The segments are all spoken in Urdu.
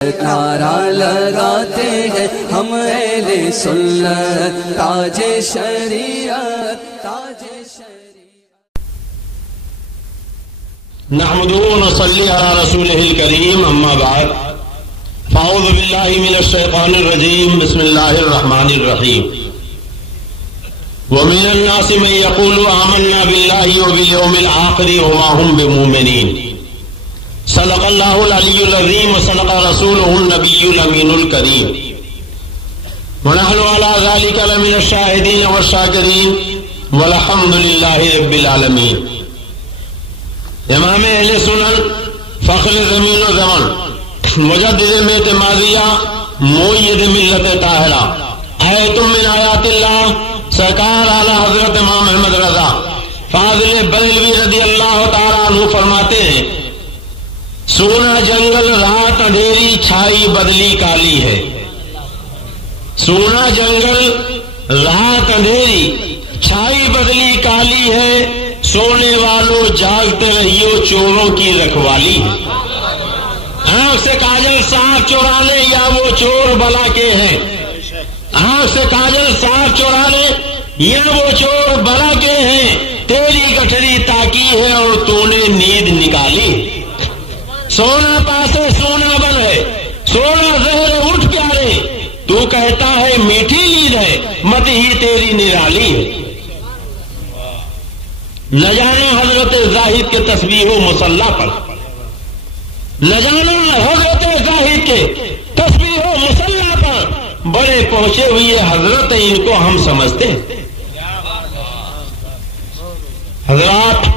نعرہ لگاتے ہیں ہم اہل سنت، تاج شریعت تاج شریعت۔ نحمده ونصلي على رسوله الكريم، اما بعد فاعوذ بالله من الشيطان الرجيم، بسم الله الرحمن الرحيم۔ ومن الناس من يقول آمنا بالله وباليوم الآخر وما هم بمؤمنين۔ صدق الله العلي العظيم وصدق رسوله النبي الأمين الكريم، ونحن على ذلك لمن الشاهدين والشاكرين والحمد لله رب العالمين۔ امام اہل سنن، فخر زمین و زمن، مجدد ملت ماضیہ، مؤید ملت طاہرہ، آیت من آیات اللہ، سرکار اعلی حضرت امام احمد رضا فاضل بریلوی رضی اللہ تعالیٰ عنہ فرماتے ہیں، سونا جنگل رات اندھیری چھائی بدلی کالی ہے۔ سونا جنگل رات اندھیری چھائی بدلی کالی ہے، سونے والوں جاگتے رہیو چوروں کی رکھوالی ہے۔ آنکھ سے کاجل صاف چورا لے یا وہ چور بلا کے ہیں، آنکھ سے کاجل صاف چورا لے یا وہ چور بلا کے ہیں، تیری گٹھری تاکی ہے اور تو نے نیند نکالی۔ سونا پاسے سونا بن ہے، سونا زہر اٹھ پیارے، تو کہتا ہے میٹھی نیند ہے، مت ہی تیری نرالی ہے۔ نہ جانا حضرت زاہد کے تسبیح و مصلی پر، نہ جانا حضرت زاہد کے تسبیح و مصلی پر، بڑے پہنچے ہوئے حضرت ان کو ہم سمجھتے ہیں۔ حضرات،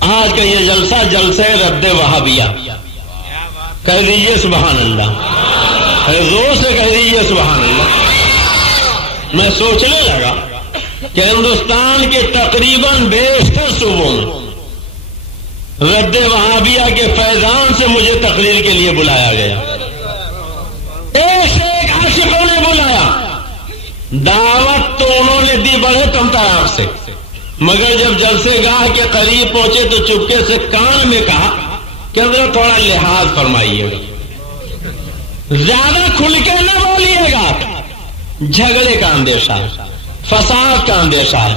آج کا یہ جلسہ جلسہ رد وہابیہ، کہہ دیجئے سبحان اللہ، زور سے کہہ دیجئے سبحان اللہ۔ میں سوچنے لگا کہ ہندوستان کے تقریباً بیشتر صوبوں میں رد وہابیہ کے فیضان سے مجھے تقریر کے لیے بلایا گیا، ایک سے ایک عاشقوں نے بلایا، دعوت تو انہوں نے دی بڑے کم طرف سے، مگر جب جلسے گاہ کے قریب پہنچے تو چپکے سے کان میں کہا کہ حضرت تھوڑا لحاظ فرمائیے گا، زیادہ کھل کے نہ بولیے گا، جھگڑے کا اندیشہ ہے، فساد کا اندیشہ ہے۔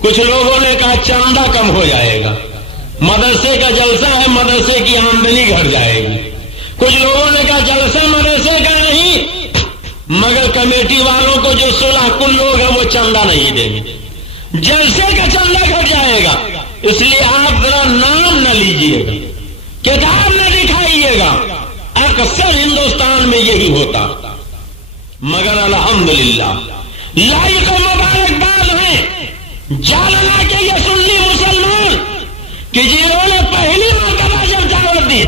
کچھ لوگوں نے کہا چندہ کم ہو جائے گا، مدرسے کا جلسہ ہے، مدرسے کی آمدنی گھٹ جائے گی۔ کچھ لوگوں نے کہا جلسہ مدرسے کا نہیں، مگر کمیٹی والوں کو جو 16 کل لوگ ہیں وہ چندہ نہیں دیں گے، جلسے کا چندہ گھٹ جائے گا۔ اس لیے آپ ذرا نام نہ لیجیے گا، کتاب نہ دکھائیے گا۔ اکثر ہندوستان میں یہی ہوتا، مگر الحمدللہ لائق مبارکباد ہیں جالنا کے یہ سنی مسلمان کہ جنہوں نے پہلی مرتبہ جب دعوت دی،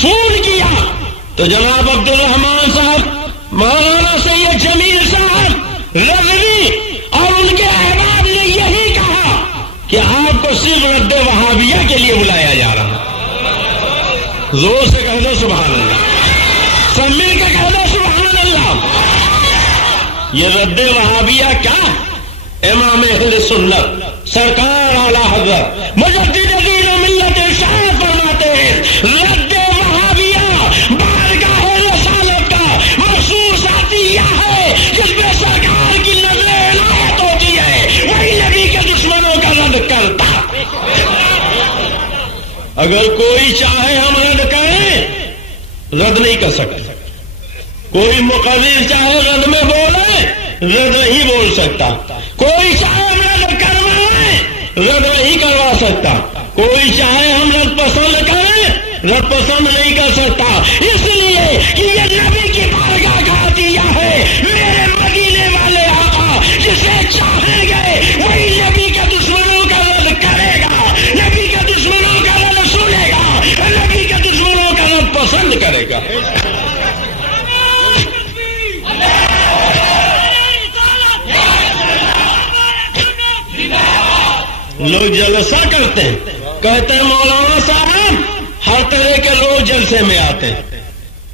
فون کیا تو جناب عبد الرحمان صاحب، مولانا سید جمیل صاحب رضوی اور ان کے احباب نے یہی کہا کہ آپ کو صرف رد وہابیہ کے لیے بلایا جا رہا ہے۔ زور سے کہہ دو سبحان اللہ، سب مل کے کہہ دو سبحان اللہ۔ یہ رد وہابیہ کیا؟ امام اہل سنت سرکار اعلی حضرت مجدد دین و ملت ارشاد فرماتے ہیں، رد وہابیہ بارگاہ رسالت کا مخصوص عطیہ ہے، جس میں سرکار کی نظر عنایت ہوتی ہے، وہی نبی کے دشمنوں کا رد کرتا۔ اگر کوئی چاہے ہم رد کریں، رد نہیں کر سکتے۔ کوئی مقرر چاہے رد میں بولے، رد نہیں بول سکتا۔ کوئی چاہے ہم رد کروائیں، رد نہیں کروا سکتا۔ کوئی چاہے ہم رد پسند کریں، رد پسند نہیں کر سکتا، اس لیے کہ یہ نبی کی بارگاہ کا عطیہ ہے۔ میرے مدینے والے آقا جسے چاہیں گے وہی نبی کے دشمنوں کا رد کرے گا، نبی کے دشمنوں کا رد سنے گا، نبی کے دشمنوں کا رد پسند کرے گا۔ لوگ جلسہ کرتے ہیں، کہتے ہیں مولانا صاحب ہر طرح کے لوگ جلسے میں آتے ہیں،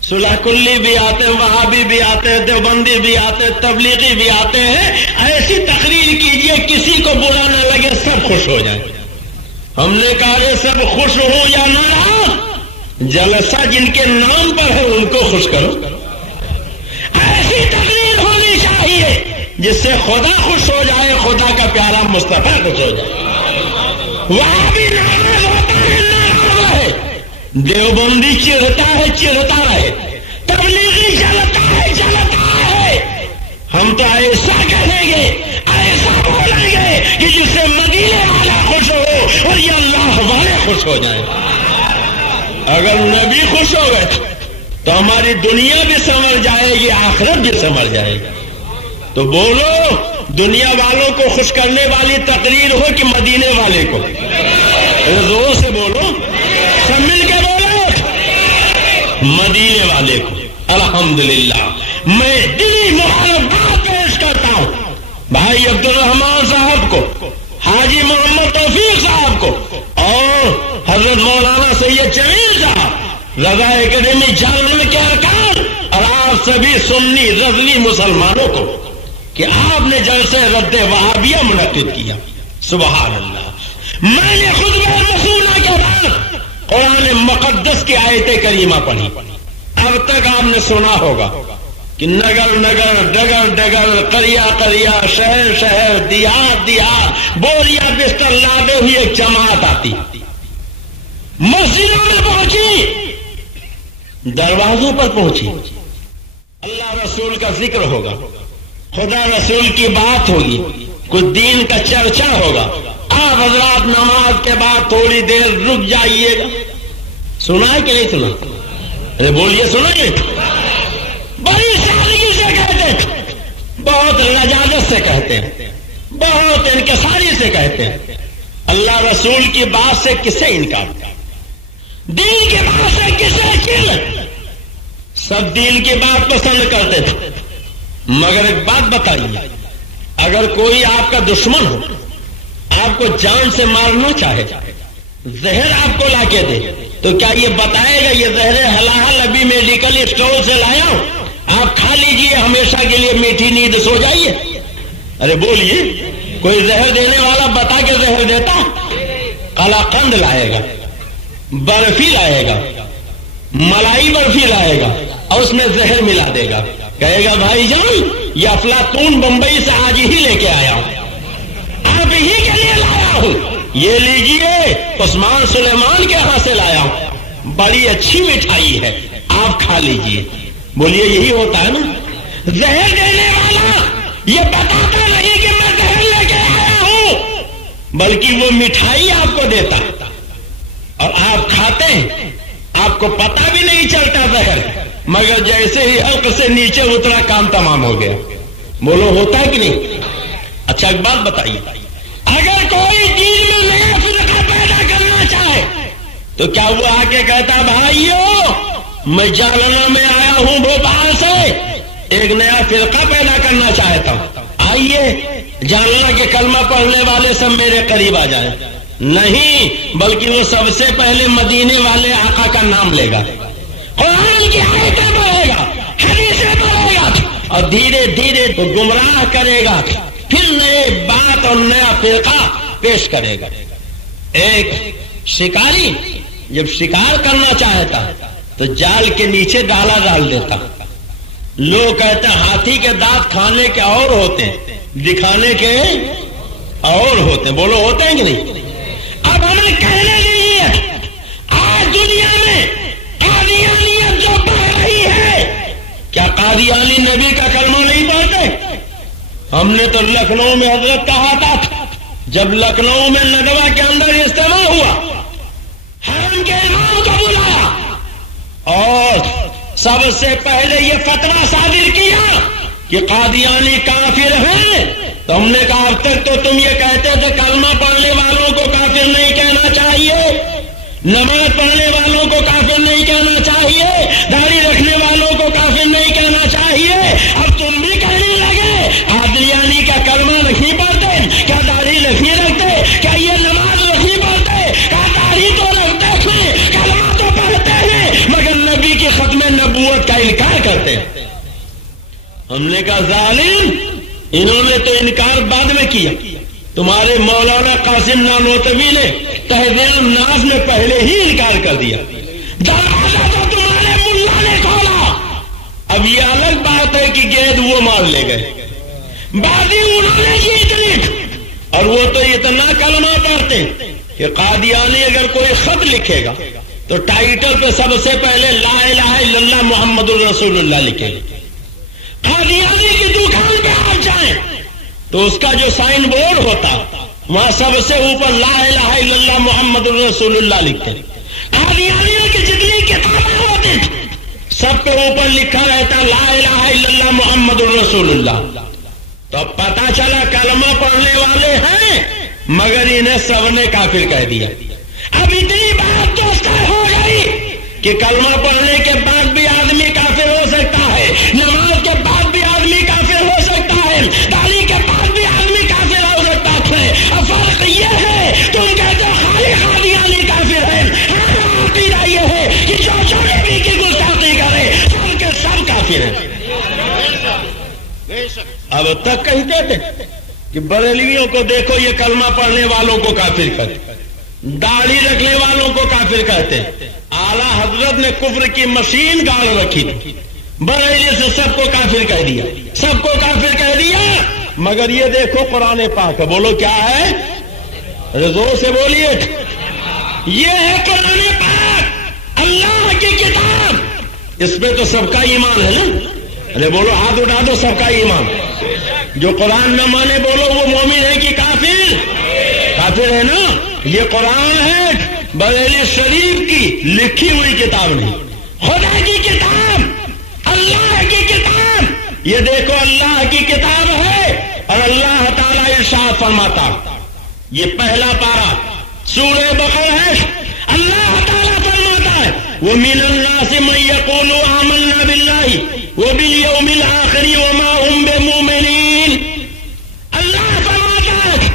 صلح کلی بھی آتے ہیں، وہابی بھی آتے ہیں، دیوبندی بھی آتے ہیں، تبلیغی بھی آتے ہیں۔ ایسی تقریر کیجئے کسی کو برا نہ لگے، سب خوش ہو جائیں۔ ہم نے کہا یہ سب خوش ہو یا ناراض، جلسہ جن کے نام پر ہے ان کو خوش کرو. ایسی تقریر ہونی چاہیے جس سے خدا خوش ہو جائے, خدا کا پیارا مصطفیٰ خوش ہو جائے. وہاں بھی ناراض ہوتا ہے, ناراض رہے. دیوبندی چڑھتا ہے, چڑھتا رہے. تبلیغی جلتا ہے, جلتا ہے. ہم تو ایسا کہیں گے, ایسا بولیں گے کہ جس سے مدینے والا خوش ہو اور یہ اللہ والے خوش ہو جائیں. اگر نبی خوش ہو گئے تو ہماری دنیا بھی سنور جائے گی, آخرت بھی سنور جائے گی. تو بولو, دنیا والوں کو خوش کرنے والی تقریر ہو کہ مدینے والے کو؟ زور سے بولو, سب مل کے بولو, مدینے والے کو. الحمدللہ میں دلی مبارکباد پیش کرتا ہوں بھائی عبد الرحمان صاحب کو, حاجی محمد توفیق صاحب کو اور حضرت مولانا سید جمیل صاحب, رضا اکیڈمی جامعہ کے ارکان, اور آپ سبھی سنی رضوی مسلمانوں کو کہ آپ نے جلسے رد وہابیہ منعقد کیا. سبحان اللہ. میں نے خطبہ رسولہ کے بعد قرآن مقدس کی آیت کریمہ پڑھی. اب تک آپ نے سنا ہوگا کہ نگر نگر, ڈگر ڈگر, قریہ قریہ, شہر شہر, دیہات دیہات, بوریا بستر لادے ہوئی ایک جماعت آتی, مسجدوں میں پہنچی, دروازوں پر پہنچی. اللہ رسول کا ذکر ہوگا, خدا رسول کی بات ہوگی, کچھ دین کا چرچا ہوگا. آپ حضرات نماز کے بعد تھوڑی دیر رک جائیے گا. سنا ہے کہ نہیں سنا؟ ارے بولیے, سنا ہے؟ بڑی سادگی سے کہتے ہیں, بہت لجاجت سے کہتے ہیں, بہت انکساری سے کہتے ہیں. اللہ رسول کی بات سے کسے انکار, دین کی بات سے کسے چل؟ سب دین کی بات پسند کرتے تھے. مگر ایک بات بتائیے, اگر کوئی آپ کا دشمن ہو, آپ کو جان سے مارنا چاہے, زہر آپ کو لا کے دے, تو کیا یہ بتائے گا یہ زہر حلال ابھی میڈیکل اسٹور سے لایا ہوں, آپ کھا لیجئے, ہمیشہ کے لیے میٹھی نیند سو جائیے؟ ارے بولیے, کوئی زہر دینے والا بتا کے زہر دیتا؟ قلاقند لائے گا, برفی لائے گا, ملائی برفی لائے گا, اور اس میں زہر ملا دے گا, کہے گا بھائی جان یہ افلاطون بمبئی سے آج ہی لے کے آیا ہوں, آپ ہی کے لیے لایا ہوں, یہ لیجئے عثمان سلیمان کے ہاں سے لایا ہوں, بڑی اچھی مٹھائی ہے, آپ کھا لیجئے. بولیے یہی ہوتا ہے نا؟ زہر دینے والا یہ بتاتا نہیں کہ میں زہر لے کے آیا ہوں, بلکہ وہ مٹھائی آپ کو دیتا اور آپ کھاتے ہیں, آپ کو پتہ بھی نہیں چلتا زہر, مگر جیسے ہی حلق سے نیچے اترا کام تمام ہو گیا. بولو ہوتا ہے کہ نہیں؟ اچھا ایک بات بتائیے, اگر کوئی دین میں نیا فرقہ پیدا کرنا چاہے تو کیا وہ آ کے کہتا بھائیو میں جالنا میں آیا ہوں بھوپال سے, ایک نیا فرقہ پیدا کرنا چاہتا ہوں, آئیے جالنا کے کلمہ پڑھنے والے سب میرے قریب آ جائیں؟ نہیں, بلکہ وہ سب سے پہلے مدینے والے آقا کا نام لے گا, قرآن کی آیتیں پڑھے گا, حدیثیں پڑھے گا, اور دھیرے دھیرے تو گمراہ کرے گا, پھر نئے بات اور نیا فرقہ پیش کرے گا. ایک شکاری جب شکار کرنا چاہتا تو جال کے نیچے ڈالا ڈال دیتا. لوگ کہتے ہیں ہاتھی کے دانت کھانے کے اور ہوتے ہیں, دکھانے کے اور ہوتے ہیں. بولو ہوتے ہیں کہ نہیں؟ اب ہمیں کہنے نہیں ہے, آج دنیا میں قادیانیت جو بڑھ رہی ہے, کیا قادیانی نبی کا کلمہ نہیں پڑھتے؟ ہم نے تو لکھنؤ میں حضرت کہا تھا, جب لکھنؤ میں ندوہ کے اندر اجتماع ہوا, حرم کے امام کو بلایا اور سب سے پہلے یہ فتویٰ صادر کیا کہ قادیانی کافر ہیں. تو ہم نے کہا اب تک تو تم یہ کہتے تھے کلمہ پڑھنے والوں کو کافر نہیں کہنا چاہیے, نماز پڑھنے والوں کو کافر نہیں کہنا چاہیے, داڑھی رکھنے والوں کو کافر نہیں کہنا چاہیے, اب تم بھی کہنے لگے قادیانی کا کلمہ نہیں پڑھتے, کیا داڑھی نہیں رکھتے, کیا یہ نماز نہیں پڑھتے, کیا داڑھی تو رکھتے ہیں, کلمہ تو پڑھتے ہیں, مگر نبی کی ختم نبوت کا انکار کرتے ہیں. ہم نے کہا ظالم, انہوں نے تو انکار بعد میں کیا, تمہارے مولانا قاسم نانوتوی نے تہذیب الناس میں پہلے ہی انکار کر دیا. دروازہ تو تمہارے ملا نے کھولا, اور لے گئے. بازی انہوں نے جیت لی. اور وہ تو اتنا کلمہ پڑھتے کہ قادیانی اگر کوئی خط لکھے گا تو ٹائٹل پہ سب سے پہلے لا الہ الا اللہ محمد الرسول اللہ لکھے گا. قادیانی کی دکان پہ آپ جائیں تو اس کا جو سائن بورڈ ہوتا وہاں سب سے اوپر لا الہ الا اللہ محمد الرسول اللہ لکھتے. قادیانیوں کی جتنی کتابیں ہوتی سب کے اوپر لکھا رہتا لا الہ الا اللہ محمد الرسول اللہ. تو اب پتا چلا کلمہ پڑھنے والے ہیں مگر انہیں سب نے کافر کہہ دیا. اب اتنی بات تو طے ہو گئی کہ کلمہ پڑھنے کے بعد بھی آدمی کافر ہو سکتا ہے, نماز کے بعد بھی آدمی کافر ہو سکتا ہے, تعلیم کے بعد بھی آدمی کافر ہو سکتا ہے. اب فرق یہ ہے تم کہتے ہو خالی قادیانی کافر ہے, ہمارا عقیدہ یہ ہے کہ جو نبی کی گستاخی کرے سب کے سب کافر ہیں. اب تک کہتے تھے کہ بریلویوں کو دیکھو یہ کلمہ پڑھنے والوں کو کافر کرتے, داڑھی رکھنے والوں کو کافر کہتے. اعلیٰ حضرت نے کفر کی مشین گاڑ رکھی تھی, بریلی سے سب کو کافر کہہ دیا, سب کو کافر کہہ دیا. مگر یہ دیکھو قرآن پاک ہے, بولو کیا ہے, زور سے بولیے, یہ ہے قرآن پاک اللہ کی کتاب. اس پہ تو سب کا ایمان ہے نا, ارے بولو ہاتھ اٹھا دو, سب کا ایمان. جو قرآن نہ مانے بولو وہ مومن ہے کہ کافر, کافر ہے نا. یہ قرآن ہے بریلی شریف کی لکھی ہوئی کتاب نہیں, خدا کی کتاب, اللہ کی کتاب. یہ دیکھو اللہ کی کتاب ہے اور اللہ تعالیٰ ارشاد فرماتا, یہ پہلا پارہ سورہ بقرہ ہے. اللہ تعالیٰ فرماتا ہے وَمِنَ النَّاسِ مَن يَقُولُ آمَنَّا بِاللَّهِ وَبِالْيَوْمِ الْآخِرِ وَمَا هُمْ بِمُؤْمِنِينَ. اللہ فرماتا ہے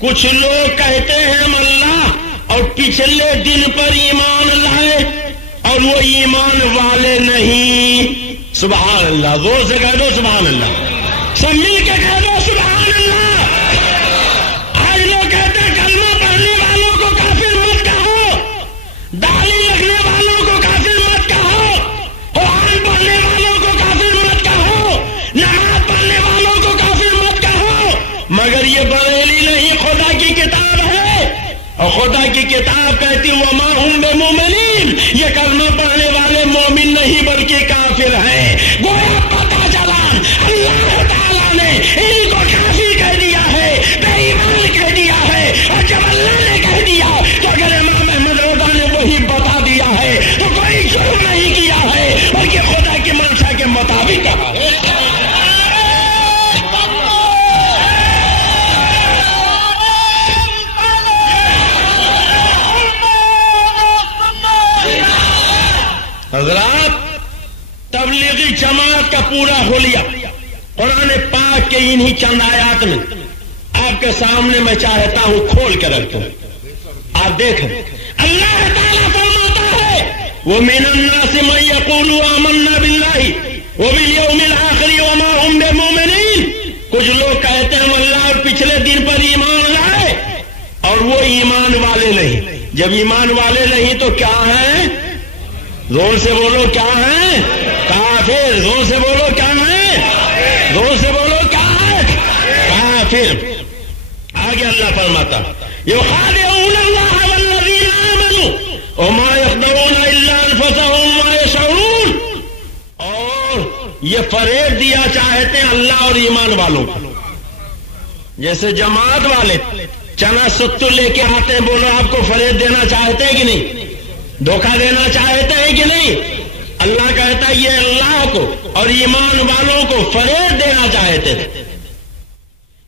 کچھ لوگ کہتے ہیں ہم اللہ اور پچھلے دن پر ایمان لائے اور وہ ایمان والے نہیں. سبحان اللہ, زور سے کہہ دو سبحان اللہ, سب مل کے کہہ دو سبحان اللہ. آج لوگ کہتے ہیں کلمہ پڑھنے والوں کو کافر مت کہو, داڑھی رکھنے والوں کو کافر مت کہو, قرآن پڑھنے والوں کو کافر مت کہو, نماز پڑھنے والوں کو کافر مت کہو. مگر یہ بریلی نہیں, خدا کی کتاب ہے اور خدا کی کتاب کہتی وما ہم بمؤمنین, یہ کلمہ پڑھنے والے مومن نہیں بلکہ کافر ہیں. گویا پتا چلا اللہ تعالیٰ نے ان کو کافر کہہ دیا ہے, بے ایمان کہہ دیا ہے. اور جب اللہ نے کہہ دیا تو اگر امام احمد رضا نے وہی بتا دیا ہے تو کوئی جرم نہیں کیا ہے بلکہ خدا کی منشا کے مطابق کہا ہے. حضرات, تبلیغی جماعت کا پورا حلیہ قرآن پاک کے انہی چند آیات میں آپ کے سامنے میں چاہتا ہوں کھول کے رکھ دوں, آپ دیکھیں. اللہ تعالیٰ فرماتا ہے وَمِنَ النَّاسِ مَن يَقُولُ آمَنَّا بِاللَّهِ وَبِالْيَوْمِ الْآخِرِ وَمَا هُمْ بِمُؤْمِنِينَ. کچھ لوگ کہتے ہیں ہم اللہ اور پچھلے دن پر ایمان لائے اور وہ ایمان والے نہیں. جب ایمان والے نہیں تو کیا ہیں, زور سے بولو کیا ہے, کافر. زور سے بولو کیا ہے, زور سے بولو کیا ہے, کافر. آگے اللہ فرماتا یخادعون اللہ والذین آمنوا وما یخدعون الا انفسهم وما یشعرون. اور یہ فریب دیا چاہتے ہیں اللہ اور ایمان والوں کو. جیسے جماعت والے چنا ستو لے کے آتے ہیں, بولو آپ کو فریب دینا چاہتے ہیں کہ نہیں, دھوکہ دینا چاہتے ہیں کہ نہیں. اللہ کہتا ہے یہ اللہ کو اور ایمان والوں کو فریب دینا چاہتے تھے,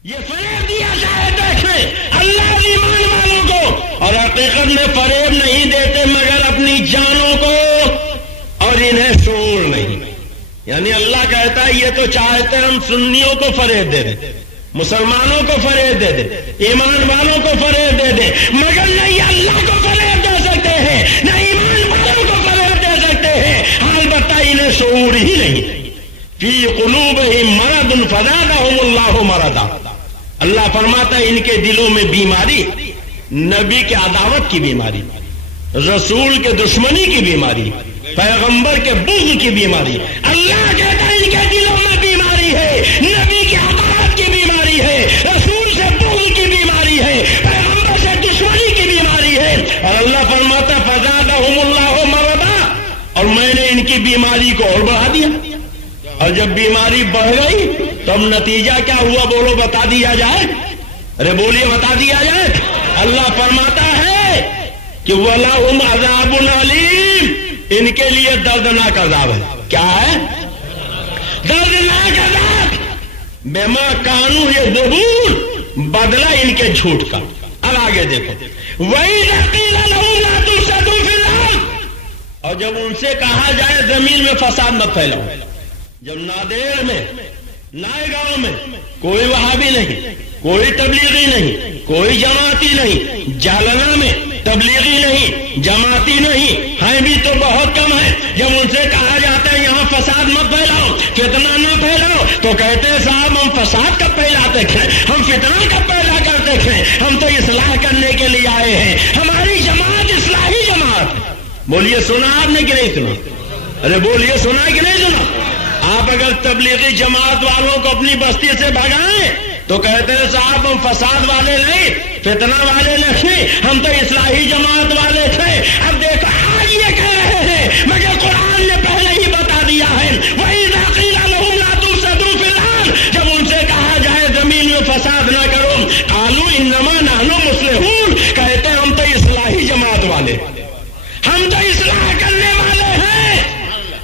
یہ فریب دیا چاہتے تھے اللہ اور ایمان والوں کو, اور حقیقت میں فریب نہیں دیتے مگر اپنی جانوں کو, اور انہیں شعور نہیں. یعنی اللہ کہتا ہے یہ تو چاہتے ہم سنیوں کو فریب دے دیں, مسلمانوں کو فریب دے دیں, ایمان والوں کو فریب دے دیں, مگر نہیں اللہ کو فریب دے سکتے ہیں, نہ ایمان والوں کو فریب دے سکتے ہیں. البتہ انہیں شعور ہی نہیں. فی قلوبہم مرض فزادہم اللہ مرضا. اللہ فرماتا ہے ان کے دلوں میں بیماری, نبی کے عداوت کی بیماری, رسول کے دشمنی کی بیماری, پیغمبر کے بغض کی بیماری. اللہ کہتا ہے ان کے دلوں میں بیماری ہے, کی بیماری کو اور بڑھا دیا، اور جب بیماری بڑھ گئی تو اب نتیجہ کیا ہوا بولو، بتا دیا جائے؟ ارے بولیے، بتا دیا جائے؟ اللہ فرماتا ہے کہ وَلَهُمْ عَذَابٌ عَلِيمٌ، ان کے لیے دردناک عذاب ہے۔ کیا ہے؟ دردناک عذاب، بما کانوا یکذبون، بدلہ ان کے جھوٹ کا۔ اب آگے دیکھو، وَإِذَا قِیلَ لَهُمْ لَا تُفْسِدُوا فِي الْأَرْضِ، اور جب ان سے کہا جائے زمین میں فساد مت پھیلاؤ، جب نادیر میں، نائے گاؤں میں کوئی وہابی نہیں، کوئی تبلیغی نہیں، کوئی جماعتی نہیں، جالنا میں تبلیغی نہیں، جماعتی نہیں، ہیں بھی تو بہت کم ہے، جب ان سے کہا جاتا ہے یہاں فساد مت پھیلاؤ، فتنہ نہ پھیلاؤ، تو کہتے ہیں صاحب ہم فساد کب پھیلاتے تھے، ہم فتنہ کب پیدا کرتے تھے، ہم تو اصلاح کرنے کے لیے آئے ہیں، ہماری جماعت اصلاحی جماعت۔ بولیے سنا آپ نے کہ نہیں سنا؟ ارے بولیے سنا کہ نہیں سنا؟ آپ اگر تبلیغی جماعت والوں کو اپنی بستی سے بھگائیں تو کہتے ہیں صاحب ہم فساد والے نہیں، فتنہ والے نہیں، ہم تو اصلاحی جماعت والے تھے۔ اب دیکھو آج یہ کہہ رہے ہیں مگر قرآن نے پہلے ہی بتا دیا ہے، وَإِذَا قِیلَ لَهُمْ لَا تُفْسِدُوا فِي الْأَرْضِ، جب ان سے کہا جائے زمین میں فساد نہ کرو، قَالُوا إِنَّمَا نَحْنُ مُصْلِحُونَ، کہتے ہیں ہم تو اصلاحی جماعت والے، ہم تو اصلاح کرنے والے ہیں،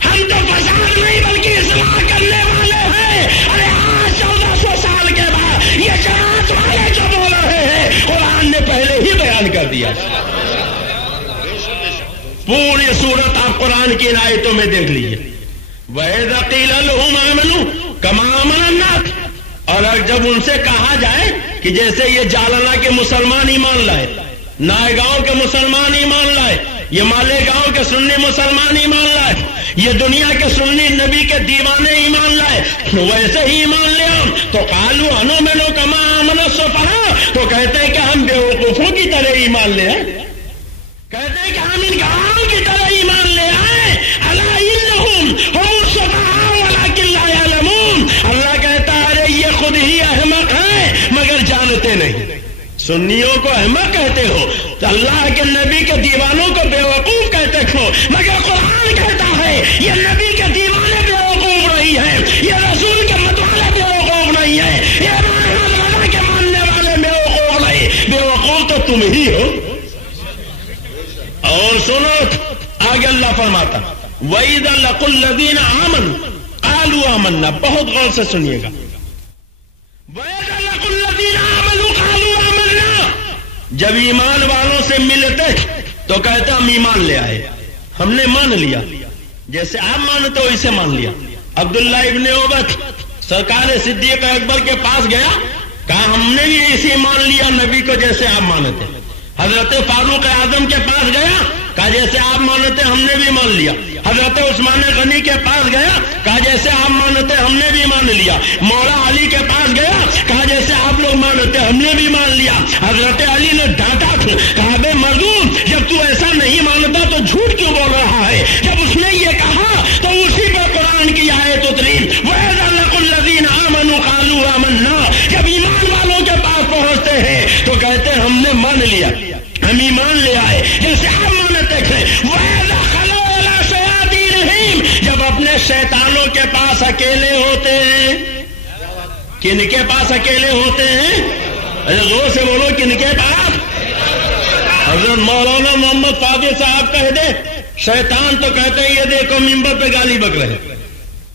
ہم تو فساد نہیں بلکہ اصلاح کرنے والے ہیں۔ ارے آج 1400 سال کے بعد یہ جماعت والے جو بول رہے ہیں قرآن نے پہلے ہی بیان کر دیا۔ پوری صورت آپ قرآن کی آیتوں میں دیکھ لیجیے، وَإِذَا قِیلَ لَهُمْ آمَنُوا كَمَا آمَنَ النَّاسُ، اور جب ان سے کہا جائے کہ جیسے یہ جالنا کے مسلمان ایمان لائے، نائے گاؤں کے مسلمان ایمان لائے، یہ مالے گاؤں کے سنی مسلمان ایمان لائے، یہ دنیا کے سنی نبی کے دیوانے ایمان لائے، ویسے ہی ایمان لے ہم تو قالوا انؤمن کما آمن السفہاء، تو کہتے ہیں کہ ہم بیوقوفوں کی طرح ایمان لے آئے، کہتے ہیں کہ ہم ان گاؤں کی طرح ایمان لے آئے، الا انہم هم السفہاء ولکن لا یعلمون، اللہ کہتا ہے ارے یہ خود ہی احمق ہیں مگر جانتے نہیں۔ سنیوں کو احمق کہتے ہو تو اللہ کے نبی کے دیوانوں کو بیوقوف کہتے ہو، مگر قرآن کہتا ہے یہ نبی کے دیوانے بیوقوف نہیں ہیں، یہ رسول کے متوالے بیوقوف نہیں ہیں، یہ اللہ کے ماننے والے بیوقوف نہیں، بیوقوف تو تم ہی ہو۔ اور سنو آگے اللہ فرماتا وَإِذَا لَقُوا الَّذِينَ آمَنُوا قَالُوا آمَنَّا، بہت غور سے سنیے گا، وَإِذَا لَقُوا الَّذِينَ آمَنُوا قَالُوا آمَنَّا، جب ایمان والوں سے ملتے تو کہتا ہم ایمان لے آئے، ہم نے مان لیا، جیسے آپ مانتے ہو اسے مان لیا۔ عبداللہ ابن عبد سرکار صدیق اکبر کے پاس گیا، کہا ہم نے بھی اسے مان لیا نبی کو جیسے آپ مانتے۔ حضرت فاروق اعظم کے پاس گیا، کہا جیسے آپ مانتے ہم نے بھی مان لیا۔ حضرت عثمان غنی کے پاس گیا، کہا جیسے آپ مانتے ہم نے بھی مان لیا۔ مولا علی کے پاس گیا، کہا جیسے آپ لوگ مانتے ہم نے بھی مان لیا۔ حضرت علی نے ڈانٹا، کہا بے مردود جب تو ایسا نہیں مانتا تو جھوٹ کیوں بول رہا ہے؟ جب اس نے یہ کہا تو اسی پہ قرآن کی آیت اتری، وَإِذَا لَقُوا الَّذِينَ آمَنُوا قَالُوا آمَنَّا، جب ایمان والوں کے پاس پہنچتے ہیں تو کہتے ہیں ہم نے مان لیا، ہم ایمان لے آئے جیسے آپ مانتے تھے۔ وَإِذَا خَلَوْا إِلَىٰ شَيَاطِینِهِمْ، جب اپنے شیطانوں کے پاس اکیلے ہوتے ہیں، کن کے پاس اکیلے ہوتے ہیں؟ زور سے بولو، کن کے پاس؟ حضرت مولانا محمد فاضل صاحب کہہ دے شیطان تو کہتے ہیں یہ دیکھو ممبر پہ گالی بک رہے۔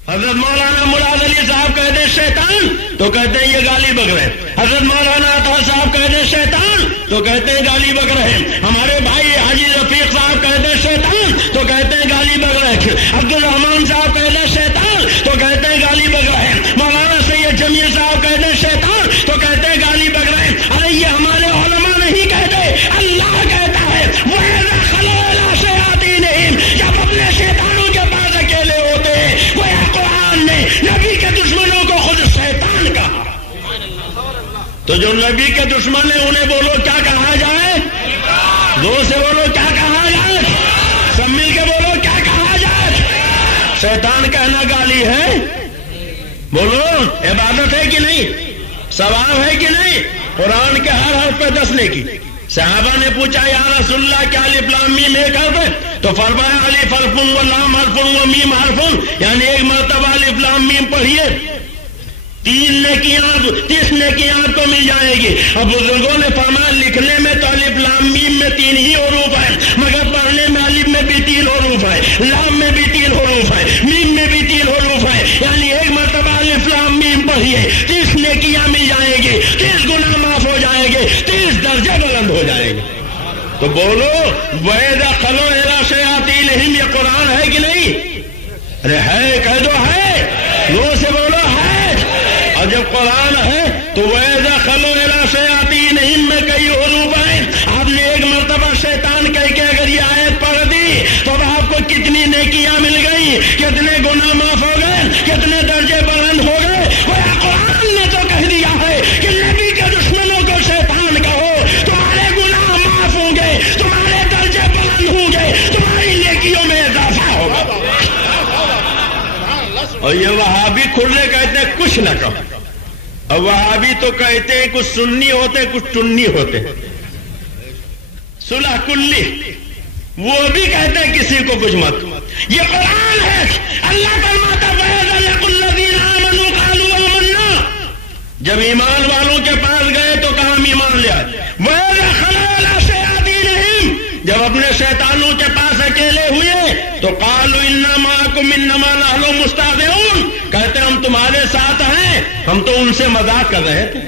حضرت مولانا مراد علی صاحب کہہ دے شیطان تو کہتے ہیں یہ گالی بک رہے۔ حضرت مولانا عطا صاحب کہہ دے شیطان تو کہتے ہیں گالی بک رہے۔ ہمارے بھائی حاجی رفیق صاحب کہہ دے شیطان تو کہتے ہیں گالی بک رہے۔ عبد الرحمان صاحب کہہ دے شیطان تو کہتے ہیں گالی بک رہے۔ مولانا سید جمیل صاحب کہہ دے شیطان تو کہتے ہیں گالی بک رہے۔ ارے یہ ہمارے علماء نہیں کہتے، اللہ کہتا ہے وَإِذَا خَلَوْا إِلَىٰ شَيَاطِینِهِمْ، جب اپنے شیطانوں کے پاس اکیلے ہوتے ہیں۔ گویا قرآن نے نبی کے دشمنوں کو خود شیطان کہا، تو جو نبی کے دشمن ہیں انہیں بولو کیا کہا جائے؟ زور سے بولو کیا کہا جائے؟ سب مل کے بولو کیا کہا جائے؟ شیطان کہنا گالی ہے؟ بولو عبادت ہے کہ نہیں؟ ثواب ہے کہ نہیں؟ قرآن کے ہر حرف پہ 10 نیکی۔ صحابہ نے پوچھا یا رسول اللہ کیا الف لام میم ایک حرف ہے؟ تو فرمایا الف حرف و لام حرف و میم حرف، یعنی ایک مرتبہ الف لام میم پڑھیے 30 نیکیاں آپ کو مل جائے گی۔ اب بزرگوں نے فرمایا لکھنے میں تو الف لام میم میں 3 ہی حروف ہیں، مگر پڑھنے میں الف میں بھی 3 حروف ہیں، لام میں بھی 3 حروف ہیں، میم میں بھی 3 حروف ہیں، یعنی ایک مرتبہ الف لام میم پڑھیے 30 نیکیاں مل جائیں گی، 30 گناہ معاف ہو جائیں گے، 30 درجے بلند ہو جائیں گے۔ تو بولو وَإِذَا خَلَوْا إِلَىٰ شَيَاطِينِهِمْ، یہ قرآن ہے کہ نہیں؟ ارے ہے، کہہ دو ہے، زور سے بولو ہے۔ اور جب قرآن ہے تو وَإِذَا خَلَوْا إِلَىٰ شَيَاطِينِهِمْ میں کئی حروف ہیں۔ آپ نے ایک مرتبہ شیطان کہہ کے اگر یہ آیت پڑھ دی تو اب آپ کو کتنی نیکیاں مل گئی، کتنے گناہ معاف ہو گئے، کتنے درجے بلند ہو گئے۔ قرآن نے تو کہہ دیا ہے کہ نبی کے دشمنوں کو شیطان کہو، تمہارے گناہ معاف ہوں گے، تمہارے درجے بلند ہوں گے، تمہاری نیکیوں میں اضافہ ہوگا۔ اور یہ وہابی کھلے کہتے ہیں کچھ نہ کہو، اور وہابی تو کہتے ہیں کچھ سنی ہوتے کچھ ٹنی ہوتے، صلح کلی، وہ بھی کہتے ہیں کسی کو کچھ مت۔ یہ قرآن ہے، اللہ فرماتا وَإِذَا لَقُوا الَّذِينَ آمَنُوا قَالُوا آمَنَّا، جب ایمان والوں کے پاس گئے تو کہا ہم ایمان لے آئے۔ وَإِذَا خَلَوْا إِلَىٰ شَيَاطِينِهِمْ، جب اپنے شیطانوں کے پاس اکیلے ہوئے تو قالوا إِنَّا مَعَكُمْ إِنَّمَا نَحْنُ مُسْتَهْزِئُونَ، کہتے ہم تمہارے ساتھ ہیں، ہم تو ان سے مذاق کر رہے تھے،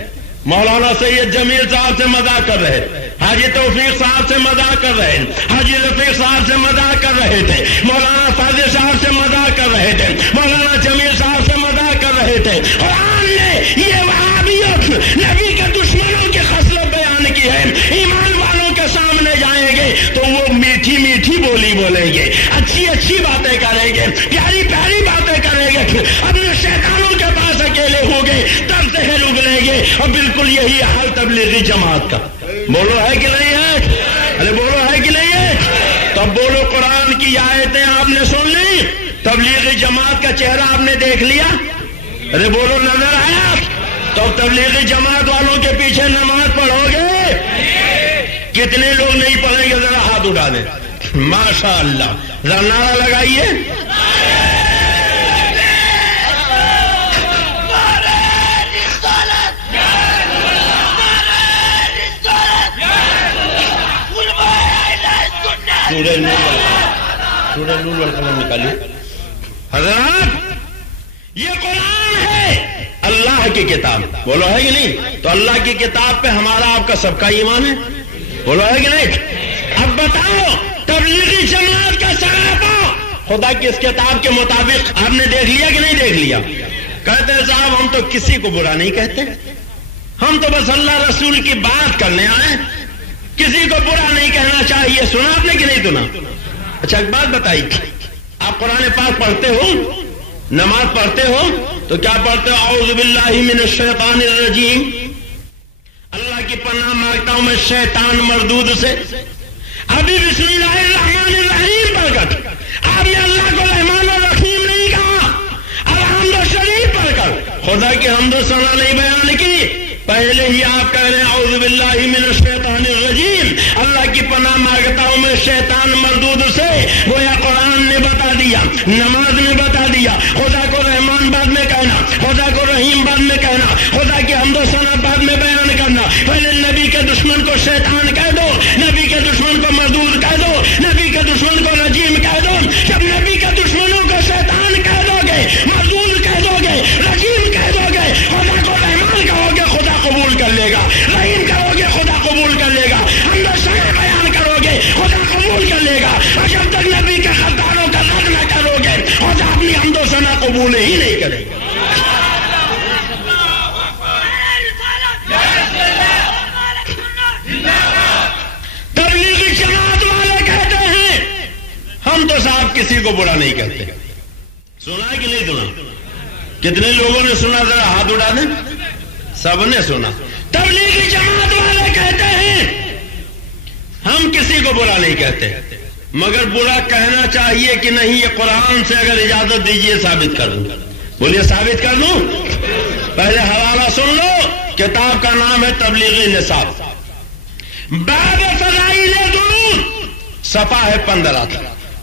مولانا سید جمیل صاحب سے مذاق کر رہے تھے، حاجی توفیق صاحب سے مذاق کر رہے تھے، حاجی رفیق صاحب سے مذاق کر رہے تھے، مولانا فاضل صاحب سے مذاق کر رہے تھے، مولانا جمیل صاحب سے مذاق کر رہے تھے۔ قرآن نے یہ وہابیت نبی کے دشمنوں کی خصلت بیان کی ہے۔ ایمان والوں کے سامنے جائیں گے تو وہ میٹھی میٹھی بولی بولیں گے، اچھی اچھی باتیں کریں گے، پیاری پیاری باتیں کریں گے، اپنے شیطانوں کے پاس اکیلے ہوں گے، تب سے اگلیں گے۔ اور بالکل یہی حال تبلیغی جماعت کا، بولو ہے کہ نہیں ہے؟ ارے بولو ہے کہ نہیں ہے؟ تب بولو قرآن کی آیتیں آپ نے سن لی، تبلیغی جماعت کا چہرہ آپ نے دیکھ لیا، ارے بولو نظر آیا؟ تو تبلیغی جماعت والوں کے پیچھے نماز پڑھو گے؟ کتنے لوگ نہیں پڑھیں گے؟ ذرا ہاتھ اٹھا دیں۔ ماشاء اللہ، ذرا نعرہ لگائیے۔ سورہ نور والقلم نکالیے۔ حضرات یہ قرآن ہے، اللہ کی کتاب، بولو ہے کہ نہیں؟ تو اللہ کی کتاب پہ ہمارا آپ کا سب کا ایمان ہے، بولو ہے کہ نہیں؟ اب بتاؤ تبلیغی جماعت کا سراپا خدا کی اس کتاب کے مطابق آپ نے دیکھ لیا کہ نہیں دیکھ لیا؟ کہتے ہیں صاحب ہم تو کسی کو برا نہیں کہتے، ہم تو بس اللہ رسول کی بات کرنے آئے، کسی کو برا نہیں کہنا چاہیے۔ سنا آپ نے کہ نہیں سنا؟ اچھا ایک بات بتائیے، آپ قرآن پاک پڑھتے ہو، نماز پڑھتے ہو تو کیا پڑھتے ہو؟ اعوذ باللہ من الشیطان الرجیم، اللہ کی پناہ مانگتا ہوں میں شیطان مردود سے۔ ابھی بسم اللہ الرحمن الرحیم پڑھ کر آپ نے اللہ کو رحمان الرحیم نہیں کہا، الحمد شریف پڑھ کر خدا کی حمد و ثنا نہیں بیان کی، پہلے ہی آپ کہہ رہے ہیں اعوذ باللہ من الشیطان الرجیم، اللہ کی پناہ مانگتا ہوں میں شیطان مردود سے۔ گویا قرآن نے بتا دیا، نماز نے بتا دیا، خدا کو رحمان بعد میں کہنا، خدا کو رحیم بعد میں کہنا، خدا کی حمد و ثنا بعد میں بیان کرنا۔ پہلے نبی کے دشمن کو شیطان کہہ دو، نبی کے دشمن کو مردود کہہ دو، نبی کے دشمن کو رجیم کہہ دو۔ جب نبی کے دشمنوں کو شیطان کہہ دو گے، مردود کہہ دو گے، رجیم کہہ دو گے، خدا کو رحمان کہو گے خدا قبول کر لے گا، رحیم کرو گے خدا قبول کر لے گا، حمد و ثنا بیان کرو گے خدا قبول کر لے گا۔ اور جب تک نبی کے غداروں کا رد نہ کرو گے خدا اپنی حمد و ثنا قبول ہی نہیں کرے گا۔ تبلیغی جماعت والے کہتے ہیں ہم تو صاحب کسی کو برا نہیں کہتے۔ سنا کہ نہیں سنا؟ کتنے لوگوں نے سنا؟ ذرا ہاتھ اٹھا دیں۔ سب نے سنا۔ تبلیغی جماعت والے کہتے ہیں ہم کسی کو برا نہیں کہتے، مگر برا کہنا چاہیے کہ نہیں، یہ قرآن سے اگر اجازت دیجیے ثابت کر دوں۔ بولیے ثابت کر دوں؟ پہلے حوالہ سن لو، کتاب کا نام ہے تبلیغی نصاب، باب فضائل درود، صفحہ ہے 15،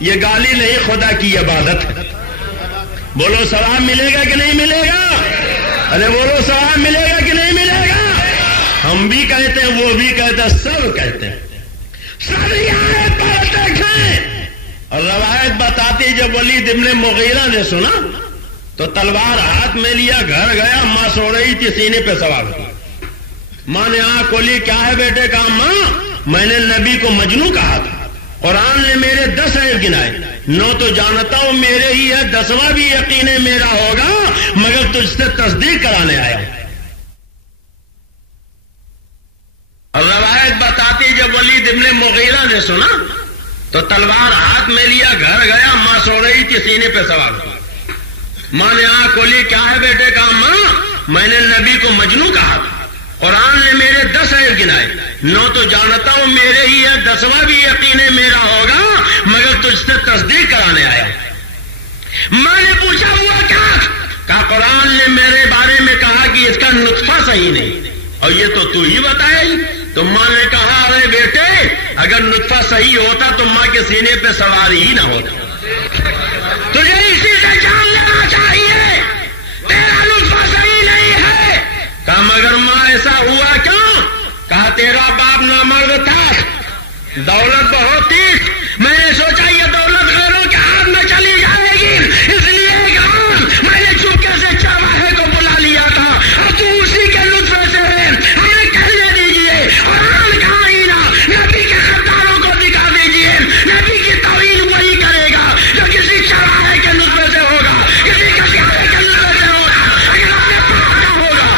یہ گالی نہیں، خدا کی عبادت ہے۔ بولو ثواب ملے گا کہ نہیں ملے گا؟ ارے بولو ثواب ملے گا کہ نہیں ملے گا؟ ہم بھی کہتے ہیں، وہ بھی کہتے ہیں، سب کہتے ہیں، سب یہ آیت پڑھتے ہیں۔ اور روایت بتاتی جب ولید ابن مغیرہ نے سنا تو تلوار ہاتھ میں لیا، گھر گیا، ماں سو رہی تھی، سینے پہ سوار کی۔ ماں نے آنکھ کھولی، کیا ہے بیٹے؟ کہا ماں میں نے نبی کو مجنوں کہا تھا، قرآن نے میرے 10 عیب گنائے، 9 تو جانتا ہوں میرے ہی ہے، 10واں بھی یقین میرا ہوگا، مگر تجھ سے تصدیق کرانے آیا۔ اور روایت بتاتی جب ولید ابن مغیرہ نے سنا تو تلوار ہاتھ میں لیا، گھر گیا، ماں سو رہی تھی، سینے پہ سوار کی۔ ماں نے آنکھ کھولی، کیا ہے بیٹے؟ کہا ماں میں نے نبی کو مجنوں کہا تھا، قرآن نے میرے 10 عیب گنائے، 9 تو جانتا ہوں میرے ہی ہے، 10واں بھی یقین میرا ہوگا، مگر تجھ سے تصدیق کرانے آیا۔ ماں نے پوچھا ہوا کیا؟ کہا قرآن نے میرے بارے میں کہا کہ اس کا نطفہ صحیح نہیں، اور یہ تو ہی بتائے۔ تو ماں نے کہا ارے بیٹے اگر نطفہ صحیح ہوتا تو ماں کے سینے پہ سوار ہی نہ ہوتا، تجھے اسی سے جان لینا چاہیے، تیرا نطفہ صحیح نہیں ہے۔ کہا مگر ماں ایسا ہوا کیوں؟ کہا تیرا باپ نامرد تھا، دولت بہت تھی، میں نے سوچا یہ دولت غیروں کے ہاتھ میں چلی جائے گی، اس لیے ایک رات میں نے چپکے سے چرواہے کو بلا لیا تھا، اور تو اسی کے لطف سے ہمیں کہنے دیجیے، قرآن کا آئینہ نبی کے خداروں کو دکھا دیجیے، نبی کی توہین وہی کرے گا جو کسی چرواہے کے لطف سے ہوگا، کسی کسیارے کے لطف سے ہوگا، اگر اپنے پاپ کا ہوگا۔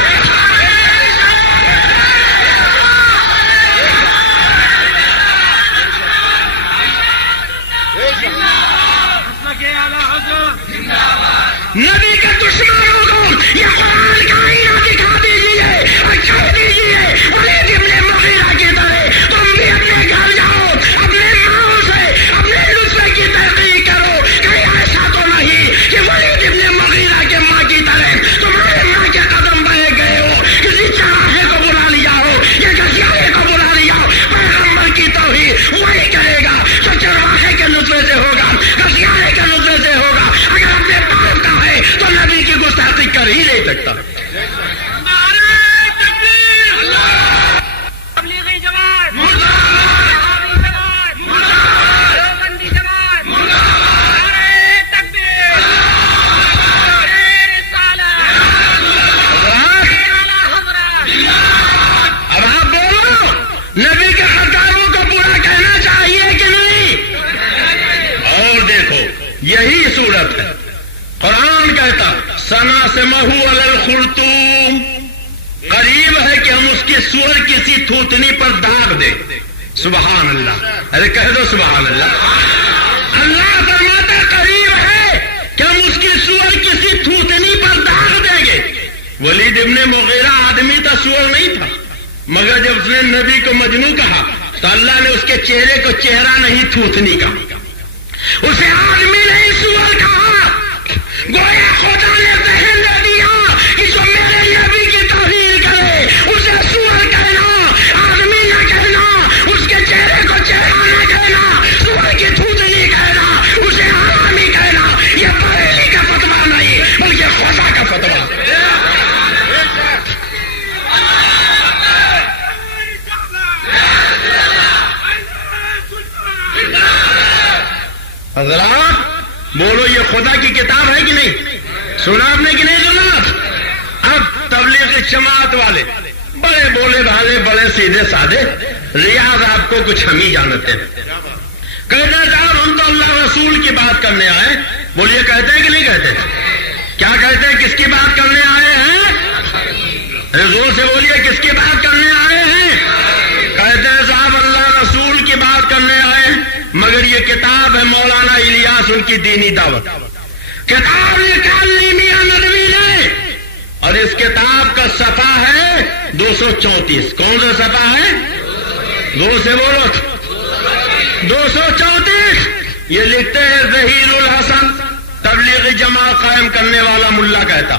نبی کے دشمنوں کو یہ قرآن کا آئینہ دکھا دیجیے اور کہہ دیجیے ولید ابن مغیرہ کی طرح تم بھی اپنے گھر جاؤ، اپنے ماں سے اپنے لطف کی تحقیق کرو، کہیں ایسا تو نہیں کہ ولید ابن مغیرہ کے ماں کی طرح تمہارے ماں کے قدم بہے گئے ہو، کسی چراہے کو بلا لیا ہو یا گھسیارے کو بلا لیا ہو۔ پیغمبر کی توحید وہی کرے گا جو چرواہے کے لطف سے ہوگا، گھسیارے کے لطف سے ہوگا، اگر اپنے باپ کا ہے تو نبی کی گستاخی کر ہی نہیں سکتا۔ اب آپ بولو نبی کے غداروں کو برا کہنا چاہیے کہ نہیں؟ اور دیکھو یہی صورت ہے، قرآن کہتا سناسمہ علی الخرطوم، قریب ہے کہ ہم اس کی سور کسی تھوتنی پر داغ دیں۔ سبحان اللہ، ارے کہہ دو سبحان اللہ۔ اللہ فرماتا قریب ہے کہ ہم اس کی سور کسی تھوتنی پر داغ دیں گے۔ ولید ابن مغیرہ آدمی تھا، سور نہیں تھا، مگر جب اس نے نبی کو مجنوں کہا تو اللہ نے اس کے چہرے کو چہرہ نہیں تھوتنی کہا، اسے آدمی نہیں سور کہا۔ گویا خدا نے ذہن دے دیا کہ جو میرے نبی کی توہین کرے اسے سور کہنا، آدمی نہ کہنا، اس کے چہرے کو چہرہ نہ کہنا، سور کی تھوتنی کہنا، اسے حرامی کہنا، یہ بریلی کا فتویٰ نہیں بلکہ خدا کا فتویٰ۔ حضرات بولو یہ خدا کی کتاب ہے کہ نہیں؟ سنا آپ نے کہ نہیں سنا؟ اب تبلیغ جماعت والے بڑے بولے بھالے، بڑے سیدھے سادے، ریاض آپ کو کچھ ہم ہی جانتے ہیں، کہتے ہیں صاحب ہم تو اللہ رسول کی بات کرنے آئے۔ بولیے کہتے ہیں کہ نہیں کہتے؟ کیا کہتے ہیں؟ کس کی بات کرنے آئے ہیں؟ زور سے بولیے کس کی بات کرنے آئے ہیں؟ کہتے ہیں صاحب اللہ رسول کی بات کرنے آئے، مگر یہ کتاب ہے مولانا الیاس ان کی دینی دعوت، کتاب نکال لی میاں ندوی نے، اور اس کتاب کا صفحہ ہے 234۔ کون سا صفحہ ہے؟ زور سے بولو 234۔ یہ لکھتے ہیں ظہیر الحسن تبلیغ جماعت قائم کرنے والا ملا کہتا،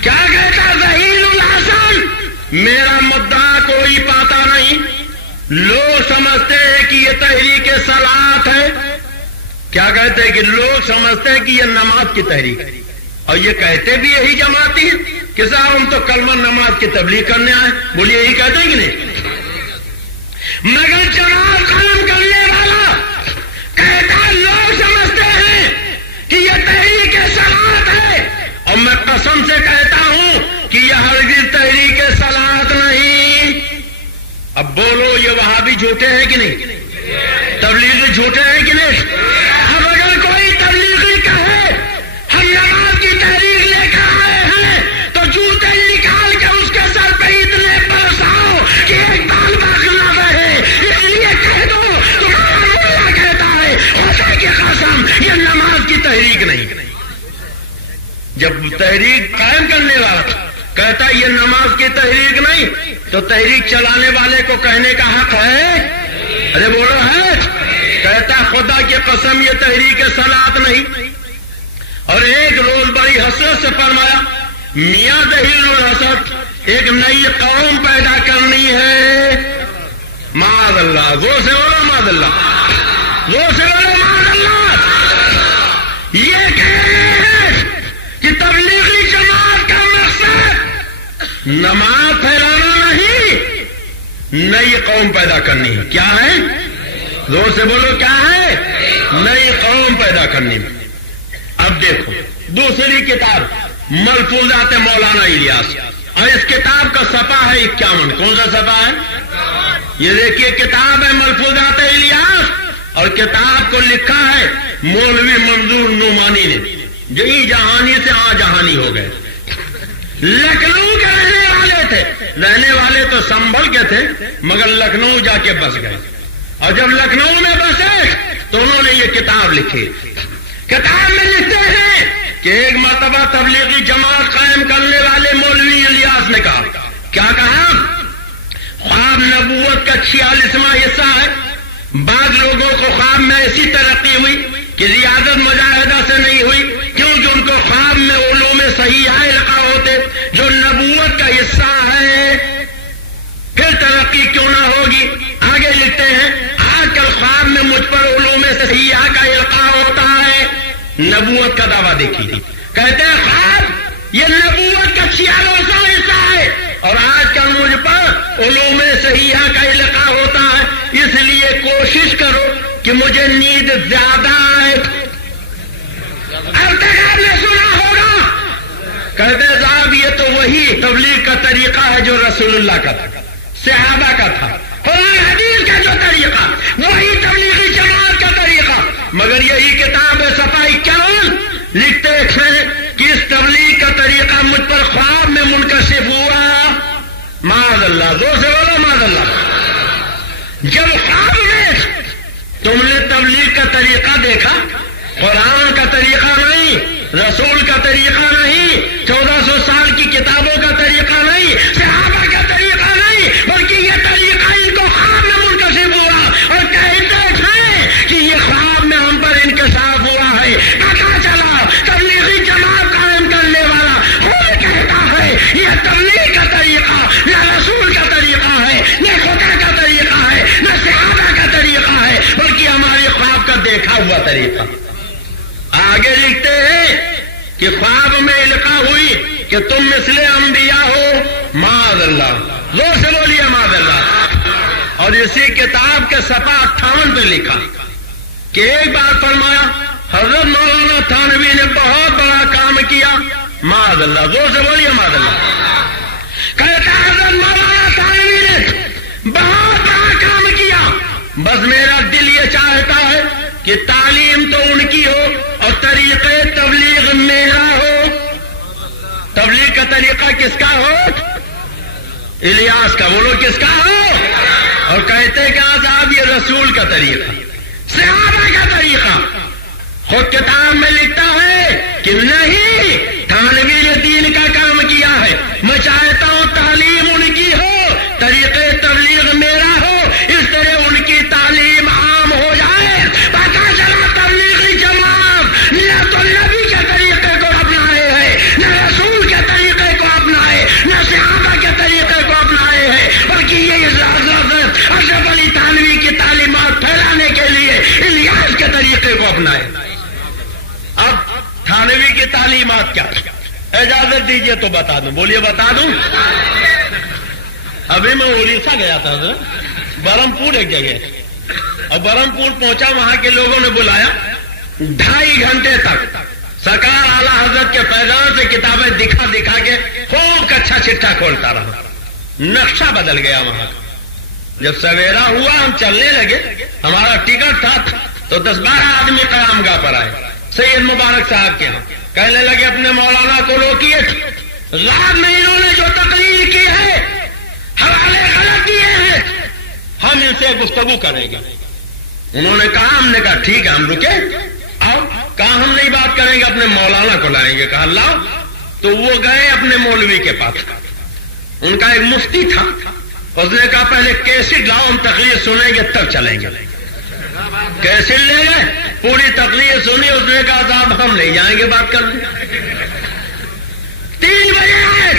کیا کہتا ظہیر الحسن؟ میرا مدعا کوئی پاتا نہیں، لوگ سمجھتے ہیں کہ یہ تحریک صلاحت ہے، کیا کہتے ہیں کہ لوگ سمجھتے ہیں کہ یہ نماز کی تحریک ہے، اور یہ کہتے بھی یہی جماعتی ہیں کہ صاحب ہم تو کلمہ نماز کی تبلیغ کرنے آئے. بولیے یہی کہتے ہیں کہ نہیں؟ مگر جماعت قائم کرنے والا کہتا لوگ سمجھتے ہیں کہ یہ تحریک صلاحت ہے، اور میں قسم سے کہتا ہوں کہ یہ ہرگز تحریک صلاحت نہیں. اب بولو یہ وہابی جھوٹے ہیں کہ نہیں؟ تبلیغی جھوٹے ہیں کہ نہیں؟ اب اگر کوئی تبلیغی کہے ہم نماز کی تحریک لے کر آئے ہیں تو جوتے نکال کے اس کے سر پہ اتنے برساؤ کہ ایک بال باقی نہ رہے. اس لیے کہہ دو تمہارا مولا کہتا ہے خدا کی قسم یہ نماز کی تحریک نہیں. جب تحریک قائم کرنے والا کہتا یہ نماز کی تحریک نہیں تو تحریک چلانے والے کو کہنے کا حق ہے؟ ارے بولو ہے؟ کہتا خدا کی قسم یہ تحریک صلاحت نہیں. اور ایک روز بڑی حسرت سے فرمایا میاں دہیل الحسد ایک نئی قوم پیدا کرنی ہے. معاذ اللہ، وہ سے بولو معاذ اللہ، وہ سے بولو معاذ اللہ. یہ کہہ رہے ہیں کہ تبلیغی جماعت کا مقصد نماز پھیلانا نہیں، نئی قوم پیدا کرنی ہے. کیا ہے؟ زور سے بولو کیا ہے؟ نئی قوم پیدا کرنی ہے. اب دیکھو دوسری کتاب ملفوظات مولانا الیاس، اور اس کتاب کا صفحہ ہے 51. کون سا صفحہ ہے؟ یہ دیکھیے کتاب ہے ملفوظات الیاس، اور کتاب کو لکھا ہے مولوی منظور نعمانی نے. جی جہانی سے جہانی ہو گئے. لکھنؤ کے رہنے والے تھے، رہنے والے تو سنبھل کے تھے مگر لکھنؤ جا کے بس گئے. اور جب لکھنؤ میں بسے تو انہوں نے یہ کتاب لکھی. کتاب میں لکھتے ہیں کہ ایک مرتبہ تبلیغی جماعت قائم کرنے والے مولوی الیاس نے کہا، کیا کہا؟ خواب نبوت کا 46واں حصہ ہے. بعض لوگوں کو خواب میں ایسی ترقی ہوئی کہ ریاضت مجاہدہ سے نہیں ہوئی، کیونکہ ان کو خواب میں علوم صحیحہ القاء ہوتے جو نبوت کا حصہ ہے. پھر ترقی کیوں نہ ہوگی؟ آگے لکھتے ہیں آج کل خواب میں مجھ پر علوم صحیحہ کا القاء ہوتا ہے. نبوت کا دعویٰ دیکھیے، کہتے ہیں خواب یہ نبوت کا 46واں حصہ ہے اور آج کل مجھ پر علوم صحیحہ کا القاء ہوتا ہے. اس لیے کوشش کرو کہ مجھے نیند زیادہ آئے. اب تک آپ نے سنا ہوگا، کہتے ہیں صاحب یہ تو وہی تبلیغ کا طریقہ ہے جو رسول اللہ کا تھا، صحابہ کا تھا، قرآن حدیث کا جو طریقہ وہی تبلیغی جماعت کا طریقہ. مگر یہی کتاب ہے صفحہ 51 لکھتے ہیں کہ اس تبلیغ کا طریقہ مجھ پر خواب میں منکشف ہوا. معاذ اللہ، زور سے بولو معاذ اللہ. جب خواب میں تم نے تبلیغ کا طریقہ دیکھا، قرآن کا طریقہ نہیں، رسول کا طریقہ نہیں، 1400 سال کی کتابوں کا طریقہ نہیں، صحابہ کا طریقہ نہیں، بلکہ یہ طریقہ ان کو خواب میں منکشف ہوا اور کہتے ہیں کہ یہ خواب میں ہم پر انکشاف ہوا ہے. پتا چلا تبلیغی جماعت قائم کرنے والا خود کہتا ہے یہ تبلیغ کا طریقہ نہ رسول کا طریقہ ہے، نہ خدا کا طریقہ ہے، نہ صحابہ کا طریقہ ہے، بلکہ ہمارے خواب کا دیکھا ہوا طریقہ. آگے لکھتے ہیں کہ خواب میں القاء ہوئی کہ تم مثل انبیاء ہو. معاذ اللہ، زور سے بولیے معاذ اللہ. اور اسی کتاب کے صفحہ 58 پہ لکھا کہ ایک بار فرمایا حضرت مولانا تھانوی نے بہت بڑا کام کیا. معاذ اللہ، زور سے بولیے معاذ اللہ. کہتا حضرت مولانا تھانوی نے بہت بڑا کام کیا، بس میرا دل یہ چاہتا ہے کہ تعلیم تو ان کی ہو اور طریقے تبلیغ میرا ہو. تبلیغ کا طریقہ کس کا ہو؟ الیاس کا. بولو کس کا ہو؟ اور کہتے کہ صاحب یہ رسول کا طریقہ، صحابہ کا طریقہ. خود کتاب میں لکھتا ہے کہ نہیں، تھانوی نے دین کا کام کیا ہے. میں چاہتا ہوں تعلیم ان کی ہو، طریقے تبلیغ میرا ہو، اس طرح ان کی تعلیم عام ہو جائے. پتا چلا تبلیغی جماعت نہ تو نبی کے طریقے کو اپنائے ہے، نہ رسول کے طریقے کو اپنائے، نہ صحابہ کے طریقے کو اپنائے ہیں، بلکہ یہ اشرف علی تھانوی کی تعلیمات پھیلانے کے لیے الیاس کے طریقے کو اپنائے. اجازت دیجیے تو بتا دوں. بولیے بتا دوں. ابھی میں اڑیسہ گیا تھا برہمپور ایک جگہ, اور برہمپور پہنچا, وہاں کے لوگوں نے بلایا. 2.5 گھنٹے تک سرکار اعلیٰ حضرت کے پیغام سے کتابیں دکھا دکھا کے خوب اچھا چٹا کھولتا رہا. نقشہ بدل گیا وہاں. جب سویرا ہوا ہم چلنے لگے, ہمارا ٹکٹ تھا تو 10-12 آدمی قیام گاہ پر آئے سید مبارک صاحب کے یہاں. کہنے لگے اپنے مولانا کو روکیے, رات میں انہوں نے جو تقریر کی ہے حوالے غلط دیے ہیں, ہم ان سے گفتگو کریں گے. انہوں نے کہا, ہم نے کہا ٹھیک ہے ہم رکے. آؤ. کہا ہم نہیں بات کریں گے, اپنے مولانا کو لائیں گے. کہا لاؤ. تو وہ گئے اپنے مولوی کے پاس. ان کا ایک مفتی تھا, اس نے کہا پہلے کیسٹ لاؤ, ہم تقریر سنیں گے تب چلیں گے. کیسٹ لے گئے, پوری تقریر سنی. اس نے کہا صاحب ہم نہیں جائیں گے بات کرنے. 3 بجے آئے,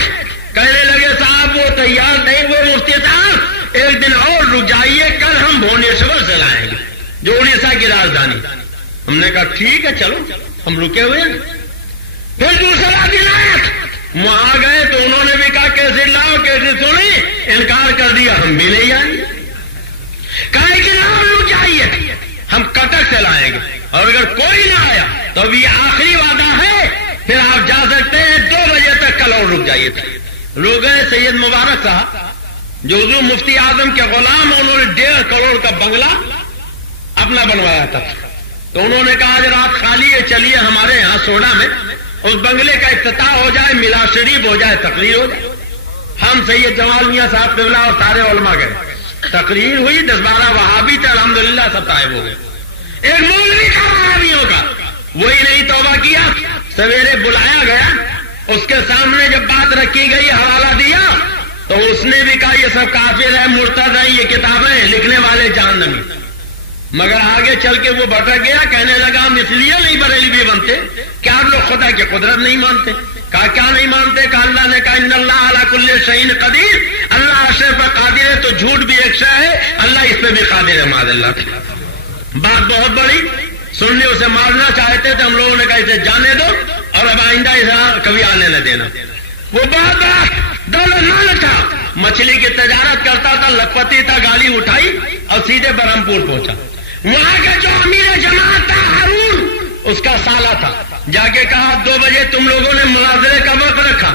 کہنے لگے صاحب وہ تیار نہیں. وہ مفتی صاحب ایک دن اور رک جائیے, کل ہم بھونیشور سے لائیں گے جو اڑیسہ کی راجدھانی. ہم نے کہا ٹھیک ہے چلو, ہم رکے ہوئے ہیں. پھر دوسرا دن آئے, وہاں گئے تو انہوں نے بھی کہا کیسے لاؤ, کیسے سنی. انکار کر دیا, ہم بھی نہیں آئیں گے. کہا کہ نہ رک جائیے, ہم کٹک سے لائیں گے, اور اگر کوئی نہ آیا تو اب یہ آخری وعدہ ہے, پھر آپ جا سکتے ہیں. 2 بجے تک کل اور رک جائیے. رک گئے. سید مبارک صاحب جو حضور مفتی اعظم کے غلام, انہوں نے 1.5 کروڑ کا بنگلہ اپنا بنوایا تھا. تو انہوں نے کہا آج رات خالی ہے, چلیے ہمارے یہاں سوڈا میں اس بنگلے کا افتتاح ہو جائے, میلاد شریف ہو جائے, تقریر ہو جائے. ہم سید جمال میاں صاحب قبلہ اور سارے علماء گئے. تقریر ہوئی. 10-12 وہابی تھے, الحمدللہ سب طائب ہو گئے. ایک مولوی کا وہابیوں کا وہی نہیں توبہ کیا. سویرے بلایا گیا, اس کے سامنے جب بات رکھی گئی, حوالہ دیا, تو اس نے بھی کہا یہ سب کافر ہے, مرتد ہیں, یہ کتابیں لکھنے والے جہنمی. مگر آگے چل کے وہ بھٹک گیا. کہنے لگا ہم اس لیے نہیں بریلوی بنتے کہ آپ لوگ خدا کی قدرت نہیں مانتے. کہا کیا نہیں مانتے؟ کہا اللہ نے کہا ان اللہ علی کل شیء قدیر, اللہ ہر شے پر قادر ہے. تو جھوٹ بھی ایک شے ہے, اللہ اس پہ بھی قادر ہے. معاذ اللہ. بات بہت بڑی. سننے اسے مارنا چاہتے تھے, ہم لوگوں نے کہا اسے جانے دو اور اب آئندہ اسے کبھی آنے نہ دینا. وہ بہت بڑا دولت مال تھا, مچھلی کی تجارت کرتا تھا, لکھپتی تھا, گاڑی اٹھائی اور سیدھے برہمپور پہنچا. وہاں کا جو امیر جماعت تھا ہارون, اس کا سالہ تھا, جا کے کہا 2 بجے تم لوگوں نے مناظرے کا وقت رکھا,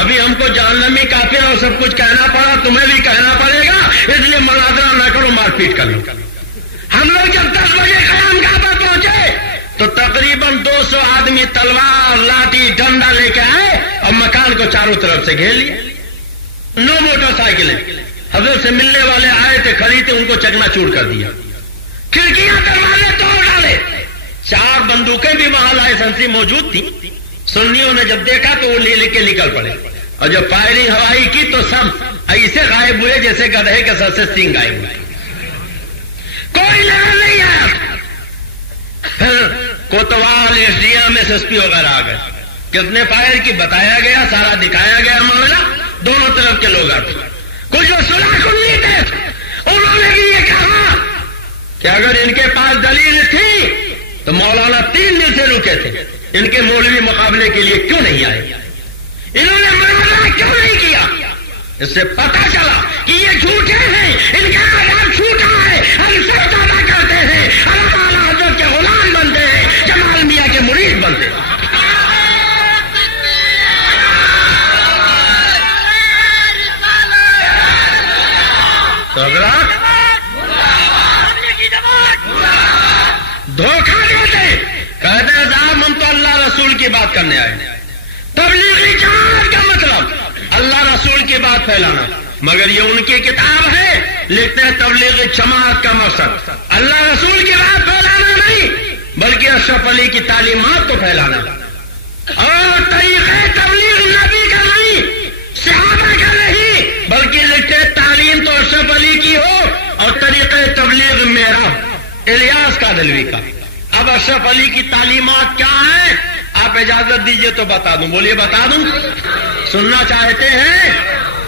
ابھی ہم کو جہنمی کافر اور سب کچھ کہنا پڑا, تمہیں بھی کہنا پڑے گا, اس لیے مناظرہ نہ کرو, مار پیٹ کر لو. ہم لوگ جب 10 بجے قیام گاہ پر پہنچے تو تقریباً 200 آدمی تلوار, لاٹھی, ڈنڈا لے کے آئے اور مکان کو چاروں طرف سے گھیر لیے. 9 موٹر سائیکلیں حضرت سے ملنے والے آئے تھے, کھڑی تھے, ان کو چکنا چور کر دیا, کھڑکیاں دروازے توڑ ڈالے. 4 بندوقیں بھی وہاں لائسنسی موجود تھی. سنیوں نے جب دیکھا تو وہ لے کے نکل پڑے, اور جب فائرنگ ہوائی کی تو سب ایسے غائب ہوئے جیسے گدھے کے سر سے سینگ آئے ہوئے. کوئی لڑ نہیں آیا. پھر کوتوال, S D M, S S P وغیرہ آ گئے. کتنے فائر کی بتایا گیا, سارا دکھایا گیا معاملہ. دونوں طرف کے لوگ آتے. کچھ جو صلح کنی تھے انہوں نے بھی یہ کہا کہ اگر ان کے پاس دلیل تھی تو مولانا 3 دن سے رکے تھے, ان کے مولوی مقابلے کے لیے کیوں نہیں آئے, انہوں نے مناظرہ کیوں نہیں کیا. اس سے پتا چلا کہ یہ جھوٹے ہیں, ان کا مذہب جھوٹا ہے, ہم سب توبہ کرتے ہیں, اللہ تعالیٰ حضرت کے غلام بنتے ہیں, جمال میاں کے مرید بنتے ہیں. دھوکہ دیتے, کہتے ہیں صاحب ہم تو اللہ رسول کی بات کرنے آئے. تبلیغی جماعت کا مطلب اللہ رسول کی بات پھیلانا, مگر یہ ان کی کتاب ہے, لکھتے ہیں تبلیغی جماعت کا مقصد اللہ رسول کی بات پھیلانا نہیں, بلکہ اشرف علی کی تعلیمات کو پھیلانا. اور طریقہ تبلیغ نبی کا نہیں, صحابہ کا نہیں, بلکہ لکھتے ہیں تعلیم تو اشرف علی کی ہو اور طریقہ تبلیغ میرا, الیاس قادلوی کا. اب اشرف علی کی تعلیمات کیا ہیں, آپ اجازت دیجئے تو بتا دوں. بولیے بتا دوں. سننا چاہتے ہیں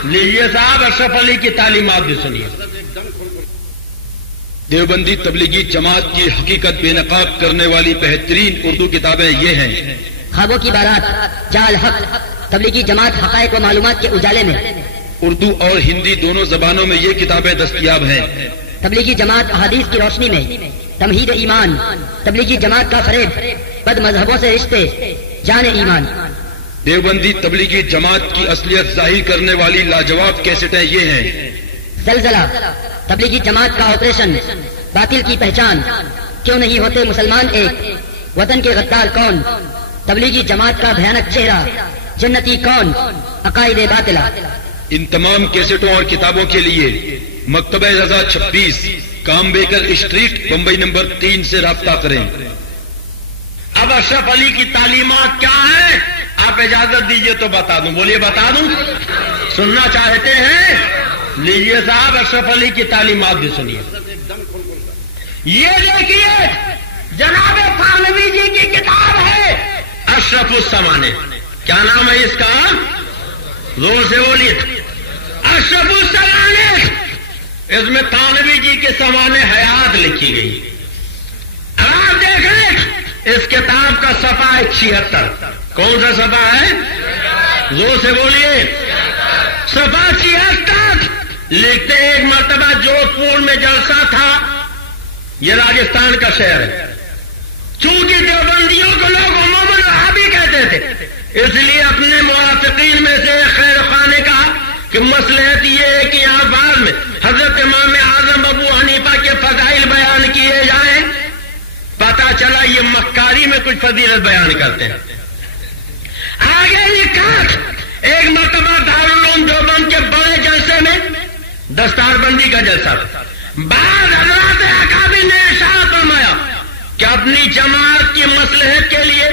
لیجیے صاحب, اشرف علی کی تعلیمات بھی سنیے. دیوبندی تبلیغی جماعت کی حقیقت بے نقاب کرنے والی بہترین اردو کتابیں یہ ہیں: خوابوں کی بارات جال حق تبلیغی جماعت حقائق و معلومات کے اجالے میں اردو اور ہندی دونوں زبانوں میں یہ کتابیں دستیاب ہیں. تبلیغی جماعت احادیث کی روشنی میں تمہید ایمان تبلیغی جماعت کا فریب بد مذہبوں سے رشتے جان ایمان. دیوبندی تبلیغی جماعت کی اصلیت ظاہر کرنے والی لاجواب کیسٹیں یہ ہیں. زلزلہ تبلیغی جماعت کا آپریشن باطل کی پہچان کیوں نہیں ہوتے مسلمان ایک وطن کے غدار کون تبلیغی جماعت کا بھیانک چہرہ جنتی کون عقائد باطلہ. ان تمام کیسٹوں اور کتابوں کے لیے مکتبہ رضا 26 کام بیکر اسٹریٹ بمبئی نمبر 3 سے رابطہ کریں. اب اشرف علی کی تعلیمات کیا ہیں؟ آپ اجازت دیجئے تو بتا دوں. بولیے بتا دوں. سننا چاہتے ہیں؟ لیجئے صاحب اشرف علی کی تعلیمات بھی سنیے. یہ دیکھیے جناب تھانوی جی کی کتاب ہے اشرف السمانے. کیا نام ہے اس کا؟ زور سے بولیے. اشرف السمانے. اس میں تھانوی جی کے سمانے حیات لکھی گئی. اب آپ دیکھیں اس کتاب کا صفحہ ہے 76. کون سا صفحہ ہے؟ زور سے بولیے. صفحہ 76. لکھتے ایک مرتبہ جودھ پور میں جلسہ تھا. یہ راجستھان کا شہر ہے. چونکہ دیوبندیوں کو لوگ عموماً وہابی کہتے تھے اس لیے اپنے موافقین میں سے خیر خواہ نے کہا کہ مصلحت یہ ہے کہ یہاں بعد میں حضرت امام اعظم ابو حنیفہ کے فضائل بیان کیے جائیں. پتا چلا یہ مکاری میں کچھ فضیلت بیان کرتے ہیں. آگے لکھا ایک مرتبہ دارالعلوم دیوبند کے بڑے جلسے میں دستار بندی کا جلسہ تھا. بعد حضرات اکابر نے ارشاد فرمایا کہ اپنی جماعت کی مصلحت کے لیے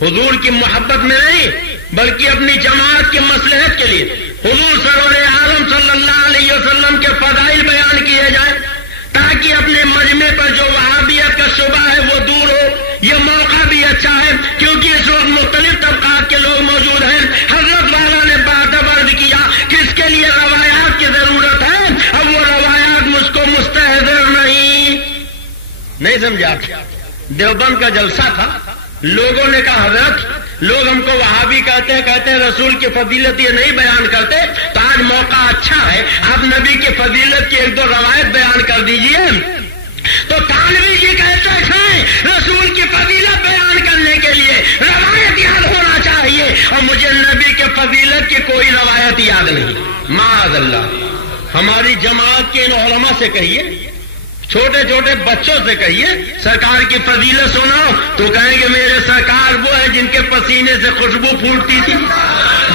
حضور کی محبت میں نہیں بلکہ اپنی جماعت کی مصلحت کے لیے حضور سرور عالم صلی اللہ علیہ وسلم کے فضائل بیان کیے جائیں تاکہ اپنے مجمع پر جو وہابیت کا شبہ ہے وہ دور ہو. یہ موقع بھی اچھا ہے کیونکہ اس وقت مختلف طبقات کے لوگ موجود ہیں. حضرت والا نے بات عرض کیا کہ اس کے لیے روایات کی ضرورت ہے. اب وہ روایات مجھ کو مستحضر نہیں سمجھا. دیوبند کا جلسہ تھا. لوگوں نے کہا حضرت لوگ ہم کو وہابی کہتے ہیں رسول کی فضیلت یہ نہیں بیان کرتے تو آج موقع اچھا ہے آپ نبی کی فضیلت کی ایک دو روایت بیان کر دیجئے. تو تھانوی جی کہتے ہیں رسول کی فضیلت بیان کرنے کے لیے روایت یاد ہونا چاہیے اور مجھے نبی کے فضیلت کی کوئی روایت یاد نہیں. معاذ اللہ. ہماری جماعت کے ان علماء سے کہیے چھوٹے چھوٹے بچوں سے کہیے سرکار کی فضیلت سناؤ تو کہیں گے میرے سرکار وہ ہے جن کے پسینے سے خوشبو پھوٹتی تھی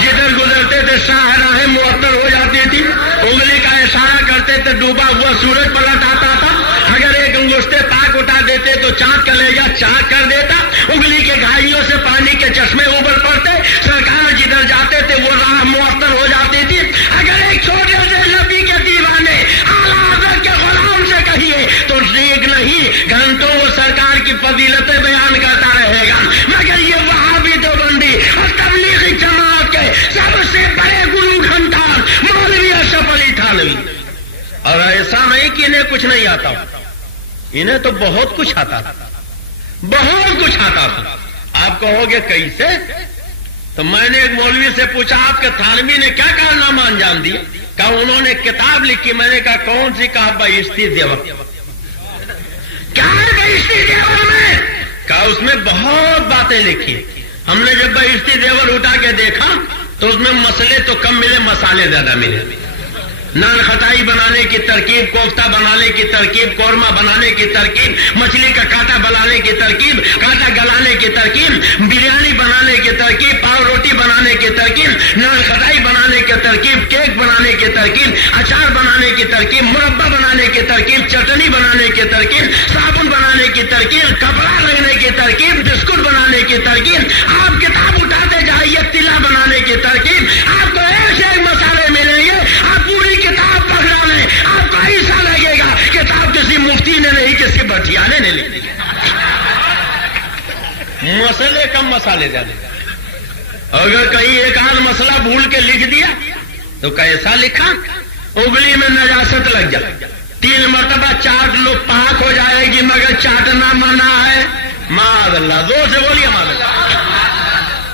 جدھر گزرتے تھے شاہراہیں معطر ہو جاتی تھی. انگلی کا اشارہ کرتے تھے ڈوبا ہوا سورج پلٹ آتا تھا. اگر ایک انگشتے پاک اٹھا دیتے تو چاند کلیجہ چاک کر دیتا. انگلی کے گھائیوں سے پانی کے چشمے اوپر پڑتے. سرکار جدھر جاتے تھے وہ راہ معطر ہو جاتی تھی. اگر ایک چھوٹے سے نبی کے دیوانے اعلیٰ حضرت کے غلام سے کہیے تو ٹھیک نہیں گھنٹوں وہ سرکار کی فضیلتیں بیان کرتا رہے گا. مگر یہ وہابی دیوبندی اور تبلیغی جماعت کے سب سے بڑے گرو گھنٹال مولوی اشرف علی تھانوی. اور ایسا نہیں کہ انہیں کچھ نہیں آتا. انہیں تو بہت کچھ آتا تھا. بہت کچھ آتا تھا. آپ کہو گے کیسے؟ تو میں نے ایک مولوی سے پوچھا آپ کے تھانوی نے کیا کارنامہ انجام دیا؟ کہا انہوں نے کتاب لکھی. میں نے کہا کون سی؟ کہا بہشتی زیور. کیا ہے بہشتی زیور میں؟ کہا اس میں بہت باتیں لکھی. ہم نے جب بہشتی زیور اٹھا کے دیکھا تو اس میں مسئلے تو کم ملے مسالے زیادہ ملے. نان خٹائی بنانے کی ترکیب, کوفتہ بنانے کی ترکیب, قورمہ بنانے کی ترکیب, مچھلی کا کانٹا بنانے کی ترکیب, کانٹا گلانے کی ترکیب, بریانی بنانے کی ترکیب, پاؤ روٹی بنانے کی ترکیب, نان خٹائی بنانے کی ترکیب, کیک بنانے کی ترکیب, اچار بنانے کی ترکیب, مربع بنانے کی ترکیب, چٹنی بنانے کی ترکیب, صابن بنانے کی ترکیب, کپڑا لگنے کی ترکیب, بسکٹ بنانے کی ترکیب. آپ کتاب اٹھاتے جائیے تلا بنانے کی ترکیب. آپ کو ایسے مسالے ملیں گے آپ پوری کتاب پکڑا لیں آپ کو ایسا لگے گا کتاب کسی مفتی نے نہیں کسی بٹھیانے نے لکھی. مسئلے کم مسالے زیادہ. اگر کہیں ایک آدھ مسئلہ بھول کے لکھ دیا تو کیسا لکھا؟ انگلی میں نجاست لگ جائے, 3 مرتبہ چاٹ لو پاک ہو جائے گی مگر چاٹنا منع ہے. معاذ اللہ. زور سے بولیے معاذ اللہ.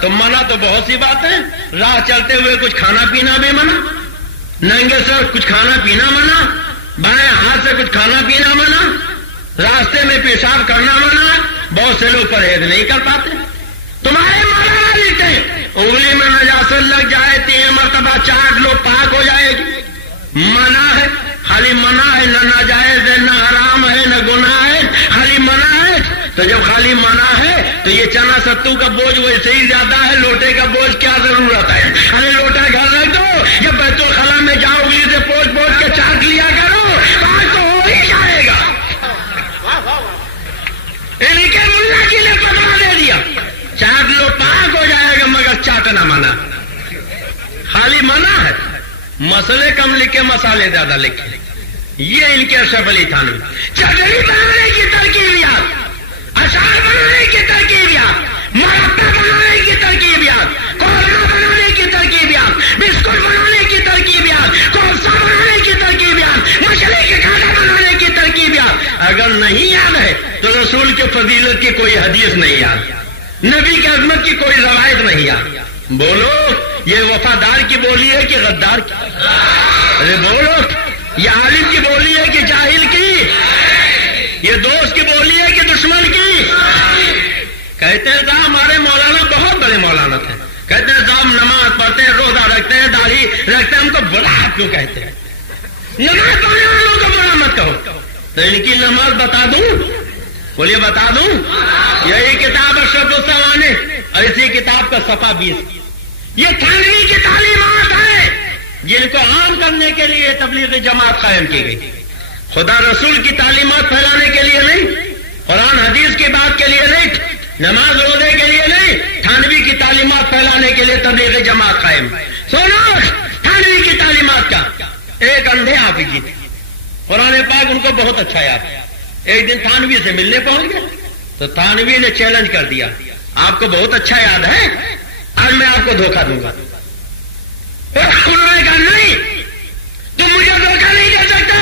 تو منع تو بہت سی بات ہے. راہ چلتے ہوئے کچھ کھانا پینا بھی منع, ننگے سر کچھ کھانا پینا منع, بائیں ہاتھ سے کچھ کھانا پینا منع, راستے میں پیشاب کرنا منع. بہت سے لوگ پرہیز نہیں کر پاتے. تمہارے مولانا لکھتے ہیں انگلی میں نجاست لگ جائے 3 مرتبہ چاٹ لو پاک ہو جائے گی. منع ہے, خالی منع ہے, نہ ناجائز ہے, نہ حرام ہے, نہ گناہ ہے, خالی منع ہے. تو جب خالی منع ہے تو یہ چنا ستو کا بوجھ ویسے ہی زیادہ ہے, لوٹے کا بوجھ کیا ضرورت ہے؟ ارے لوٹا گھر رکھ دو, جب بیت الخلا میں جاؤ انگلی سے پوچھ پوچھ کے چاٹ لیا کرو, پاک تو ہو ہی جائے گا. ان کے ملا جی نے فتوا دے دیا چاٹ لو پاک ہو جائے گا, مگر چاٹنا منع, خالی منع ہے. مسئلے کم لکھے مسالے زیادہ لکھے. یہ ان کے اشرف علی تھانوی. چٹنی بنانے کی ترکیبیات, اچار بنانے کی ترکیبیات, مربع بنانے کی ترکیبیات, قورمہ بنانے کی ترکیبیات, بسکٹ بنانے کی ترکیبیات, کوفتہ بنانے کی ترکیبیات, مچھلی کے کھانا بنانے کی ترکیبیات. اگر نہیں یاد ہے تو رسول کے فضیلت کی کوئی حدیث نہیں یاد, نبی کی عظمت کی کوئی روایت نہیں یاد. بولو یہ وفادار کی بولی ہے کہ غدار کی؟ ارے بولو یہ عالم کی بولی ہے کہ جاہل کی؟ یہ دوست کی بولی ہے کہ دشمن کی؟ کہتے ہیں صاحب ہمارے مولانا بہت بڑے مولانا تھے. کہتے ہیں صاحب نماز پڑھتے ہیں, روزہ رکھتے ہیں, داڑھی رکھتے ہیں, ہم کو برا کیوں کہتے ہیں؟ نماز پڑھنے والوں کو برا مت کہو. تو ان کی نماز بتا دوں, بولیے بتا دوں. یہی کتاب اشرف السوانے اور اسی کتاب کا صفحہ 20. یہ تھانوی کی تعلیمات ہیں جن کو عام کرنے کے لیے تبلیغ جماعت قائم کی گئی. خدا رسول کی تعلیمات پھیلانے کے لیے نہیں, قرآن حدیث کی بات کے لیے نہیں, نماز روزے کے لیے نہیں, تھانوی کی تعلیمات پھیلانے کے لیے تبلیغ جماعت قائم. سنو تھانوی کی تعلیمات کا. ایک اندھے حافظ جی تھے, قرآن پاک ان کو بہت اچھا یاد ہے. ایک دن تھانوی سے ملنے پہنچ گئے تو تھانوی نے چیلنج کر دیا, آپ کو بہت اچھا یاد ہے, آج میں آپ کو دھوکہ دوں گا. انہوں نے کہا نہیں تم مجھے دھوکہ نہیں دے سکتے.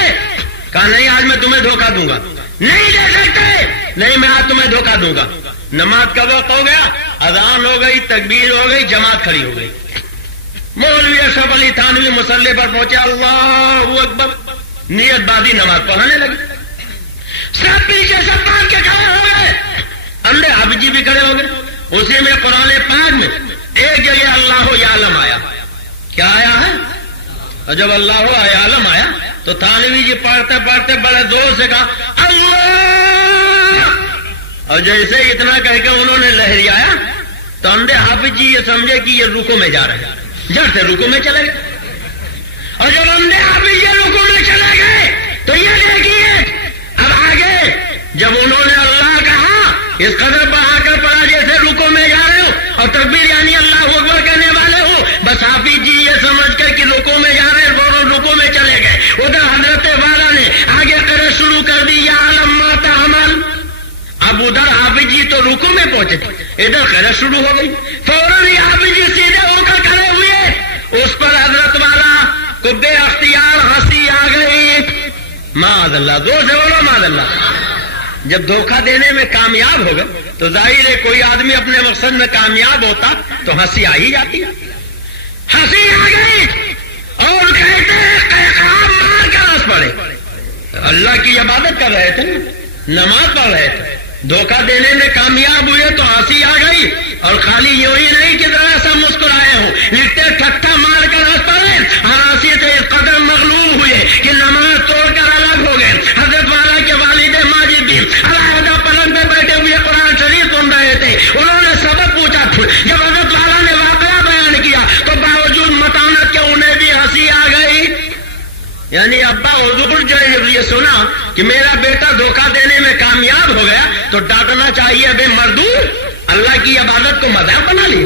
کہا نہیں آج میں تمہیں دھوکہ دوں گا. نہیں دے سکتے, نہیں میں آج تمہیں دھوکہ دوں گا. نماز کا وقت ہو گیا, اذان ہو گئی, تکبیر ہو گئی, جماعت کھڑی ہو گئی. مولوی اشرف علی تھانوی مسلح پر پہنچے, اللہ اکبر, نیت بازی نماز پڑھانے لگے. سب پیچھے سب پاک کے کھڑے ہو گئے, اندھے حافظ جی بھی کھڑے ہو گئے. اسی میں قرآن پاک میں ایک جگہ اللہ یعلم آیا. کیا آیا ہے؟ اور جب اللہ یعلم آیا تو تھانوی جی پڑھتے پڑھتے بڑے زور سے کہا اللہ, اور جیسے اتنا کہہ کے انہوں نے لہریایا تو اندھے حافظ جی یہ سمجھے کہ یہ رکو میں جا رہے ہیں, جڑ سے رکو میں چلے گئے. اور جب اندھے حافظ یہ رکو میں چلے گئے تو یہ دیکھیے اب آگے جب انہوں نے اللہ کہا اس قدر بڑھا کر پڑا جیسے رکو میں جا رہے ہو, اور تکبیر یعنی اللہ اکبر کہنے والے ہو, بس حافظ جی یہ سمجھ کر کہ رکو میں جا رہے ہیں, فوراً رکو میں چلے گئے. ادھر حضرت والا نے آگے قرأ شروع کر دی یا علم ما تعمل. اب ادھر حافظ جی تو رکو میں پہنچے تھے, ادھر قرأ شروع ہو گئی. فوراً حافظ جی سیدھے ہو کر کھڑے ہوئے, اس پر حضرت والا کو بے اختیار ہنسی آ گئی. معاذ اللہ, زور سے بولو معاذ اللہ. جب دھوکہ دینے میں کامیاب ہو گئے تو ظاہر ہے کوئی آدمی اپنے مقصد میں کامیاب ہوتا تو ہنسی آ ہی جاتی. ہنسی آ گئی اور کہتے ہیں قہقرام مار کر ہنس پڑے. اللہ کی عبادت کر رہے تھے, نماز پڑھ رہے تھے, دھوکہ دینے میں کامیاب ہوئے تو ہنسی آ گئی. اور خالی یوں ہی نہیں کہ ذرا سا مسکرائے ہوں, لکھتے ٹھٹھا مار کر ہنس پڑے. ہنسی سے اس قدر مغلوب ہوئے کہ نماز توڑ کر الگ ہو گئے. حضرت والا کے والد ماجد بھی علیحدہ پلنگ پہ بیٹھے ہوئے قرآن شریف سن رہے تھے. انہوں نے سبق پوچھا. جب حضرت والا نے واقعہ بیان کیا تو باوجود متانت کے انہیں بھی ہنسی آ گئی. یعنی ابا حضور جو یہ سنا کہ میرا بیٹا دھوکہ دینے میں کامیاب ہو گیا تو ڈانٹنا چاہیے, بے مردود, اللہ کی عبادت کو مذاق بنا لیا,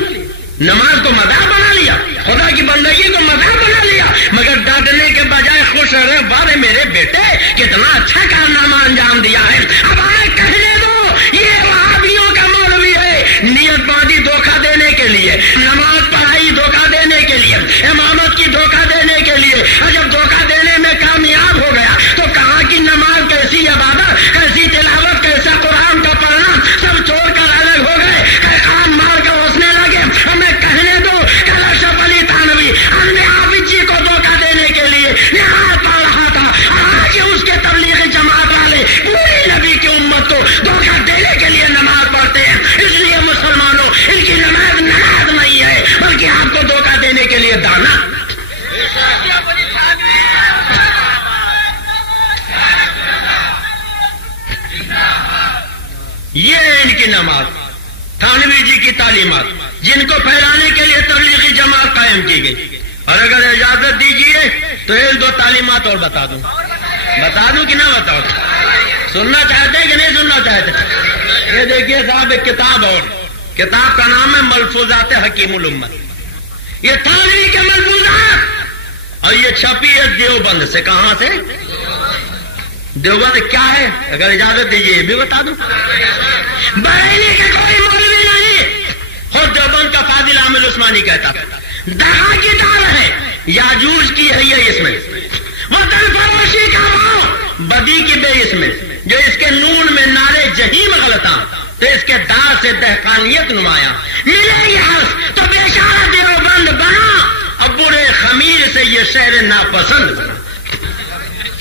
نماز کو مذاق بنا لیا, خدا کی بندگی کو مذاق بنا لیا, مگر ڈانٹنے کے بجائے خوش رہے, بارے میرے بیٹے کتنا اچھا کارنامہ انجام دیا ہے. اب آئے کہنے دو یہ وہابیوں کا مولوی ہے, نیت باندھی دھوکہ دینے کے لیے, نماز پڑھائی دھوکہ دینے کے لیے, امامت کی دھوکہ دینے کے لیے. اور جب دھوکہ دینے میں کامیاب ہو گیا تو کہا کہ نماز کیسی عبادت, کیسی تلاوت, کیسا قرآن کا پڑھنا, سب چھوڑ کر الگ ہو گئے. کام مار کر ہنسنے لگے. اور اگر اجازت دیجیے تو ایک دو تعلیمات اور بتا دوں کہ نہ بتاؤ؟ سننا چاہتے ہیں کہ نہیں سننا چاہتے؟ یہ دیکھیے صاحب ایک کتاب اور کتاب کا نام ہے ملفوظات حکیم الامت. یہ تھانوی کے ملفوظات اور یہ چھپی ہے دیوبند سے. کہاں سے؟ دیوبند کیا ہے؟ اگر اجازت دیجیے یہ بھی بتا دوں. بریلی کے کوئی مولوی نہیں، خود دیوبند کا فاضل عامل عثمانی کہتا تھا دغا کی دار ہے، یاجوج کی ہے یہ اس میں، وطن فروشی کا وہ بدی کی بے اس میں، جو اس کے نون میں نعرے جہیم غلطاں تو اس کے دار سے دہقانیت نمایاں. ملے گی ہنس تو بے شارہ دیوبند بنا، اب برے خمیر سے یہ شہر ناپسند بنا.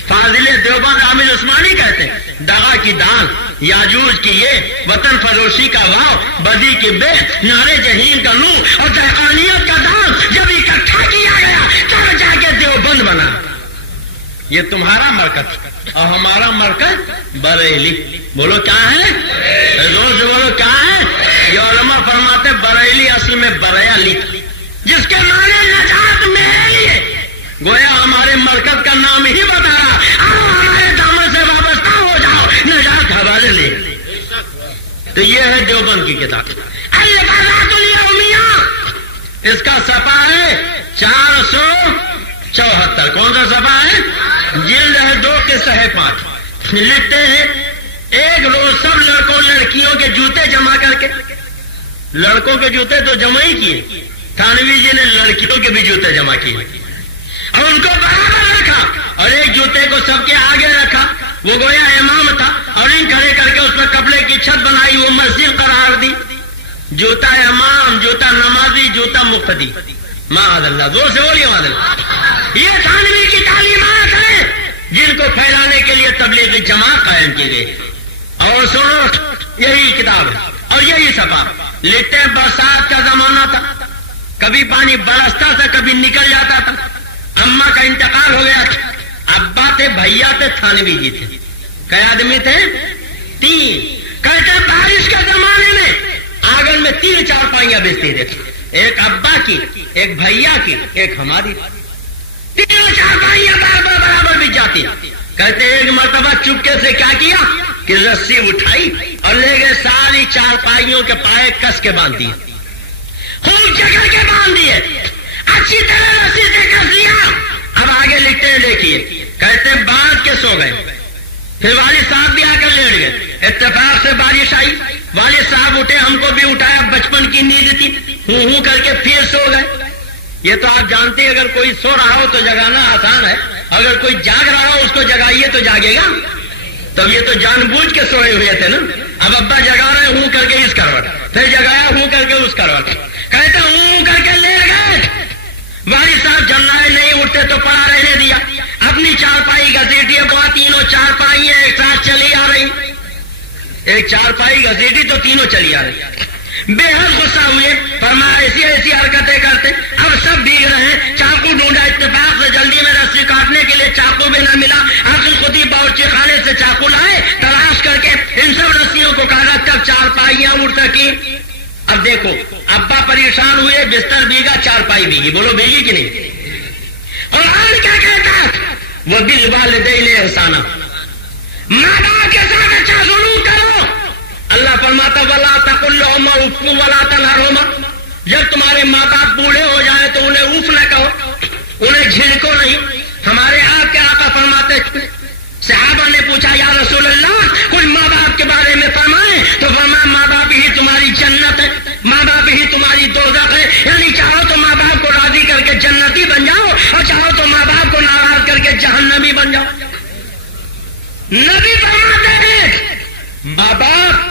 فاضل دیوبند عامل عثمانی کہتے ہیں دغا کی دان، یاجوج کی یہ، وطن فروشی کا واو، بدی کی بے، نعرے جہین کا نو اور دہقانیت کا دان جب اکٹھا کیا گیا تب جا کے دیوبند بنا. یہ تمہارا مرکز اور ہمارا مرکز بریلی. بولو کیا ہے؟ زور سے بولو کیا ہے؟ یہ علماء فرماتے بریلی اصل میں بریلی جس کے معنی نجات میری ہے. گویا ہمارے مرکز کا نام ہی بتا رہا، اب ہمارے دامن سے وابستہ ہو جاؤ، نجات حوالے لے. تو یہ ہے دیوبند کی کتاب العبادات الیومیہ. اس کا صفحہ ہے 474. کون سا صفحہ ہے؟ جلد ہے 2 قصہ ہے 5. لکھتے ہیں ایک روز سب لڑکوں لڑکیوں کے جوتے جمع کر کے، لڑکوں کے جوتے تو جمع ہی کیے، تھانوی جی نے لڑکیوں کے بھی جوتے جمع کیے اور ان کو برابر رکھا اور ایک جوتے کو سب کے آگے رکھا. وہ گویا امام تھا اور ان کھڑے کر کے اس پر کپڑے کی چھت بنائی، وہ مسجد قرار دی. جوتا امام، جوتا نمازی، جوتا مقتدی. معاذ اللہ. زور سے بولیے معاذ اللہ. یہ تھانوی کی تعلیمات ہیں جن کو پھیلانے کے لیے تبلیغی جماعت قائم کی گئی. اور سنو یہی کتاب ہے اور یہی صفحہ. لکھتے ہیں برسات کا زمانہ تھا، کبھی پانی برستا تھا کبھی نکل جاتا تھا. اماں کا انتقال ہو گیا تھا، ابا تھے، بھیا تھے، تھانوی جی تھے. کئی آدمی تھے؟ 3. کہتے بارش کے زمانے میں آنگن میں 3 چارپائیاں بچتی تھے، ایک ابا کی، ایک بھیا کی، ایک ہماری. 3 چارپائیاں برابر بچ جاتی. کہتے ایک مرتبہ چپکے سے کیا کیا کہ رسی اٹھائی اور لے گئے ساری چارپائیوں کے پائے کس کے باندھ دیے، خوب جگہ کے باندھ دیے، اچھی طرح رسی سے کس دیا. اب آگے لکھتے ہیں دیکھیے. کہتے ہیں باندھ کے سو گئے، پھر والد صاحب بھی آ کر لیٹ گئے. اتفاق سے بارش آئی، والد صاحب اٹھے، ہم کو بھی اٹھایا، بچپن کی نیند تھی، ہوں کر کے پھر سو گئے. یہ تو آپ جانتے ہیں اگر کوئی سو رہا ہو تو جگانا آسان ہے، اگر کوئی جاگ رہا ہو اس کو جگائیے تو جاگے گا. تب یہ تو جان بوجھ کے سوئے ہوئے تھے نا. اب ابا جگا رہے ہوں کر کے اس کروٹ، پھر جگایا ہوں کر کے اس کروٹ. کہتے ہوں کر کے لیٹ گئے. والد صاحب جلائے نہیں اٹھتے تو پڑا رہنے دیا. اپنی چارپائی گھسیٹی، تینوں چارپائی ایک ساتھ چلی آ رہی. ایک چارپائی گھسیٹی تو تینوں چلی آ رہی. بے حد غصہ ہوئے، فرمایا ایسی ایسی حرکتیں کرتے اب سب بھیگ رہے ہیں. چاقو ڈھونڈا، اتفاق سے جلدی میں رسی کاٹنے کے لیے چاقو بھی نہ ملا. آخر خود ہی باورچی خانے سے چاقو لائے، تلاش کر کے ان سب رسیوں کو کاٹا، تب چارپائیاں اڑ سکی. اب دیکھو ابا پریشان ہوئے، بستر بھیگا، چارپائی بھیگی. بولو بھیگی کہ نہیں؟ اور آج کیا کہتا وہ بالوالدین احسانا، ماں باپ کے ساتھ اچھا سلوک کرو. اللہ فرماتا ولا تقل لهما اف ولا تنهرهما. جب تمہارے ماں باپ بوڑھے ہو جائیں تو انہیں اف نہ کہو، انہیں جھڑکو نہیں. ہمارے آپ کے آقا فرماتے، صحابہ نے پوچھا یا رسول اللہ کوئی ماں باپ کے بارے میں فرمائے تو فرمایا ماں باپ ہی تمہاری جنت ہے، ماں باپ ہی تمہاری دوزخ ہے. یعنی چاہو تو ماں باپ کو راضی کر کے جنتی بن جاؤ اور چاہو تو ماں باپ کو ناراض کر کے جہنمی بن جاؤ. نبی فرماتے ہیں ماں باپ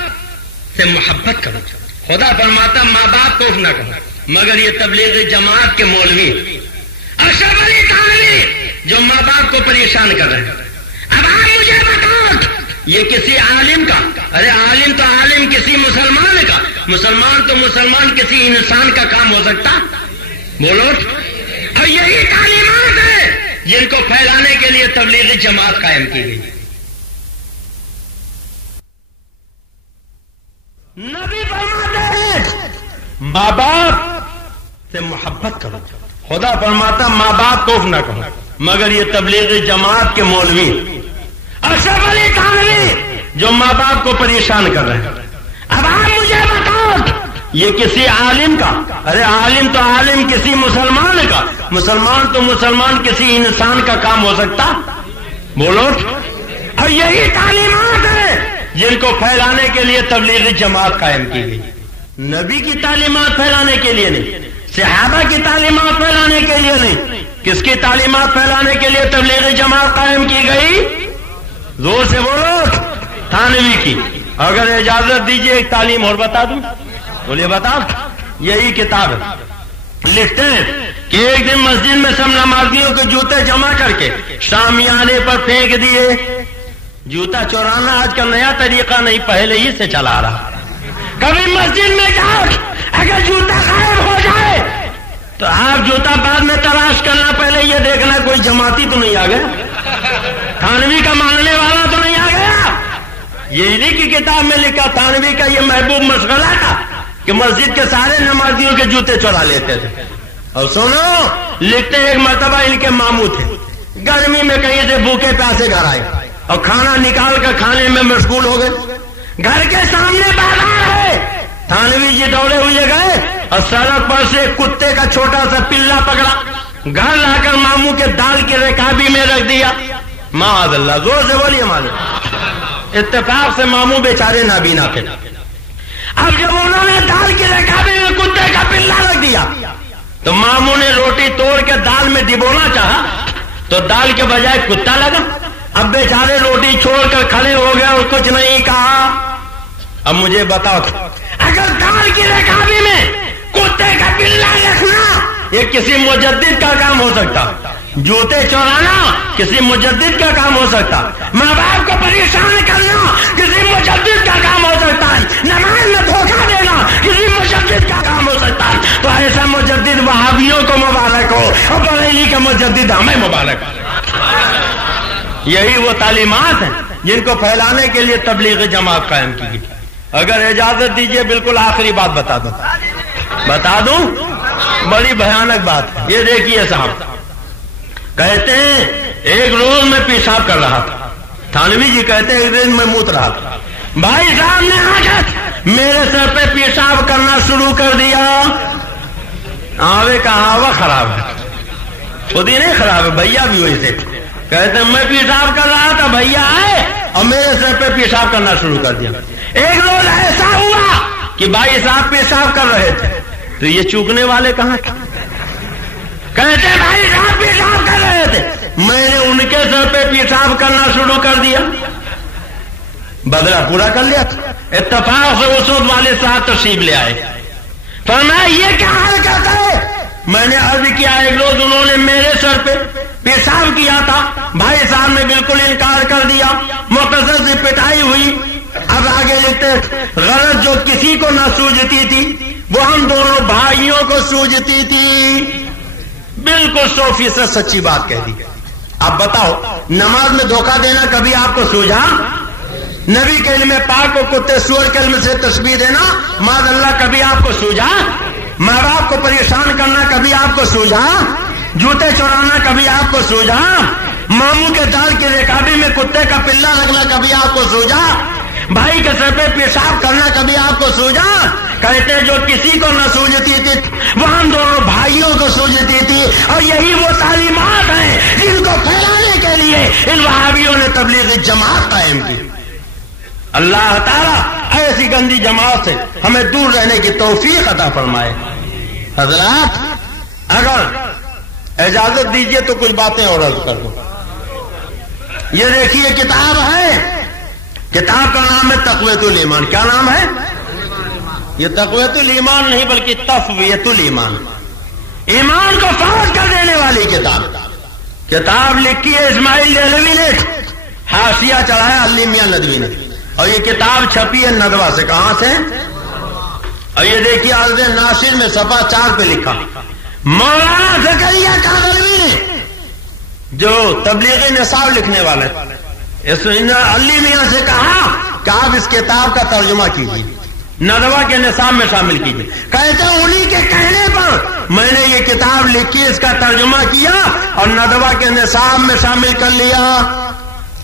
سے محبت کرو. خدا فرماتا ماں باپ کو نہ کہو. مگر یہ تبلیغ جماعت کے مولوی اشرف علی تھانوی جو ماں باپ کو پریشان کر رہے ہیں. اب آپ مجھے بتاؤ یہ کسی عالم کا، ارے عالم تو عالم کسی مسلمان کا، مسلمان تو مسلمان کسی انسان کا کام ہو سکتا؟ بولو. اور یہی تعلیمات ہے جن کو پھیلانے کے لیے تبلیغی جماعت قائم کی گئی. نبی فرماتے ہیں ماں باپ سے محبت کرو. خدا فرماتا ماں باپ کو نہ کہو، مگر یہ تبلیغی جماعت کے مولوی اشرف علی تھانوی جو ماں باپ کو پریشان کر رہے ہیں. اب آپ مجھے بتاؤ یہ کسی عالم کا، ارے عالم تو عالم کسی مسلمان کا، مسلمان تو مسلمان کسی انسان کا کام ہو سکتا؟ بولو. اور یہی تعلیمات ہے جن کو پھیلانے کے لیے تبلیغی جماعت قائم کی گئی. نبی کی تعلیمات پھیلانے کے لیے نہیں، صحابہ کی تعلیمات پھیلانے کے لیے نہیں. کس کی تعلیمات پھیلانے کے لیے تبلیغی جماعت قائم کی گئی؟ زور سے بولو. تھانوی کی. اگر اجازت دیجیے ایک تعلیم اور بتا دوں. بولیے بتا. یہی کتاب ہے. لکھتے ہیں کہ ایک دن مسجد میں سب نمازیوں کے جوتے جمع کر کے شامیانے پر پھینک دیے. جوتا چورانا آج کا نیا طریقہ نہیں، پہلے ہی سے چلا رہا. کبھی مسجد میں جاؤ، اگر جوتا غائب ہو جائے تو آپ جوتا بعد میں تلاش کرنا، پہلے یہ دیکھنا کوئی جماعتی تو نہیں آ گیا، تھانوی کا ماننے والا تو نہیں آ گیا. یہ کی کتاب میں لکھا تھانوی کا یہ محبوب مشغلہ تھا کہ مسجد کے سارے نمازیوں کے جوتے چورا لیتے تھے. اور سنو لکھتے ایک مرتبہ ان کے ماموں تھے، گرمی میں کہیں سے بھوکے پیاسے گھر آئے اور کھانا نکال کر کھانے میں مشغول ہو گئے. گھر کے سامنے بازار ہے، تھانوی جی دوڑے ہوئے گئے اور سڑک پر سے کتے کا چھوٹا سا پلا پکڑا، گھر لا کر ماموں کے دال کی رکابی میں رکھ دیا. معاذ اللہ. زور سے بولیے معلوم. اتفاق سے ماموں بیچارے نابینا تھے. اب جب انہوں نے دال کی رکابی میں کتے کا پلا رکھ دیا تو ماموں نے روٹی توڑ کے دال میں ڈبونا چاہا تو دال کے بجائے کتا لگا. اب بیچارے روٹی چھوڑ کر کھڑے ہو گئے اور کچھ نہیں کہا. اب مجھے بتاؤ اگر دال کی رکابی میں کتے کا پلا رکھنا یہ کسی مجدد کا کام ہو سکتا؟ جوتے چورانا کسی مجدد کا کام ہو سکتا؟ ماں باپ کو پریشان کرنا کسی مجدد کا کام ہو سکتا ہے؟ نماز میں دھوکہ دینا کسی مجدد کا کام ہو سکتا ہے؟ تو ایسا مجدد وہابیوں کو مبارک ہو اور بریلی کا مجدد ہمیں مبارک ہو. یہی وہ تعلیمات ہیں جن کو پھیلانے کے لیے تبلیغ جماعت قائم کی گئی. اگر اجازت دیجیے بالکل آخری بات بتا دوں بڑی بھیانک بات ہے. یہ دیکھیے صاحب کہتے ہیں ایک روز میں پیشاب کر رہا تھا. تھانوی جی کہتے ہیں ایک دن میں موت رہا تھا. بھائی صاحب نے آ کر میرے سر پہ پیشاب کرنا شروع کر دیا. آوے کا آوا خراب ہے، خود ہی نہیں خراب ہے، بھیا بھی وہی سے. کہتے ہیں میں پیشاب کر رہا تھا، بھیا آئے اور میرے سر پہ پیشاب کرنا شروع کر دیا. ایک روز ایسا ہوا کہ بھائی صاحب پیشاب کر رہے تھے تو یہ چوکنے والے کہاں تھے؟ کہتے ہیں بھائی صاحب پیشاب کر رہے تھے، میں نے ان کے سر پہ پیشاب کرنا شروع کر دیا. بدلہ پورا کر لیا. اتفاق سے اس وقت والے صاحب تشریف لے آئے. فرمایا یہ کیا حرکت ہے؟ میں نے عرض کیا ایک روز انہوں نے میرے سر پہ پیشاب کیا تھا، بھائی صاحب نے بالکل انکار کر دیا، مختصر سے پٹائی ہوئی. اب آگے لکھتے غرض جو کسی کو نہ سوجتی تھی وہ ہم دونوں بھائیوں کو سوجتی تھی. بالکل 100% سچی بات کہہ دی. اب بتاؤ نماز میں دھوکہ دینا کبھی آپ کو سوجھا؟ نبی کے علم پاک کو کتے سور کے علم سے تشبیہ دینا معاذ اللہ کبھی آپ کو سوجھا؟ ماں باپ کو پریشان کرنا کبھی آپ کو سوجھا؟ جوتے چورانا کبھی آپ کو سوجھا؟ ماموں کے دال کی رکابی میں کتے کا پلا رکھنا کبھی آپ کو سوجھا؟ بھائی کے سر پہ پیشاب کرنا کبھی آپ کو سوجھا؟ کہتے جو کسی کو نہ سوجھتی تھی وہ ہم دونوں بھائیوں کو سوجھتی تھی. اور یہی وہ تعلیمات ہیں جن کو پھیلانے کے لیے ان وہابیوں نے تبلیغی جماعت قائم کی. اللہ تعالیٰ ایسی گندی جماعت سے ہمیں دور رہنے کی توفیق عطا فرمائے. حضرات اگر اجازت دیجیے تو کچھ باتیں اور عرض کر دوں. یہ دیکھیے کتاب ہے، کتاب کا نام ہے تقویت الایمان. کیا نام ہے؟ یہ تقویت الایمان نہیں بلکہ تفویت الایمان، ایمان کو فوت کر دینے والی کتاب. کتاب لکھی ہے اسماعیل دہلوی نے، حاشیہ چڑھایا علی میاں ندوی نے، اور یہ کتاب چھپی ہے ندوہ سے. کہاں سے؟ اور یہ دیکھیے عرض ناصر میں صفحہ 4 پہ لکھا مولانا زکریا کاغلوی نے جو تبلیغی نصاب لکھنے والے علی میاں سے کہا کہ آپ اس کتاب کا ترجمہ کیجیے. ندوہ کے نصاب میں شامل کیجیے. کہتے ہیں انہی کے کہنے پر میں نے یہ کتاب لکھی, اس کا ترجمہ کیا اور ندوہ کے نصاب میں شامل کر لیا.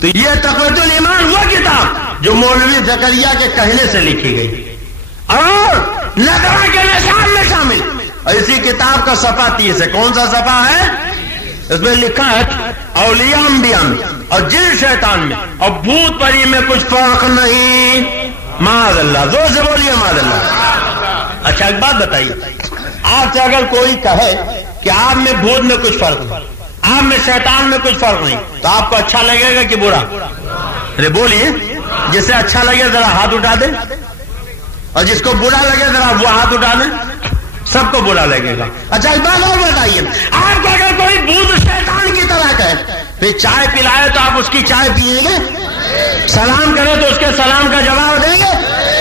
تو یہ تقویۃ الایمان وہ کتاب جو مولوی زکریا کے کہنے سے لکھی گئی اور ندوہ کے نصاب میں شامل. اور اسی کتاب کا صفحہ 30 ہے. کون سا صفحہ ہے؟ اس میں لکھا ہے اولیاء انبیاء میں اور جن شیطان میں اور بھوت پری میں کچھ فرق نہیں. معاذ اللہ. زور سے بولیے معاذ اللہ. اچھا ایک بات بتائیے, آپ سے اگر کوئی کہے کہ آپ میں بھوت میں کچھ فرق نہیں, آپ میں شیطان میں کچھ فرق نہیں, تو آپ کو اچھا لگے گا کہ برا؟ ارے بولیے. جسے اچھا لگے ذرا ہاتھ اٹھا دیں, اور جس کو برا لگے ذرا وہ ہاتھ اٹھا دیں. سب کو برا لگے گا. اچھا ایک بات اور بتائیے, آپ کو اگر کوئی بھوت شیطان کی طرح کہے پھر چائے پلائے تو آپ اس کی چائے پیئیں گے؟ سلام کرے تو اس کے سلام کا جواب دیں گے؟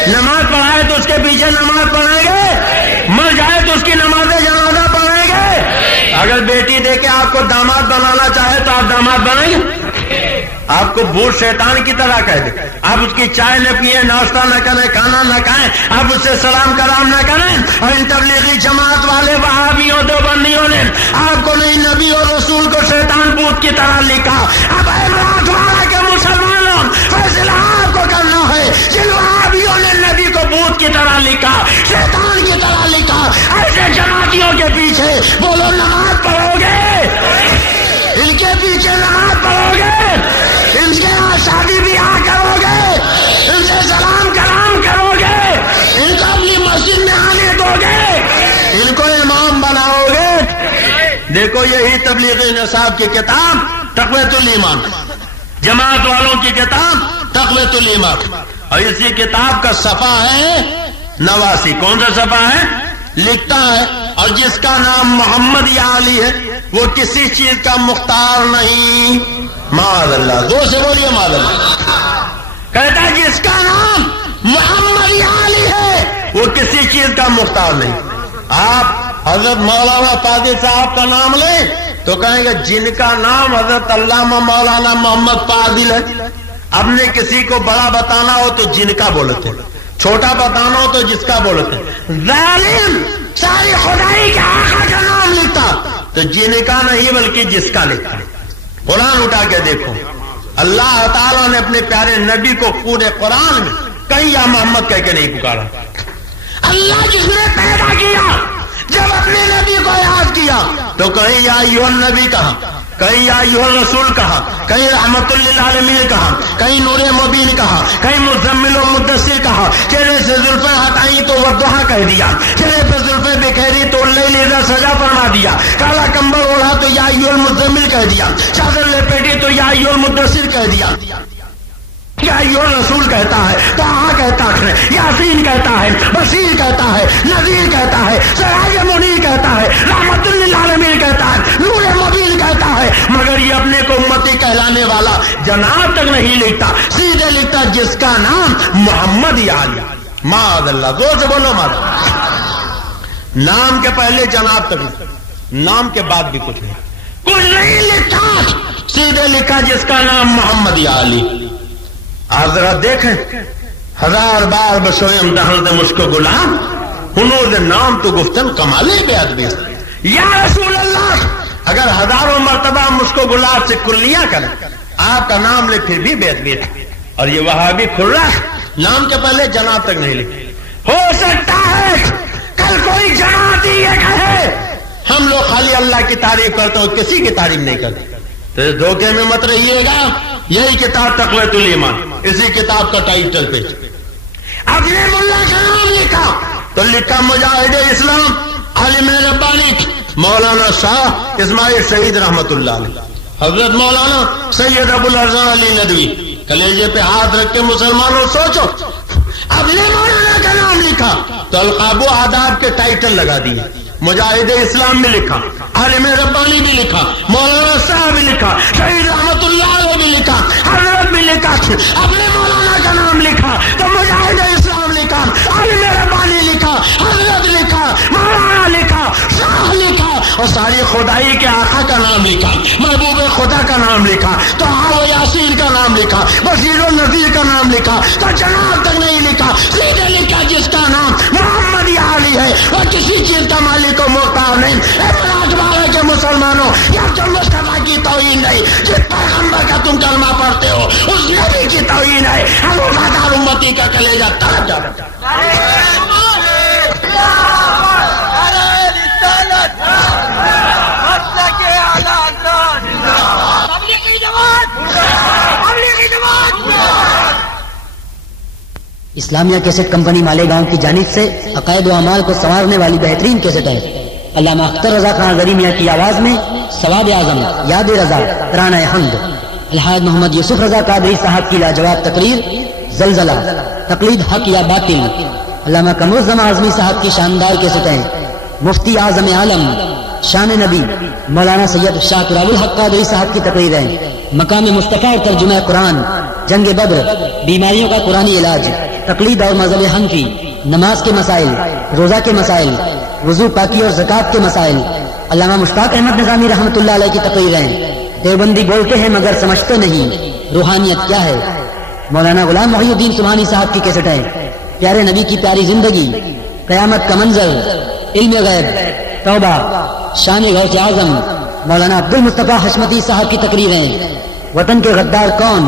نماز پڑھائے تو اس کے پیچھے نماز پڑھیں گے؟ مر جائے تو اس کی نماز جنازہ پڑھیں گے؟ اگر بیٹی دے کے آپ کو داماد بنانا چاہے تو آپ داماد بنیں گے؟ آپ کو بھوت شیطان کی طرح کہہ دے, آپ اس کی چائے نہ پیئے, ناشتہ نہ کریں, کھانا نہ کھائیں, آپ اس سے سلام کرام نہ کریں. اور ان تبلیغی جماعت والے وہابیوں دیوبندیوں نے آپ کو نہیں نبی اور رسول کو شیطان بھوت کی طرح لکھا. اب امراض والا کے مسلمانوں فیصلہ آپ کو کرنا ہے. جن وہابیوں نے نبی کو بھوت کی طرح لکھا, شیطان کی طرح لکھا, ایسے جماعتیوں کے پیچھے بولو نماز پڑھو گے؟ ان کے پیچھے نماز پڑھو گے؟ ان کے یہاں شادی بیاہ کرو گے؟ ان سے سلام کرام کرو گے؟ ان کو اپنی مسجد میں آنے دو گے؟ ان کو امام بناؤ گے؟ دیکھو یہی تبلیغی نصاب کی کتاب تقویۃ الایمان, جماعت والوں کی کتاب تقویۃ الایمان, اور اسی کتاب کا صفحہ ہے 89. کون سا صفحہ ہے؟ لکھتا ہے اور جس کا نام محمد یا علی ہے وہ کسی چیز کا مختار نہیں. معاذ اللہ. زور سے بولیے معاذ اللہ. کہتا ہے جس کا نام محمد یا علی ہے وہ کسی چیز کا مختار نہیں. آپ حضرت مولانا قادری صاحب کا نام لیں تو کہیں گے جن کا نام حضرت علامہ مولانا محمد فاضل ہے. اب نے کسی کو بڑا بتانا ہو تو جن کا بولتے, چھوٹا بتانا ہو تو جس کا بولتے. ظالم ساری خدائی کے آقا کا نام لکھتا تو جن کا نہیں بلکہ جس کا لکھتا. قرآن اٹھا کے دیکھو, اللہ تعالیٰ نے اپنے پیارے نبی کو پورے قرآن میں کہیں یا محمد کہہ کے نہیں پکارا. اللہ جس نے پیدا کیا جب اپنے نبی کو یاد کیا تو کہیں یا ایھا النبی کہا, کہیں یا ایھا الرسول کہا, کہیں رحمت للعالمین کہا, کہیں نور مبین کہا, کہیں مزمل و مدثر کہا. چہرے سے زلفیں ہٹائی تو والضحیٰ کہہ دیا, چہرے پہ زلفیں بکھیری تو اللیل اذا سجا فرما دیا, کالا کمبل اوڑھا تو یا ایھا المزمل کہہ دیا, چادر لپیٹی تو یا ایھا المدثر کہہ دیا. یا ایھا رسول کہتا ہے, طٰہٰ کہتا ہے, یاسین کہتا ہے, بشیر کہتا ہے, نذیر کہتا ہے, سراج منیر کہتا ہے, رحمت للعالمین کہتا ہے, نور مبین کہتا ہے. مگر یہ اپنے کو امتی کہلانے والا جناب تک نہیں لکھتا, سیدھے لکھتا جس کا نام محمد یا علی. معاذ اللہ. زور سے بولو معاذ اللہ. نام کے پہلے جناب تک, نام کے بعد بھی کچھ نہیں لکھا, سیدھے لکھا جس کا نام محمد یا علی. آپ ذرا دیکھیں, 1000 بار بسوئم دہن مشکو غلام ہنوز نام تو گفتن کمالے بے ادبی. یا رسول اللہ, اگر 1000 مرتبہ مشکو غلام سے کلیاں کریں آپ کا نام لے پھر بھی بے ادبی ہے. اور یہ وہابی کھلا نام کے پہلے جناب تک نہیں لکھے. ہو سکتا ہے کل کوئی جماعتی یہ کہے ہم لوگ خالی اللہ کی تعریف کرتے ہیں, کسی کی تعریف نہیں کرتے. تو دھوکے میں مت رہیے گا. یہی کتاب تقویۃ الایمان, اسی کتاب کا ٹائٹل پہ اپنے ملا کا نام لکھا تو لکھا مجاہد اسلام عالم ربانی مولانا شاہ اسماعیل شہید رحمت اللہ علیہ. حضرت مولانا سید ابو الحسن علی ندوی. کلیجے پہ ہاتھ رکھ کے مسلمانوں سوچو, اپنے مولانا کا نام لکھا تو القاب و آداب کے ٹائٹل لگا دیے. مجاہد اسلام بھی لکھا, عالم ربانی بھی لکھا, مولانا صاحب بھی لکھا, شہید رحمت اللہ علیہ بھی لکھا, حضرت بھی لکھا. اپنے مولانا کا نام لکھا تو مجاہد اسلام لکھا, عالم ربانی لکھا, حضرت لکھا, مولانا لکھا, شاہ لکھا, اور ساری خدائی کے آقا کا نام لکھا، محبوب خدا کا نام لکھا، تو و یاسین کا نام لکھا، بشیر و نذیر کا نام لکھا، تو جناب تک نہیں لکھا، سیدھے لکھا جس کا نام محمد علی ہے وہ کسی چیز کا مالک و مختار نہیں۔ اعتبار کے مسلمانوں، یا تم مصطفیٰ کی توہین نہیں، جس پیغمبر کا تم کلمہ پڑھتے ہو اس نبی کی توہین ہے۔ ابو بکر امتی کا کلیجہ تڑپ جاتا اسلامیہ کیسٹ کمپنی مالیگاؤں کی جانب سے عقائد و اعمال کو سنوارنے والی بہترین کیسٹ ہے۔ علامہ اختر رضا خان غری میاں کی آواز میں ثواب اعظم، یاد رضا، ترانہ حمد، الحاج محمد یوسف رضا قادری صاحب کی لاجواب تقریر زلزلہ، تقلید حق یا باطل، علامہ قمرالزمان اعظمی صاحب کی شاندار کیسٹیں، مفتی اعظم عالم شان نبی مولانا سید شاہ تراب الحق قادری صاحب کی تقریریں، مقام مصطفیٰ اور ترجمہ قرآن، جنگ بدر، بیماریوں کا قرآنی علاج، تقلید اور مذہب حنفی، نماز کے مسائل، روزہ کے مسائل، وضو پاکی اور زکوٰۃ کے مسائل، علامہ مشتاق احمد نظامی رحمۃ اللہ علیہ کی تقریریں، دیوبندی بولتے ہیں مگر سمجھتے نہیں، روحانیت کیا ہے، مولانا غلام محی الدین سبحانی صاحب کی کیسٹیں، پیارے نبی کی پیاری زندگی، قیامت کا منظر، علم غیب، توبہ، شان غوث اعظم، مولانا عبد المصطفیٰ حشمتی صاحب کی تقریریں، وطن کے غدار کون،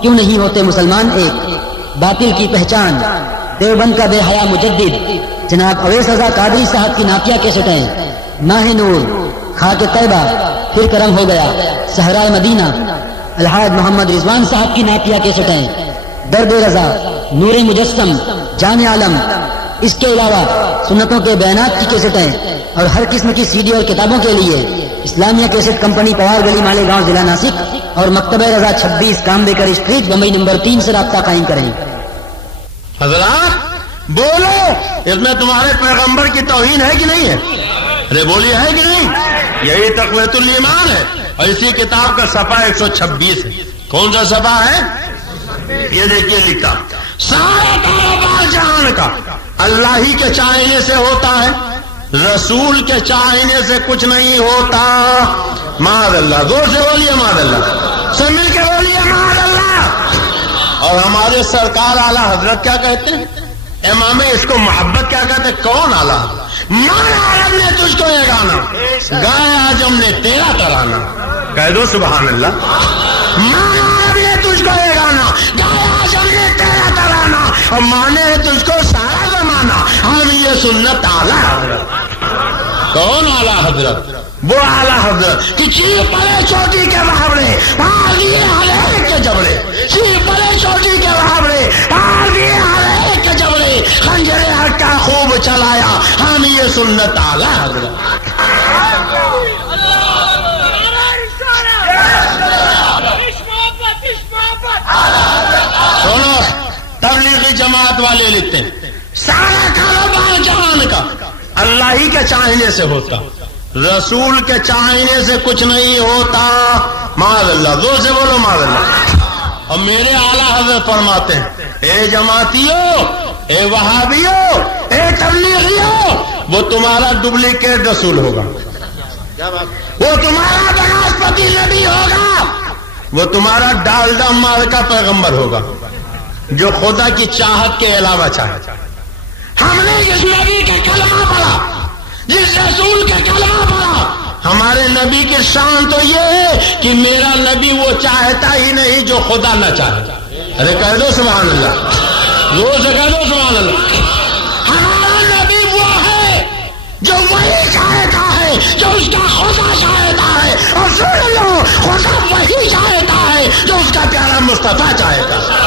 کیوں نہیں ہوتے مسلمان ایک، باطل کی پہچان، دیوبند کا بے حیا مجدد جناب اویس رضا قادری صاحب کی ناقیہ کیسٹیں، ماہ نور، خاک طیبہ، پھر کرم ہو گیا، صحرائے مدینہ، الحاج محمد رضوان صاحب کی ناقیہ کیسٹیں، درد رضا، نور مجسم، جان عالم، اس کے علاوہ سنتوں کے بیانات کی کیسٹیں اور ہر قسم کی سی ڈی اور کتابوں کے لیے اسلامیہ کیسٹ کمپنی پوار گلی مالیگاؤں ضلع ناسک اور مکتبہ رضا 26 کامبیکر اسٹریٹ بمبئی نمبر 3 سے رابطہ قائم کریں۔ حضرات بولو، اس میں تمہارے پیغمبر کی توہین ہے کہ نہیں ہے؟ ارے بولیے ہے کہ نہیں؟ یہی تقویت الایمان ہے اور اسی کتاب کا صفحہ 126 ہے۔ کون سا صفحہ ہے؟ یہ دیکھیے لکھا، سارا کاروبار جہان کا اللہ ہی کے چاہنے سے ہوتا ہے، رسول کے چاہنے سے کچھ نہیں ہوتا۔ معاذ اللہ، زور سے بولیے معاذ اللہ، سب مل کے بولیے معاذ اللہ۔ اور ہمارے سرکار اعلیٰ حضرت کیا کہتے ہیں؟ امام اس کو محبت کیا کہتے ہیں؟ کون اعلیٰ حضرت؟ ماں عرب نے تجھ کو یہ گانا گائے، آجم نے تیرا ترانہ، کہہ دو سبحان اللہ۔ ماں عرب نے تجھ کو یہ گانا گائے، آجم نے تیرا ترانہ، اور مانے تجھ کو سارا زمانہ، ہم یہ سنت اعلیٰ حضرت۔ کون اعلیٰ حضرت؟ وہ اعلیٰ حضرت کہ چیر پڑے چوٹی کے محاورے، آگے ہر کے جبڑے، چیر پڑے چوٹی کے محاورے، آگے ہر کے جبڑے، خنجر حق کا خوب چلایا، ہم یہ سنت اعلیٰ حضرت۔ سنو، تبلیغی جماعت والے لکھتے ہیں سارا کاروبار جہان کا اللہ ہی کے چاہنے سے ہوتا، رسول کے چاہنے سے کچھ نہیں ہوتا۔ معاذ اللہ، زور سے بولو معاذ اللہ۔ اور میرے اعلیٰ حضرت فرماتے ہیں، اے جماعتیوں، اے وہابیوں، اے تبلیغیوں، وہ تمہارا ڈپلیکیٹ رسول ہوگا، وہ تمہارا بنسپتی نبی ہوگا، وہ تمہارا ڈالڈا مار کا پیغمبر ہوگا جو خدا کی چاہت کے علاوہ چاہتا۔ ہم نے جس نبی کے کلمہ پڑھا، جس رسول کے کلمہ پڑھا، ہمارے نبی کی شان تو یہ ہے کہ میرا نبی وہ چاہتا ہی نہیں جو خدا نہ چاہتا۔ ارے کہہ دو سبحان اللہ، زور سے کہہ دو سبحان اللہ۔ ہمارا نبی وہ ہے جو وہی چاہتا ہے جو اس کا خدا چاہتا ہے، اور سن لو، خدا وہی چاہتا ہے جو اس کا پیارا مصطفیٰ چاہتا ہے۔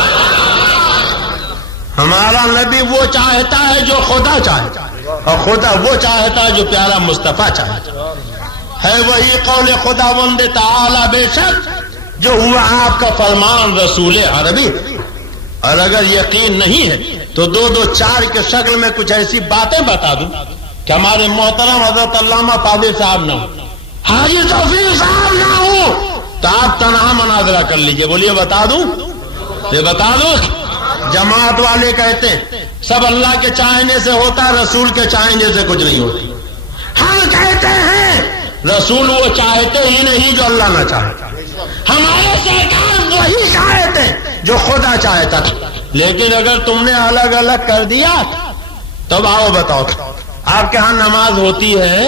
ہمارا نبی وہ چاہتا ہے جو خدا چاہتا ہے، اور خدا وہ چاہتا ہے جو پیارا مصطفیٰ چاہتا ہے۔ وہی قول خدا بند تعالی بے شک جو ہوا آپ کا فرمان رسول عربی۔ اور اگر یقین نہیں ہے تو دو دو چار کے شکل میں کچھ ایسی باتیں بتا دوں کہ ہمارے محترم حضرت علامہ فاضل صاحب نہ ہو، حاجی توفیق صاحب نہ ہو، تو آپ تنہا مناظرہ کر لیجئے۔ بولیے بتا دوں؟ یہ بتا دوں؟ جماعت والے کہتے ہیں سب اللہ کے چاہنے سے ہوتا، رسول کے چاہنے سے کچھ نہیں ہوتا۔ ہم کہتے ہیں رسول وہ چاہتے ہی نہیں جو اللہ نہ چاہتا، ہمارے سرکار وہی چاہتے جو خدا چاہتا تھا، لیکن اگر تم نے الگ الگ کر دیا تب آؤ بتاؤ آپ کے ہاں نماز ہوتی ہے؟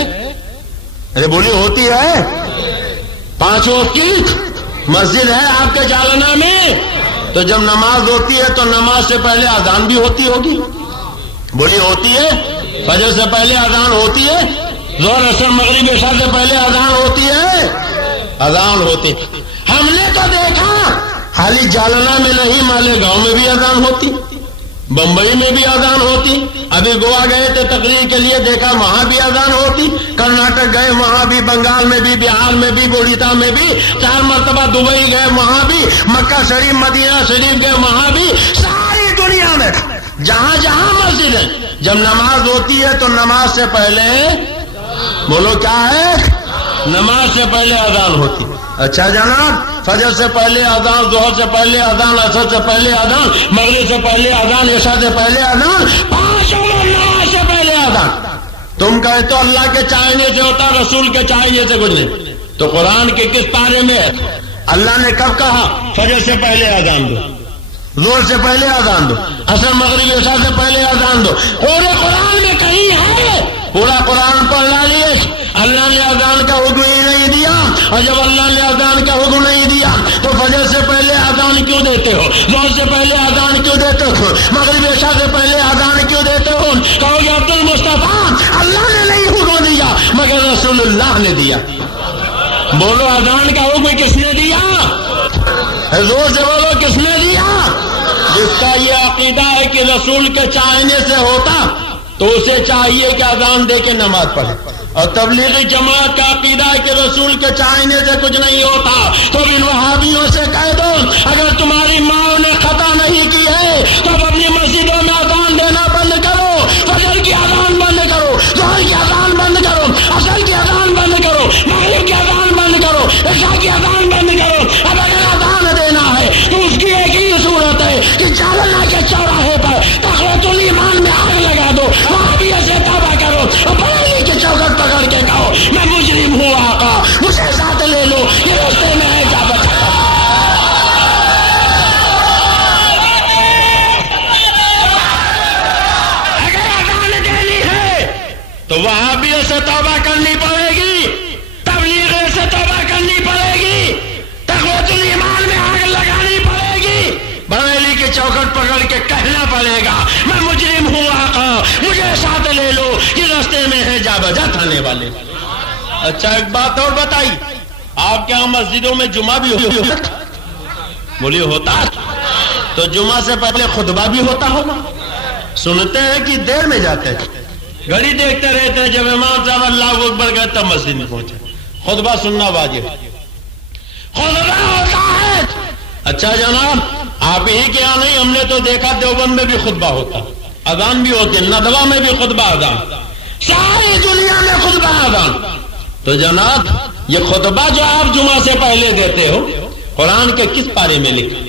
ارے بولی ہوتی ہے؟ 5 وقت کی مسجد ہے آپ کے جالنا میں، تو جب نماز ہوتی ہے تو نماز سے پہلے اذان بھی ہوتی ہوگی، بولی ہوتی ہے؟ فجر سے پہلے اذان ہوتی ہے، ظہر عصر مغرب عشاء سے پہلے اذان ہوتی ہے، اذان ہوتی۔ ہم نے تو دیکھا خالی جالنا میں نہیں، مالیگاؤں میں بھی اذان ہوتی، بمبئی میں بھی اذان ہوتی، ابھی گوا گئے تھے تقریر کے لیے، دیکھا وہاں بھی اذان ہوتی، کرناٹک گئے وہاں بھی، بنگال میں بھی، بہار میں بھی، اڑیسہ میں بھی، 4 مرتبہ دبئی گئے وہاں بھی، مکہ شریف مدینہ شریف گئے وہاں بھی، ساری دنیا میں جہاں جہاں مسجد ہے جب نماز ہوتی ہے تو نماز سے پہلے بولو کیا ہے؟ نماز سے پہلے اذان ہوتی۔ اچھا جناب، فجر سے پہلے اذان، ظہر سے پہلے اذان، عصر سے پہلے اذان، مغرب سے پہلے اذان، عشاء سے پہلے اذان، 5 وقت نماز سے پہلے اذان۔ تم کہتے ہو اللہ کے چاہنے سے ہوتا، رسول کے چاہنے سے کچھ نہیں، تو قرآن کے کس پارے میں ہے؟ اللہ نے کب کہا فجر سے پہلے اذان دو، ظہر سے پہلے اذان دو، عصر مغرب عشاء سے پہلے اذان دو؟ پورے قرآن میں کہیں ہے؟ پورا قرآن پڑھ ڈالیے، اللہ نے اذان کا حکم ہی نہیں دیا، اور جب اللہ نے اذان کا حکم نہیں دیا تو فجر سے پہلے اذان کیوں دیتے ہو؟ ظہر سے پہلے اذان کیوں دیتے ہو؟ مغرب عشاء سے پہلے اذان کیوں دیتے ہو؟ کہو گے عبد المصطفیٰ اللہ نے نہیں حکم دیا مگر رسول اللہ نے دیا۔ بولو اذان کا حکم کس نے دیا؟ زور سے بولو کس نے دیا؟ جس کا یہ عقیدہ ہے کہ رسول کے چاہنے سے ہوتا تو اسے چاہیے کہ اذان دے کے نماز پڑھے، اور تبلیغی جماعت کا عقیدہ ہے کہ رسول کے چاہنے سے کچھ نہیں ہوتا، تو ان وہابیوں سے کہہ دو اگر تمہاری ماں نے خطا نہیں کی ہے تو اپنی مسجدوں میں اذان دینا بند کرو، فجر کی اذان بند کرو، ظہر کی اذان بند کرو، عصر کی اذان بند کرو، مغرب کی اذان بند کرو، عشاء کی اذان بند کرو۔ اب اگر اذان دینا ہے تو اس کی ایک ہی صورت ہے کہ جالنا کے چوراہے پر تقویت الایمان میں آگ لگا دو، وہابیوں سے توبہ کرو، اور بریلی کی چوکٹ پکڑ کے کہو میں مجرم ہوں آقا مجھے ساتھ لے لو، یہ راستے میں ہے کیا بچا؟ اگر اذان دینی ہے تو وہابیوں سے توبہ کرنی پڑے گی، تبلیغ سے توبہ کرنی پڑے گی، تقویت الایمان میں آگ لگانی پڑے گی، بریلی کی چوکٹ پکڑ کے کہنا پڑے گا میں مجرم ہوں آقا مجھے ساتھ لے لو، یہ راستے میں ہے جا بجا تھانے والے۔ اچھا ایک بات اور بتائی، آپ کے یہاں مسجدوں میں جمعہ بھی ہوتا؟ بولیے ہوتا؟ تو جمعہ سے پہلے خطبہ بھی ہوتا ہوگا؟ سنتے ہیں کہ دیر میں جاتے ہیں، گھڑی دیکھتے رہتے ہیں، جب امام صاحب اللہ اکبر گئے تب مسجد میں پہنچے، خطبہ سننا واجب، خطبہ ہوتا ہے۔ اچھا جناب، آپ ہی کے یہاں نہیں، ہم نے تو دیکھا دیوبند میں بھی خطبہ ہوتا، اذان بھی ہوتی، ندوہ میں بھی خطبہ اذان، ساری دنیا میں خطبہ اذان۔ تو جناب یہ خطبہ جو آپ جمعہ سے پہلے دیتے ہو قرآن کے کس پارے میں لکھا؟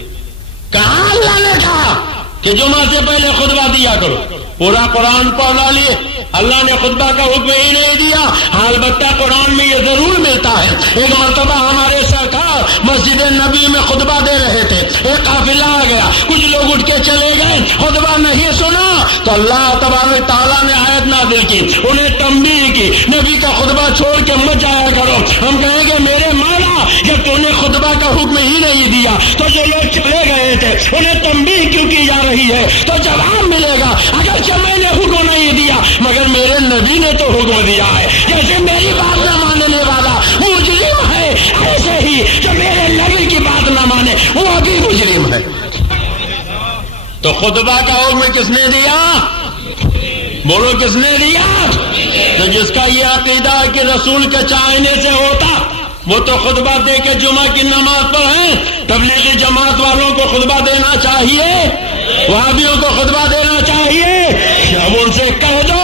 کہاں اللہ نے کہا کہ جمعہ سے پہلے خطبہ دیا کرو؟ پورا قرآن پڑھ ڈالیے، اللہ نے خطبہ کا حکم ہی نہیں دیا۔ ہاں البتہ قرآن میں یہ ضرور ملتا ہے، ایک مرتبہ ہمارے سرکار مسجد نبی میں خطبہ دے رہے تھے، ایک قافلہ آ گیا، کچھ لوگ اٹھ کے چلے گئے، خطبہ نہیں سنا تو اللہ تبارک تعالیٰ نے آیت نازل کی، انہیں تنبیہ کی نبی کا خطبہ چھوڑ کے مت جایا کرو۔ ہم کہیں گے میرے مولا جب تو نے خطبہ کا حکم ہی نہیں دیا تو جو لوگ چلے گئے تھے انہیں تنبیہ کیوں کی جا رہی ہے؟ تو جواب ملے گا اگرچہ میں نے حکم نہیں دیا مگر میرے نبی نے تو حکم دیا ہے، جیسے میری بات نہ ماننے والا مجرم ہے ایسے ہی جو میرے نبی کی بات نہ مانے وہ بھی مجرم ہے۔ تو خطبہ کا حکم کس نے دیا؟ بولو کس نے دیا؟ تو جس کا یہ عقیدہ ہے کہ رسول کے چاہنے سے ہوتا وہ تو خطبہ دے کے جمعہ کی نماز پڑھیں۔ تبلیغی جماعت والوں کو خطبہ دینا چاہیے، وہابیوں کو خطبہ دینا چاہیے۔ اب ان سے کہہ دو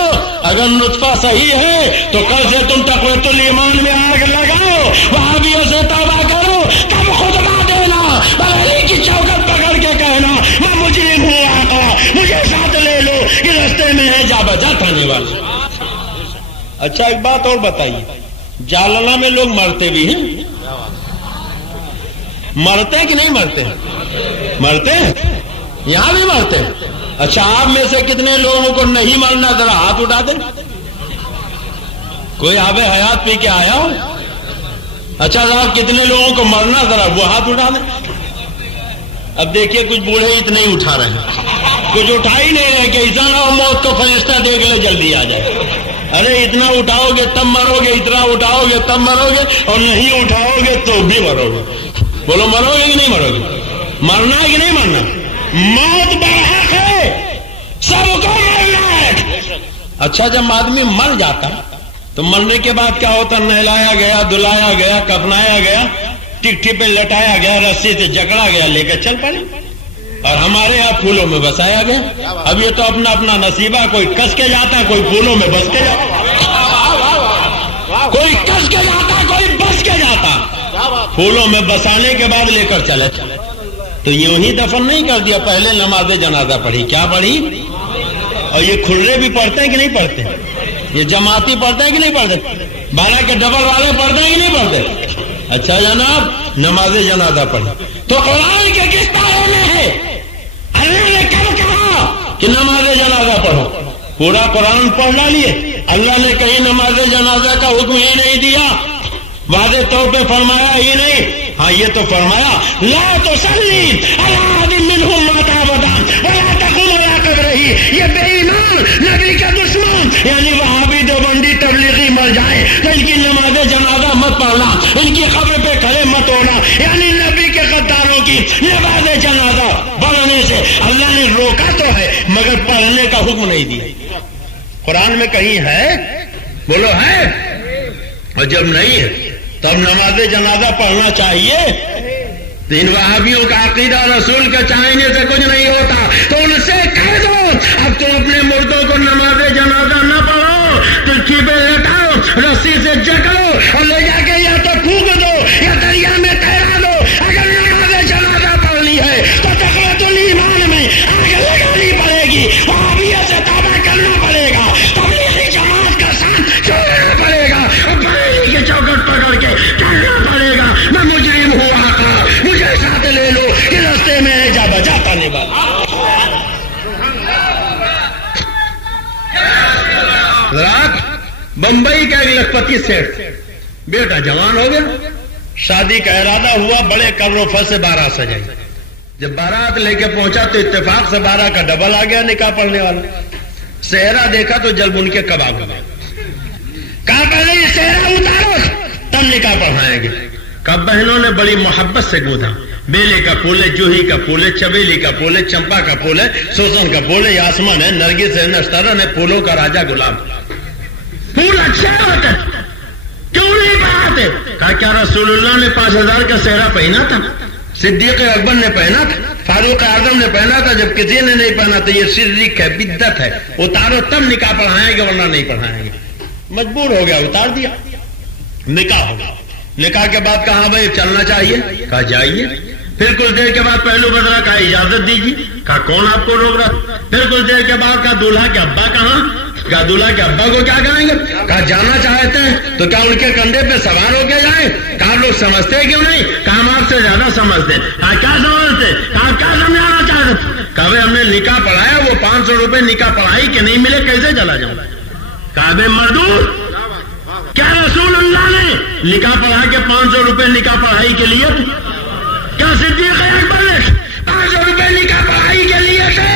اگر نطفہ صحیح ہے تو کل سے تم تقویت الایمان میں آگ لگاؤ، وہابیوں سے توبہ کرو، تب خطبہ دینا، بریلی کی چوکٹ پکڑ کے کہنا میں مجرم ہوں آقا مجھے ساتھ لے لو، یہ راستے میں ہے جا بجا تھانے والے۔ اچھا ایک بات اور بتائیے، جاللہ میں لوگ مرتے بھی ہیں؟ مرتے ہیں کہ نہیں مرتے؟ مرتے ہیں، یہاں بھی مرتے ہیں۔ اچھا آپ میں سے کتنے لوگوں کو نہیں مرنا، ذرا ہاتھ اٹھا دیں۔ کوئی آب حیات پی کے آیا ہو؟ اچھا ذرا کتنے لوگوں کو مرنا، ذرا وہ ہاتھ اٹھا دیں۔ اب دیکھیے کچھ بوڑھے اتنے ہی اٹھا رہے ہیں، کچھ اٹھا ہی نہیں رہے کہ ایسا نہ ہو موت کو فرشتہ دیکھ لے جلدی آ جائے۔ ارے اتنا اٹھاؤ گے تب مرو گے، اتنا اٹھاؤ گے تب مرو گے، اور نہیں اٹھاؤ گے تو بھی مرو گے۔ بولو مرو گے کہ نہیں مرو گے؟ مرنا ہے کہ نہیں مرنا؟ موت برحق ہے، سب کو مرنا ہے۔ اچھا جب آدمی مر جاتا تو مرنے کے بعد کیا ہوتا؟ نہلایا گیا، دلایا گیا، کفنایا گیا، ٹکٹی پہ لٹایا گیا، رسی سے جکڑا گیا، لے کے چل پڑے، اور ہمارے یہاں پھولوں میں بسایا گیا۔ اب یہ تو اپنا اپنا نصیبہ، کوئی کس کے جاتا ہے، کوئی پھولوں میں بس کے جاتا، کوئی کس کے جاتا، کوئی بس کے جاتا۔ پھولوں میں بسانے کے بعد لے کر چلے، تو یوں ہی دفن نہیں کر دیا، پہلے نماز جنازہ پڑھی۔ کیا پڑھی؟ اور یہ کھرے بھی پڑھتے ہیں کہ نہیں پڑھتے؟ یہ جماعتی پڑھتے ہیں کہ نہیں پڑھتے؟ 12 کے ڈبل والے پڑھتے ہیں کہ نہیں پڑھتے؟ اچھا جناب نماز جنازہ پڑھی تو قرآن کے کس پارے میں ہے؟ اللہ نے کب کہا کہ نماز جنازہ پڑھو؟ پورا قرآن پڑھ ڈالیے، اللہ نے کہیں نماز جنازہ کا حکم ہی نہیں دیا، واضح طور پہ فرمایا ہی نہیں۔ ہاں یہ تو فرمایا لا تصلی علی احد منهم مات ابدا ولا تقم علی قبرہ۔ یہ بے ایمان نبی کا دشمن یعنی وہابی دیوبندی تبلیغی مر جائے تو ان کی نماز جنازہ مت پڑھنا، ان کی قبر پہ کھڑے مت ہونا، یعنی نبی کے غداروں کی نماز جنازہ پڑھنے سے اللہ نے روکا تو ہے مگر پڑھنے کا حکم نہیں دیا۔ قرآن میں کہیں ہے؟ بولو ہے؟ اور جب نہیں ہے تب نماز جنازہ پڑھنا چاہیے؟ تو ان وہابیوں کا عقیدہ رسول کے چاہنے سے کچھ نہیں ہوتا، تو ان سے کہہ دو اب تم اپنے مردوں کو نماز جنازہ نہ پڑھو، ترکی پہ لٹاؤ، رسی سے جکڑو اور لے جا کے یا تو پھونک دو یا دریا میں تیرا دو۔ اگر نماز جنازہ پڑھنی ہے تو تقویت الایمان میں آگ لگانی پڑے گی، وہابیت سے توبہ کرنا پڑے گا، تبلیغی جماعت کا ساتھ چھوڑنا پڑے گا، اور بریلی کی چوکٹ پکڑ کے کرنا پڑے گا میں مجرم ہوں آقا مجھے ساتھ لے لو، یہ راستے میں جا بجاتا نہیں بات۔ بمبئی کا ایک لکھپتی سیٹ بیٹا جوان ہو گیا، شادی کا ارادہ ہوا، بڑے قبر و فر سے بارات سجائی۔ جب بارات لے کے پہنچا تو اتفاق سے 12 کا ڈبل آ گیا نکاح پڑھنے والا۔ صحرا دیکھا تو جلب ان کے کباب ہو گئے، کہا پہلے یہ صحرا اتارو تب نکاح پڑھائیں گے۔ کب بہنوں نے بڑی محبت سے گودا، بیلے کا پھول ہے، جوہی کا پھول ہے، چمیلی کا پھول ہے، چمپا کا پھول ہے، سوسن کا پھول ہے، یاسمن ہے، نرگس ہے، نشترن ہے، پھولوں کا راجا گلاب۔ پھول اچھے ہوتے کیوں نہیں پہناتے؟ کہا کیا رسول اللہ نے 5000 کا صحرا پہنا تھا؟ صدیق اکبر نے پہنا تھا، فاروق اعظم نے پہنا تھا، جب کسی نے نہیں پہنا تو یہ شرک ہے، بدعت ہے، اتارو تب نکاح پڑھائیں گے ورنہ نہیں پڑھائیں گے۔ مجبور ہو گیا، اتار دیا، نکاح ہو گیا۔ نکاح کے بعد کہا بھائی چلنا چاہیے؟ کہا جائیے۔ پھر کچھ دیر کے بعد پہلو بدلا، کہا اجازت دیجیے۔ کہا کون آپ کو روک رہا؟ پھر کچھ دیر کے بعد کہا دولہا کے ابا کہاں؟ کہا دولہا کے ابا کو کیا کریں گے؟ کہا جانا چاہتے ہیں تو کیا ان کے کندھے پہ سوار ہو کے جائیں؟ کہا لوگ سمجھتے کیوں نہیں؟ کہا ہم آپ سے زیادہ سمجھتے۔ کہا کیا سمجھتے؟ کہا کیا سمجھانا چاہتے؟ کہا بھائی ہم نے نکاح پڑھایا، وہ 500 روپے نکاح پڑھائی کے نہیں ملے، کیسے چلا جاؤں؟ کہا بے مردود کیا رسول اللہ نے نکاح پڑھا کے 500 روپے نکاح پڑھائی کے لیے؟ کیا صدیق اکبر نے 500 روپے نکاح پڑھائی کے لیے تھے؟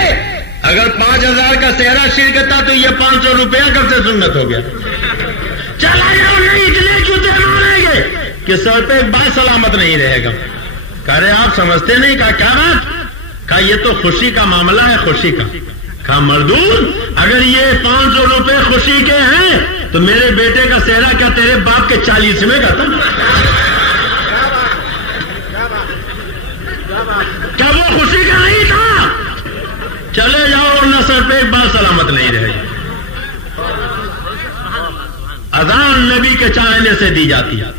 اگر 5000 کا صحرا شرکت تھا تو یہ 500 روپیہ کب سے سنت ہو گیا؟ چلا جاؤ نہیں، اتنے جوتے ماریں گے کہ سر پہ ایک بات سلامت نہیں رہے گا۔ کہہ رہے آپ سمجھتے نہیں؟ کہا کیا بات؟ کہا یہ تو خوشی کا معاملہ ہے، خوشی کا۔ کہا مردود اگر یہ 500 روپے خوشی کے ہیں تو میرے بیٹے کا صحرا کیا تیرے باپ کے 40ویں کا تھا؟ کیا وہ خوشی کا نہیں تھا؟ چلے جاؤ ورنہ سر پہ ایک بات سلامت نہیں رہے گی۔ اذان نبی کے چاہنے سے دی جاتی ہے،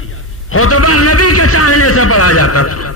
خطبہ نبی کے چاہنے سے پڑھا جاتا تھا،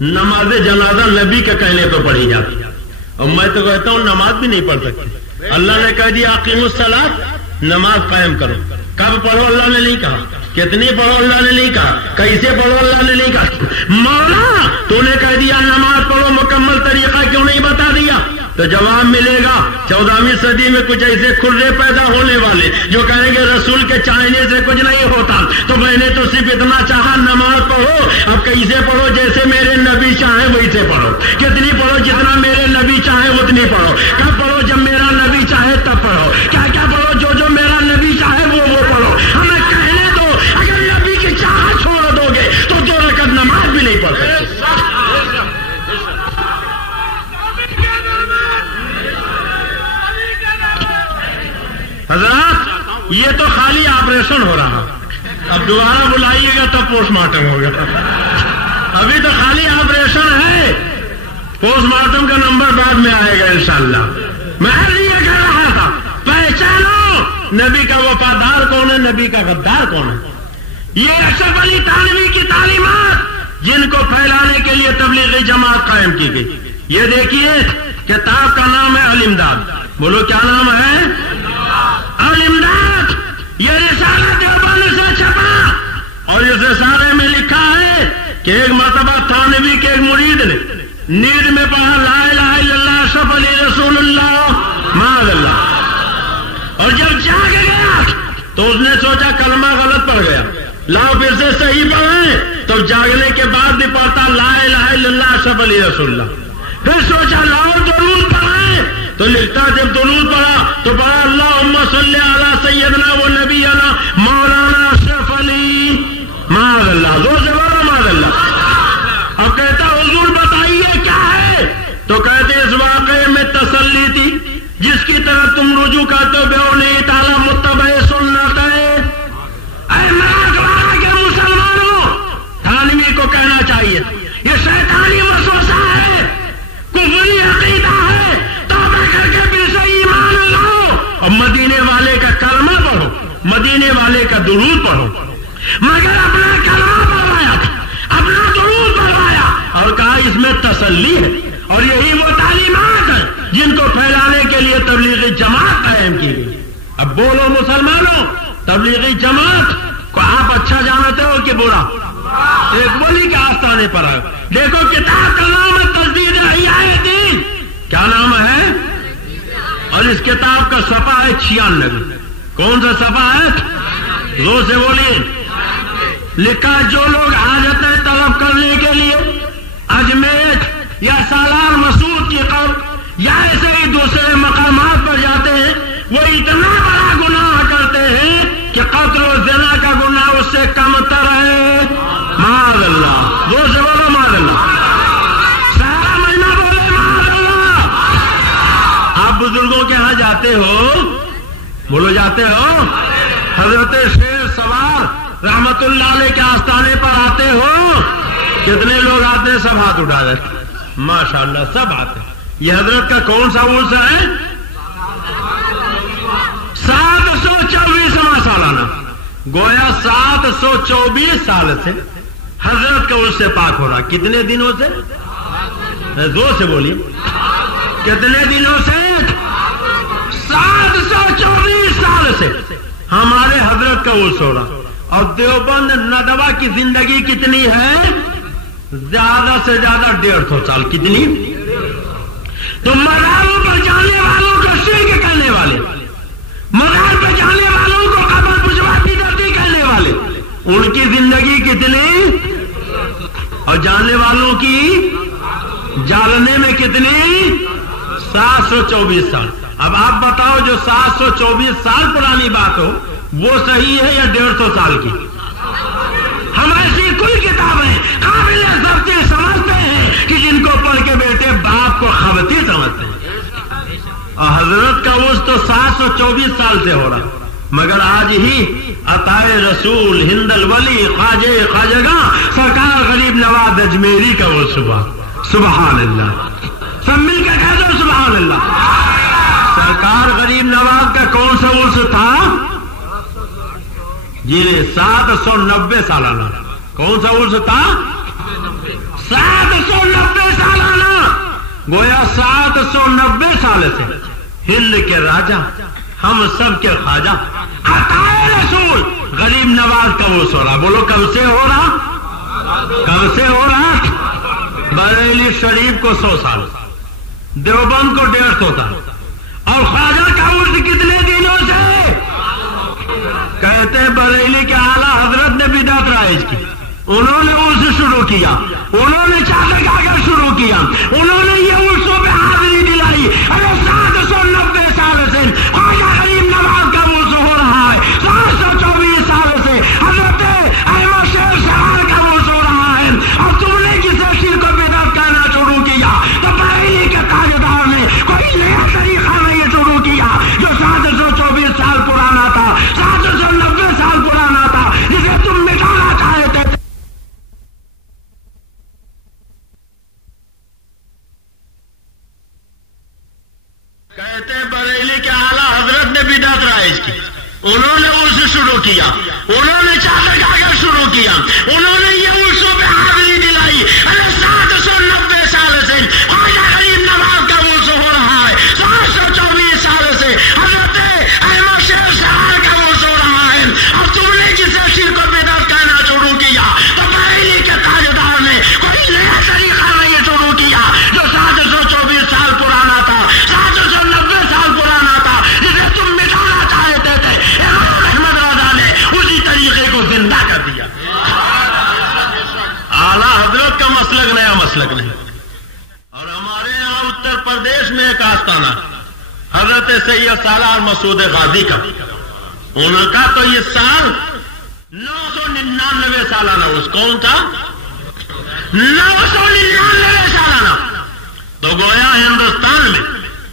نماز جنازہ نبی کے کہنے پہ پڑھی جاتی ہے۔ اور میں تو کہتا ہوں نماز بھی نہیں پڑھ سکتے، اللہ نے کہہ دیا اقیموا الصلاۃ، نماز قائم کرو، کب پڑھو اللہ نے نہیں کہا، کتنی پڑھو اللہ نے نہیں کہا، کیسے پڑھو اللہ نے نہیں کہا۔ مولا تو نے کہہ دیا نماز پڑھو، مکمل طریقہ کیوں نہیں بتا دیا؟ تو جواب ملے گا 14ویں صدی میں کچھ ایسے کھرے پیدا ہونے والے جو کہیں گے رسول کے چاہنے سے کچھ نہیں ہوتا، تو میں نے تو صرف اتنا چاہا نماز پڑھو، اب کیسے پڑھو؟ جیسے میرے نبی چاہے ویسے پڑھو، کتنی پڑھو؟ جتنا میرے نبی چاہے اتنی پڑھو۔ کب پڑھو؟ جب میرا نبی چاہے تب پڑھو۔ کیا کیا پڑھو؟ جو میرا نبی چاہے وہ پڑھو۔ ہمیں کہنے دو، اگر نبی کی چاہت چھوڑ دو گے تو 2 رکعت نماز بھی نہیں پڑھ سکتے۔ حضرات یہ تو خالی آپریشن ہو رہا، اب دوبارہ بلائیے گا تب پوسٹ مارٹم ہوگا، ابھی تو خالی آپریشن ہے، پوسٹ مارٹم کا نمبر بعد میں آئے گا انشاءاللہ۔ میں یہ کہہ رہا تھا پہچانو نبی کا وفادار کون ہے، نبی کا غدار کون ہے۔ یہ اشرف علی تھانوی کی تعلیمات جن کو پھیلانے کے لیے تبلیغی جماعت قائم کی گئی۔ یہ دیکھیے کتاب کا نام ہے الامداد، بولو کیا نام ہے؟ الامداد۔ یہ رسالہ دیوبند سے چھپا اور اس رسالے میں لکھا ہے کہ ایک مرتبہ تھانوی کے ایک مرید نے نیند میں پڑھا لا الہ الا اللہ اشرف علی رسول اللہ معاذ اللہ، اور جب جاگ گیا تو اس نے سوچا کلمہ غلط پڑھ گیا، لاؤ پھر سے صحیح پڑھیں، تو جاگنے کے بعد بھی پڑھتا لا الہ الا اللہ اشرف علی رسول اللہ۔ پھر سوچا لاؤ درود پڑھیں، تو لکھتا جب درود پڑھا تو پڑھا اللہم صلی علی سیدنا و نبینا مولانا اشرف علی معاذ اللہ، زور سے بولو معاذ اللہ۔ اب کہتا حضور بتائیے کیا ہے؟ تو کہتے اس واقعے میں تسلی تھی جس کی طرف تم رجوع کرتے ہو، بے تعالیٰ متبع سنت ہے۔ اے مراکوارا کے مسلمانوں، تھانوی کو کہنا چاہیے یہ شیطانی وسوسہ ہے، کفری عقیدہ ہے، توبہ کر کے پھر سے ایمان لاؤ اور مدینے والے کا کلمہ پڑھو، مدینے والے کا درود پڑھو۔ مگر اپنا کلمہ پڑھوایا، اپنا درود پڑھوایا اور کہا اس میں تسلی ہے، اور یہی وہ تعلیمات ہیں جن کو پھیلانے کے لیے تبلیغی جماعت قائم کی گئی۔ اب بولو مسلمانوں، تبلیغی جماعت کو آپ اچھا جانتے ہو کہ برا؟ ایک بولی کے آستانے پر آئے، دیکھو کتاب کا نام ہے تجدید احیاء الدین، کیا نام ہے؟ اور اس کتاب کا صفحہ ہے 96۔ کون سا صفحہ ہے؟ زور سے بولیے۔ لکھا جو لوگ حاجتیں طلب کرنے کے لیے اجمیر یا سالار مسعود کی قبر یا ایسے ہی دوسرے مقامات پر جاتے ہیں، وہ اتنا بڑا گناہ کرتے ہیں کہ قتل و زنا کا گناہ اس سے کم تر ہے، معاذ اللہ۔ زور سے بولو معاذ اللہ، سارا مہینہ بولے معاذ اللہ۔ آپ بزرگوں کے ہاں جاتے ہو، بولو جاتے ہو، حضرت شیر سوار رحمت اللہ علیہ کے آستانے پر آتے ہو، کتنے لوگ آتے ہیں؟ سب ہاتھ اٹھا دیتے، ماشاءاللہ سب آتے ہیں۔ یہ حضرت کا کون سا عرس ہے؟ 724واں سالانہ، گویا 724 سال سے حضرت کا عرس سے پاک ہو رہا۔ کتنے دنوں سے؟ زور سے بولیے، کتنے دنوں سے؟ 724 سال سے ہمارے حضرت کا عرس ہو رہا۔ اور دیوبند ندوہ کی زندگی کتنی ہے؟ زیادہ سے زیادہ 150 سال۔ کتنی؟ تو مزاروں پر جانے والوں کو شرک کرنے والے، مزار پہ جانے والوں کو قبر پجواتی دردی کرنے والے، ان کی زندگی کتنی؟ اور جاننے والوں کی جاننے میں کتنی؟ 724 سال۔ اب آپ بتاؤ جو 724 سال پرانی بات ہو وہ صحیح ہے یا 150 سال کی؟ ہم ایسی کوئی کتابیں قابل ضبط سمجھتے ہیں کہ جن کو پڑھ کے بیٹے باپ کو خبتی سمجھتے ہیں، اور حضرت کا عرس تو 724 سال سے ہو رہا، مگر آج ہی عطائے رسول ہند الولی خواجہ خواجگاں سرکار غریب نواز اجمیری کا عرس ہوا۔ سبحان اللہ، سب مل کے کہہ دو سبحان اللہ۔ سرکار غریب نواز کا کون سا عرس تھا؟ جی 790 سالانہ۔ کون سا عرس تھا؟ 790 سالانہ۔ گویا 790 سال سے ہند کے راجا ہم سب کے خواجہ عطائے رسول غریب نواز کا وہ سو رہا. بولو کب سے ہو رہا؟ کب سے ہو رہا؟ بریلی شریف کو 100 سال, دیوبند کو 150 سال, اور خواجہ کا عرض کتنے دنوں سے؟ کہتے ہیں بریلی کے اعلیٰ حضرت نے بدعت رائج کی, انہوں نے عرس شروع کیا, انہوں نے چادر کاغذ شروع کیا, انہوں نے یہ عرسوں پہ حاضری دلائی. ارے 790 سال سے خواجہ غریب نواز کا عرس ہو رہا ہے, 724 سال سے حضرت احمد شیر سہار کا عرس ہو رہا ہے, اور تم نے جسے شرک و بدعت کہنا شروع کیا تو بریلی کے تاجدار نے کوئی نیا طریقہ نہیں شروع کیا جو 724 سال پرانا تھا, 790 سال پرانا تھا, جسے تم مٹانا چاہتے تھے. کہتے ہیں بریلی کے اعلیٰ حضرت نے بدعت رائج کی, انہوں نے عرس شروع کیا, انہوں نے چادر کاغذ شروع کیا, انہوں نے یہ عرسوں پہ حاضری دلائی. ارے 790 سال سے خواجہ غریب نواز کا عرس ہو رہا ہے, 724 سال سے حضرت احمد شیر سہار کا عرس ہو رہا ہے, اور تم نے جسے شرک و بدعت کہنا شروع کیا تو بریلی کے تاجدار نے کوئی نیا طریقہ نہیں شروع کیا جو 724 سال پرانا تھا, 790 سال پرانا تھا, جسے تم مٹانا چاہتے تھے. امام احمد رضا نے اسی طریقے کو زندہ کر دیا. اعلیٰ حضرت کا مسلک نیا مسلک نہیں. اور ہمارے یہاں اتر پردیش میں ایک آستانہ حضرت سید سالار مسعود غازی کا, ان کا تو یہ سال 999 سالانہ عرس. کون تھا؟ 999 سالانہ. تو گویا ہندوستان میں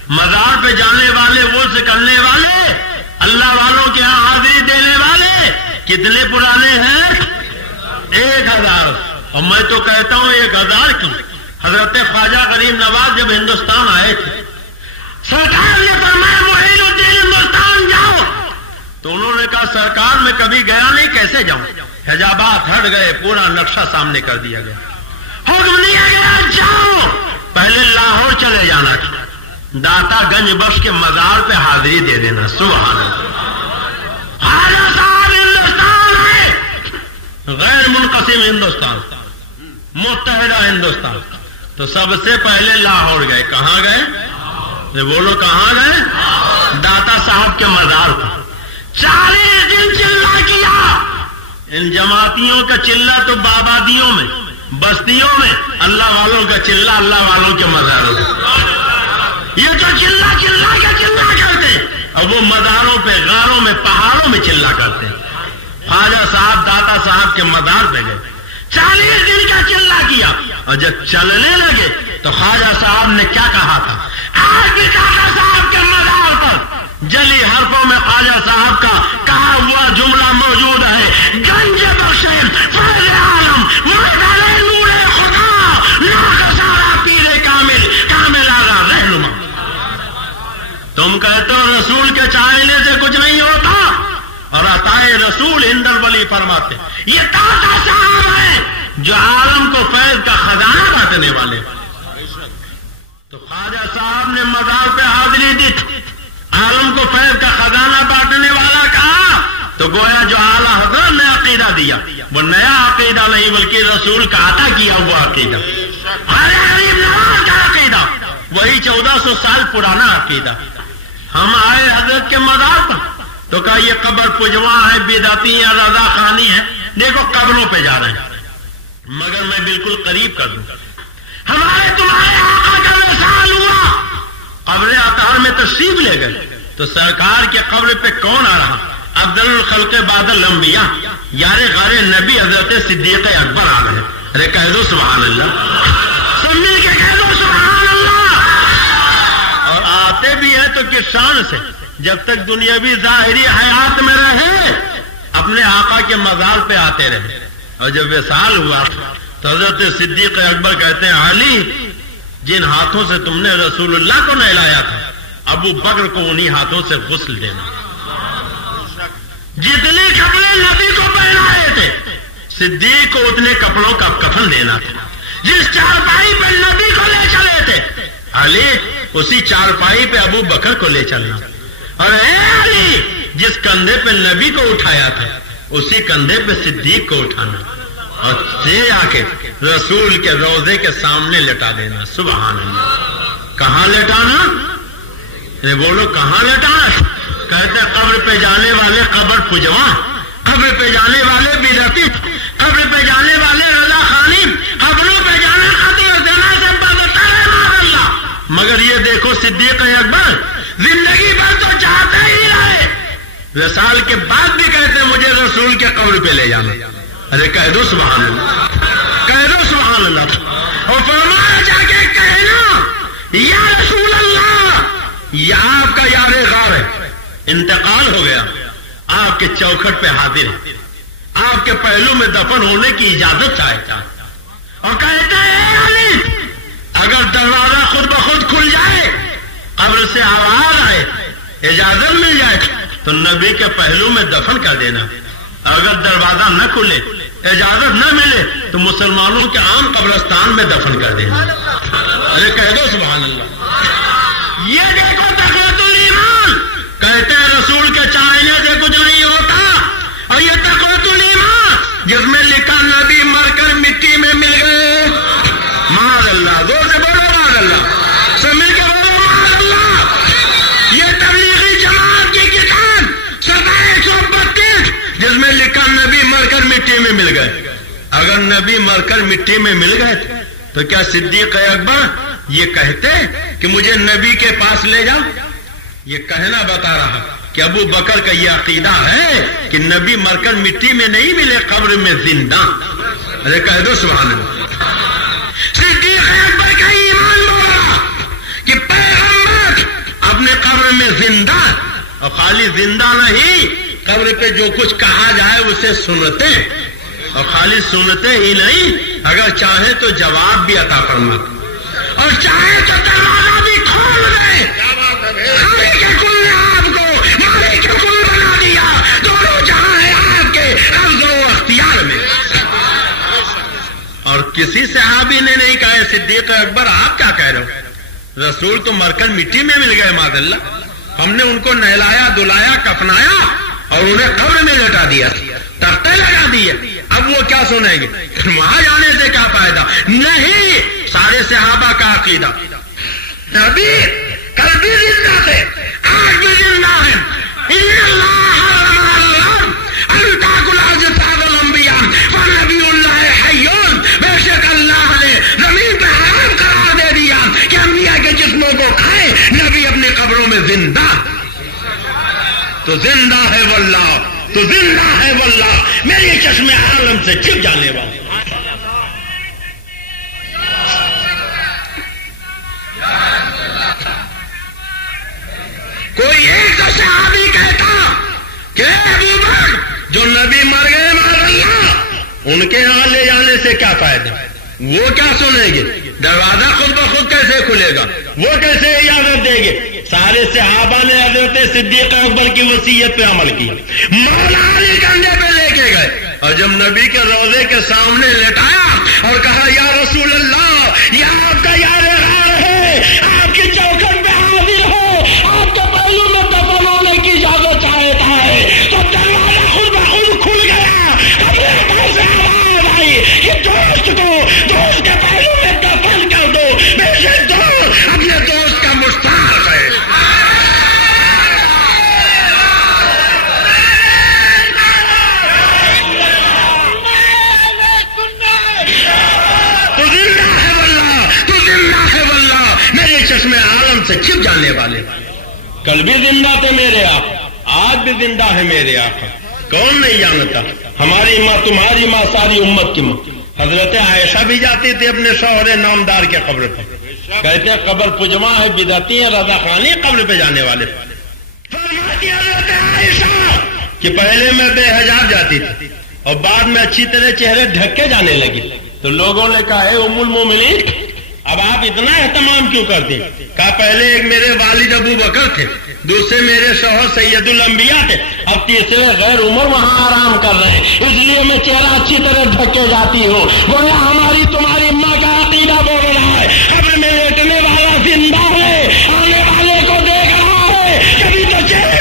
مزار پہ جانے والے, عرس کرنے والے, اللہ والوں کے یہاں حاضری دینے والے کتنے پرانے ہیں؟ 1000. اور میں تو کہتا ہوں 1000 کی. حضرت خواجہ غریب نواز جب ہندوستان آئے تھے, سرکار نے فرمایا معین الدین ہندوستان جاؤ, تو انہوں نے کہا سرکار میں کبھی گیا نہیں, کیسے جاؤں؟ حجابات ہٹ گئے, پورا نقشہ سامنے کر دیا گیا, حکم دیا گیا جاؤ. پہلے لاہور چلے جانا تھا, داتا گنج بخش کے مزار پہ حاضری دے دینا. سبحان اللہ. خواجہ صاحب ہندوستان ہے, غیر منقسم ہندوستان, متحدہ ہندوستان. تو سب سے پہلے لاہور گئے. کہاں گئے؟ بولو کہاں گئے؟ داتا صاحب کے مزار پر 40 دن چلہ کیا. ان جماعتیوں کا چلہ تو آبادیوں میں, بستیوں میں, اللہ والوں کا چلہ اللہ والوں کے مزاروں میں. یہ جو چلہ کرتے, اور وہ مزاروں پہ, غاروں میں, پہاڑوں میں چلہ کرتے. خواجہ صاحب داتا صاحب کے مزار پہ گئے, 40 دن کا چلہ کیا, اور جب چلنے لگے تو خواجہ صاحب نے کیا کہا تھا؟ آج بھی داتا صاحب کے مزار پر جلی حرفوں میں خواجہ صاحب کا کہا ہوا جملہ موجود ہے, گنج بخشے فیض عالم مردل نور خدا ناخسارا پیر کامل کامل آغا رہنما. تم کہتے ہو رسول کے چاہنے سے کچھ نہیں ہوتا, اور عطائے رسول ہند الولی فرماتے یہ داتا صاحب ہیں جو عالم کو فیض کا خزانہ بانٹنے والے. تو خواجہ صاحب نے مزار پہ حاضری دی, عالم کو فیض کا خزانہ بانٹنے والا کہا, تو گویا جو اعلیٰ حضرت نے عقیدہ دیا وہ نیا عقیدہ نہیں بلکہ رسول کا عطا کیا ہوا عقیدہ. غریب نواز کا عقیدہ وہی 1400 سال پرانا عقیدہ. ہم آئے حضرت کے مزار پر تو کہا یہ قبر پجواں ہے, بدعتی ہے, رضا خانی ہے. دیکھو قبروں پہ جا رہے ہیں, مگر میں بالکل قریب کر دوں. ہمارے تمہارے آقا کا وصال ہوا, قبر اطہر میں تشریف لے گئے, تو سرکار کے قبر پہ کون آ رہا؟ افضل الخلق بعد الانبیاء, یار غار نبی حضرت صدیق اکبر آ گئے. ارے کہہ دو سبحان اللہ, سب مل کے کہہ دو سبحان اللہ. اور آتے بھی ہیں تو کس شان سے, جب تک دنیاوی ظاہری حیات میں رہے اپنے آقا کے مزار پہ آتے رہے. اور جب وصال ہوا تو حضرت صدیق اکبر کہتے ہیں علی, جن ہاتھوں سے تم نے رسول اللہ کو نہلایا تھا ابو بکر کو انہی ہاتھوں سے غسل دینا. جتنے کپڑے نبی کو پہنائے تھے صدیق کو اتنے کپڑوں کا کفن دینا تھا. جس چارپائی پہ نبی کو لے چلے تھے علی, اسی چارپائی پہ ابو بکر کو لے چلنا. اور اے علی، جس کندھے پہ نبی کو اٹھایا تھا اسی کندھے پہ صدیق کو اٹھانا اور سے آ کے رسول کے روضے کے سامنے لٹا دینا. سبحان اللہ. کہاں لٹانا؟ بولو کہاں لٹانا؟ کہتے قبر پہ جانے والے قبر پجوا، قبر پہ جانے والے بدعتی، قبر پہ جانے والے رضا خانی، قبروں پہ جانا خطیر دینا سے بدتر ہے ماذ اللہ. مگر یہ دیکھو صدیق اکبر زندگی بھر تو چاہتے ہی رہے، وصال کے بعد بھی کہتے مجھے رسول کے قبر پہ لے جانا. ارے کہہ دو سبحان اللہ، کہہ دو سبحان اللہ. اور فرمایا جا کے کہنا یا رسول اللہ، یہ آپ کا یار غار ہے، انتقال ہو گیا، آپ کے چوکھٹ پہ حاضر ہے، آپ کے پہلو میں دفن ہونے کی اجازت چاہتا. اور کہتا ہے علی، اگر دروازہ خود بخود کھل جائے، قبر سے آواز آئے، اجازت مل جائے تو نبی کے پہلو میں دفن کر دینا. اگر دروازہ نہ کھلے، اجازت نہ ملے تو مسلمانوں کے عام قبرستان میں دفن کر دینا. ارے کہہ دو سبحان اللہ. یہ دیکھو تقویت الایمان، کہتے ہیں رسول کے چاہنے سے کچھ نہیں ہوتا. اور یہ تقویت الایمان جس میں لکھا نبی مر کر مٹی میں مل گئے. معاذ اللہ. زور سے بولو معاذ اللہ، سب مل کے بولو معاذ اللہ. یہ تبلیغی جماعت کی کتاب صفحہ 132 جس میں لکھا نبی مر کر مٹی میں مل گئے. اگر نبی مر کر مٹی میں مل گئے تو کیا صدیق اکبر یہ کہتے کہ مجھے نبی کے پاس لے جاؤ؟ یہ کہنا بتا رہا کہ ابو بکر کا یہ عقیدہ ہے کہ نبی مر کر مٹی میں نہیں ملے، قبر میں زندہ. ارے کہہ دو سبحان اللہ. صدیق اکبر کا ایمان بولا کہ پیغمبر اپنے قبر میں زندہ، اور خالی زندہ نہیں، قبر پہ جو کچھ کہا جائے اسے سنتے، اور خالی سنتے ہی نہیں، اگر چاہے تو جواب بھی عطا فرماتے، اور چاہے تو دروازہ بھی کھول دے. مالک کل نے آپ کو مالک کل بنا دیا، دونوں جہاں ہے آپ کے قبض و اختیار میں. اور کسی صحابی نے نہیں کہا صدیق اکبر آپ کیا کہہ رہے ہو، رسول تو مر کر مٹی میں مل گئے معاذ اللہ، ہم نے ان کو نہلایا دلایا کفنایا اور انہیں قبر میں لٹا دیا، تختے لگا دیے. اب وہ کیا سنیں گے؟ وہاں جانے سے کیا فائدہ؟ نہیں. سارے صحابہ کا عقیدہ نبی کل بھی زندہ تھے، آج بھی زندہ ہیں. نبی اللہ حیون، بے شک اللہ نے زمین پہ حرام قرار دے دیا کہ انبیاء کے جسموں کو کھائے، نبی اپنی قبروں میں زندہ. تو زندہ ہے واللہ، تو زندہ ہے واللہ، میرے چشم عالم سے چھپ جانے والے. کوئی ایک تو صحابی کہتا کہ ابو بکر جو نبی مر گئے معاذ اللہ، ان کے یہاں لے جانے سے کیا فائدہ؟ وہ کیا سنیں گے؟ دروازہ خود بخود کیسے کھلے گا؟ وہ کیسے اجازت دیں گے؟ سارے صحابہ نے حضرت صدیق اکبر کی وصیت پہ عمل کیا. مولا علی کندھے پہ لے کے گئے اور جب نبی کے روضے کے سامنے لٹایا اور کہا یا رسول اللہ، یہ آپ کا یار غار ہے، آپ کی چوکھٹ پہ حاضر ہو، آپ کے پہلو میں دفن ہونے کی اجازت چاہتا ہے. تو دروازہ خود بخود کھل گیا. اپنے پاس سے آواز آئی کہ دوست کو دوست کے پہلو میں دفن کر دو. بے شک دوست اپنے دوست کا مشتاق ہے. چشم عالم سے چھپ جانے والے. کل بھی زندہ تھے میرے آقا، آج بھی زندہ ہے میرے آقا. کون نہیں جانتا؟ ہماری ماں، تمہاری ماں، ساری امت کی ماں حضرت عائشہ بھی جاتی تھی اپنے شوہر نامدار کے قبر پہ. کہتے ہیں قبر پجما ہے، بدعتی ہے، رضا خانی قبر پہ جانے والے. فرماتی حضرت عائشہ کہ پہلے میں بے حجاب جاتی تھی اور بعد میں اچھی طرح چہرے ڈھکے جانے لگی. تو لوگوں نے کہا ہے ام المومنین، اب آپ اتنا اہتمام کیوں کرتے؟ کہا پہلے ایک میرے والد ابو بکر تھے، دوسرے میرے شوہر سید الانبیاء تھے، اب تیسرے غیر عمر وہاں آرام کر رہے ہیں، اس لیے میں چہرہ اچھی طرح ڈھکے جاتی ہوں. گویا ہماری تمہاری ماں کا عقیدہ بول رہا ہے قبر میں لیٹنے والا زندہ ہے، آنے والے کو دیکھ رہا ہے. کبھی تو چہرے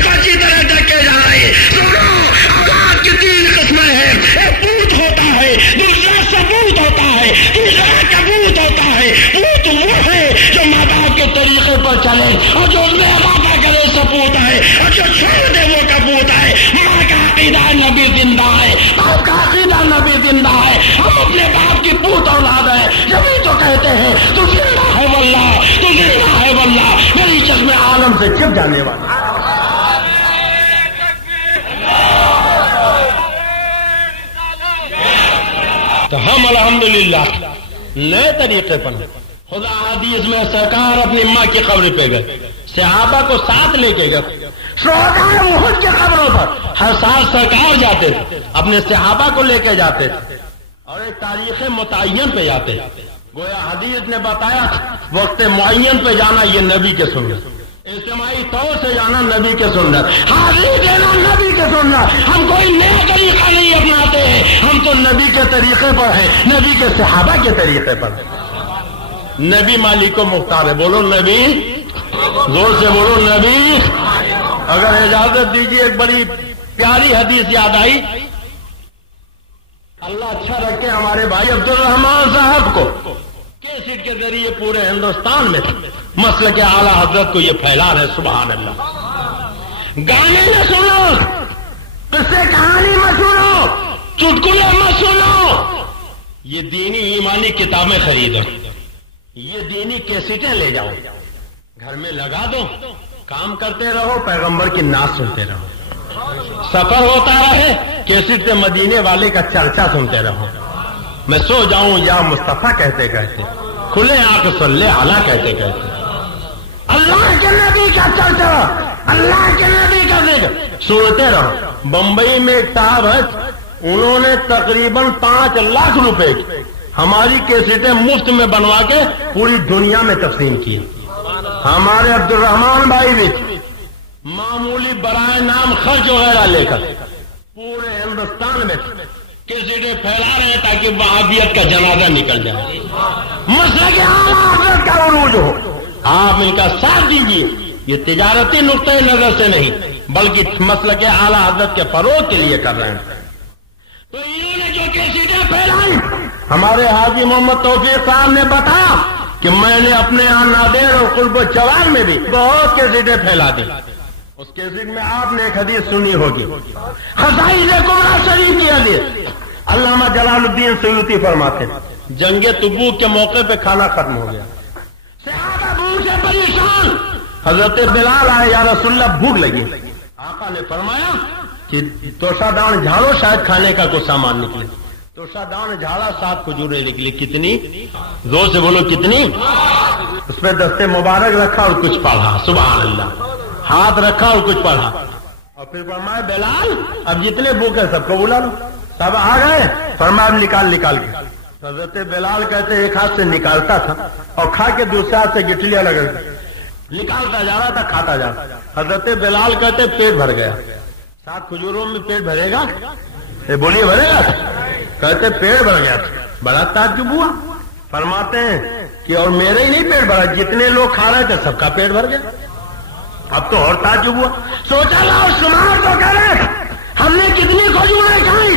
جانے والا. تو ہم الحمدللہ نئے طریقے پر خدا حدیث میں سرکار اپنی ماں کی قبر پہ گئے, صحابہ کو ساتھ لے کے گئے. شہداء احد کی قبروں پر ہر سال سرکار جاتے تھے, اپنے صحابہ کو لے کے جاتے تھے اور ایک تاریخ متعین پہ جاتے. گویا حدیث نے بتایا وقت معین پہ جانا یہ نبی کے سنت, اجتماعی طور سے جانا نبی کے سنت, حاضری دینا نبی کے سنت. ہم کوئی نیا طریقہ نہیں اپناتے ہیں, ہم تو نبی کے طریقے پر ہیں, نبی کے صحابہ کے طریقے پر. نبی مالک کو مختار ہے. بولو نبی, زور سے بولو نبی. اگر اجازت دیجیے ایک بڑی پیاری حدیث یاد آئی. اللہ اچھا رکھے ہمارے بھائی عبد الرحمان صاحب کو کیسٹ کے ذریعے پورے ہندوستان میں مسلک اعلی حضرت کو یہ پھیلا رہے. سبحان اللہ. گانے نہ سنو, قصے کہانی مت سنو, چٹکلے مت سنو, یہ دینی ایمانی کتابیں خریدو, یہ دینی کیسٹیں لے جاؤ, گھر میں لگا دو, کام کرتے رہو, پیغمبر کی نعت سنتے رہو, سفر ہوتا رہے, کیسٹ سے مدینے والے کا چرچا سنتے رہو. میں سو جاؤں یا مصطفیٰ کہتے کہتے, کھلے آنکھ صلی اعلیٰ کہتے کہتے, اللہ کے نبی کا چرچا, اللہ کے نبی کا ذکر سنتے رہو. بمبئی میں ایک صاحب ہے, انہوں نے تقریباً 5 لاکھ روپے کی ہماری کیسٹیں مفت میں بنوا کے پوری دنیا میں تقسیم کی. ہمارے عبد الرحمان بھائی بھی معمولی برائے نام خرچ وغیرہ لے کر پورے ہندوستان میں کیسٹیں پھیلا رہے ہیں تاکہ وہابیت کا جنازہ نکل جائے, مسلک اعلی حضرت کا عروج ہو. آپ ان کا ساتھ دیجیے. یہ تجارتی نقطۂ نظر سے نہیں بلکہ مسلک اعلی حضرت کے فروغ کے لیے کر رہے ہیں. تو انہوں نے جو کیسٹیں پھیلائی, ہمارے حاجی محمد توفیق صاحب نے بتایا کہ میں نے اپنے یہاں نادر اور قلب و چوال میں بھی بہت کیسٹیں پھیلا دی. اس کیسٹ میں آپ نے ایک حدیث سنی ہوگی, خزائن کبریٰ شریف کی حدیث. علامہ جلال الدین سیوطی فرماتے ہیں جنگ تبوک کے موقع پہ کھانا ختم ہو گیا, صحابہ بھوک سے پریشان, حضرت بلال آئے, یا رسول اللہ بھوک لگی. آقا نے فرمایا کہ توشا دان جھاڑو, شاید کھانے کا کوئی سامان نکلے. توشا دان جھاڑا, 7 کھجوریں نکلی. کتنی؟ زور سے بولو کتنی. اس پہ دستے مبارک رکھا اور کچھ پڑھا. سبحان اللہ. ہاتھ رکھا اور کچھ پڑھا اور پھر فرمایا بلال اب جتنے بھوک ہے سب کو بلا لو. سب آ گئے. فرمایا نکال کے. حضرت بلال کہتے ایک ہاتھ سے نکالتا تھا اور کھا کے دوسرے ہاتھ سے گٹلیاں لگا, نکالتا جا رہا تھا, کھاتا جا رہا. حضرت بلال کہتے پیٹ بھر گیا. 7 کھجوروں میں پیٹ بھرے گا؟ بولیے بھرے گا؟ کہتے پیٹ بھر گیا. بڑا تعجب ہوا. فرماتے ہیں کہ اور میرے ہی نہیں پیٹ بھرا, جتنے لوگ کھا رہے تھے سب کا پیٹ بھر گیا. اب تو اور تعجب ہوا. سوچا لاؤ شمار تو کرے, ہم نے کتنی کھجوریں کھائی.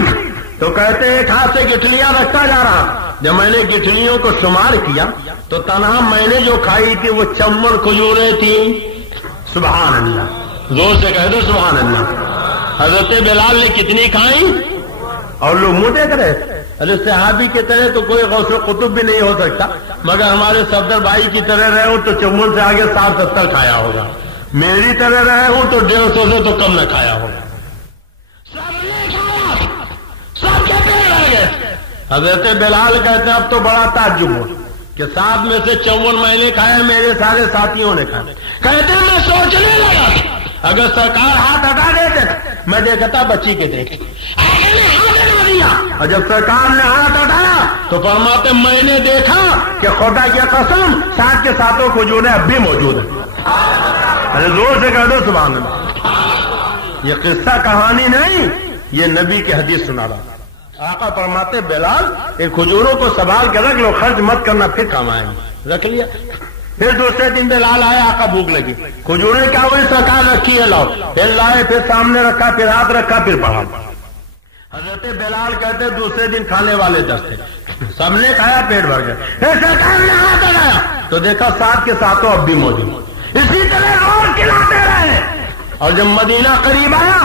تو کہتے ایک ہاتھ سے گٹھلیاں رکھتا جا رہا. جب میں نے گٹھلیوں کو شمار کیا تو تنہا میں نے جو کھائی تھی وہ 54 کھجوریں تھیں. سبحان اللہ. زور سے کہہ دو سبحان اللہ. حضرت بلال نے کتنی کھائی اور لوگ منہ دیکھ رہے. ارے صحابی کی طرح تو کوئی غوث قطب بھی نہیں ہو سکتا, مگر ہمارے صفدر بھائی کی طرح رہے ہوں تو 54 سے آگے 60-70 کھایا ہوگا. میری طرح رہے ہوں تو 150 سے تو کم نہ کھایا ہوگا. سب نے کھایا, سب کے پیٹ رہ گئے. حضرت بلال کہتے ہیں اب تو بڑا تعجب ہو کہ 7 میں سے 54 میں نے کھایا, میرے سارے ساتھیوں نے کھایا. کہتے ہیں میں سوچنے لگا اگر سرکار ہاتھ ہٹا دیتے میں دیکھتا بچی کے دیکھ, اور جب سرکار نے ہاتھ ہٹایا تو فرماتے میں نے دیکھا کہ خدا کی قسم 7 کے 7 کھجوریں اب بھی موجود ہیں. ارے زور سے کہہ دو سبحان اللہ. یہ قصہ کہانی نہیں, یہ نبی کی حدیث سنا رہا. آقا فرماتے بلال ان کھجوروں کو سنبھال کے رکھ لو, خرچ مت کرنا, پھر کام آئیں گے. رکھ لیا. پھر دوسرے دن بلال آیا, آقا بھوک لگی, کھجوریں کیا ہوئی سرکار رکھی ہے لاؤ. پھر لائے, پھر سامنے رکھا, پھر ہاتھ رکھا, پھر پڑھا. حضرت بلال کہتے دوسرے دن کھانے والے 10 تھے, سب نے کھایا, پیٹ بھر گیا. پھر سرکار نے ہاتھ لگایا تو دیکھا 7 کے 7 اب بھی موجود. اسی طرح روز کھلاتے رہے. اور جب مدینہ قریب آیا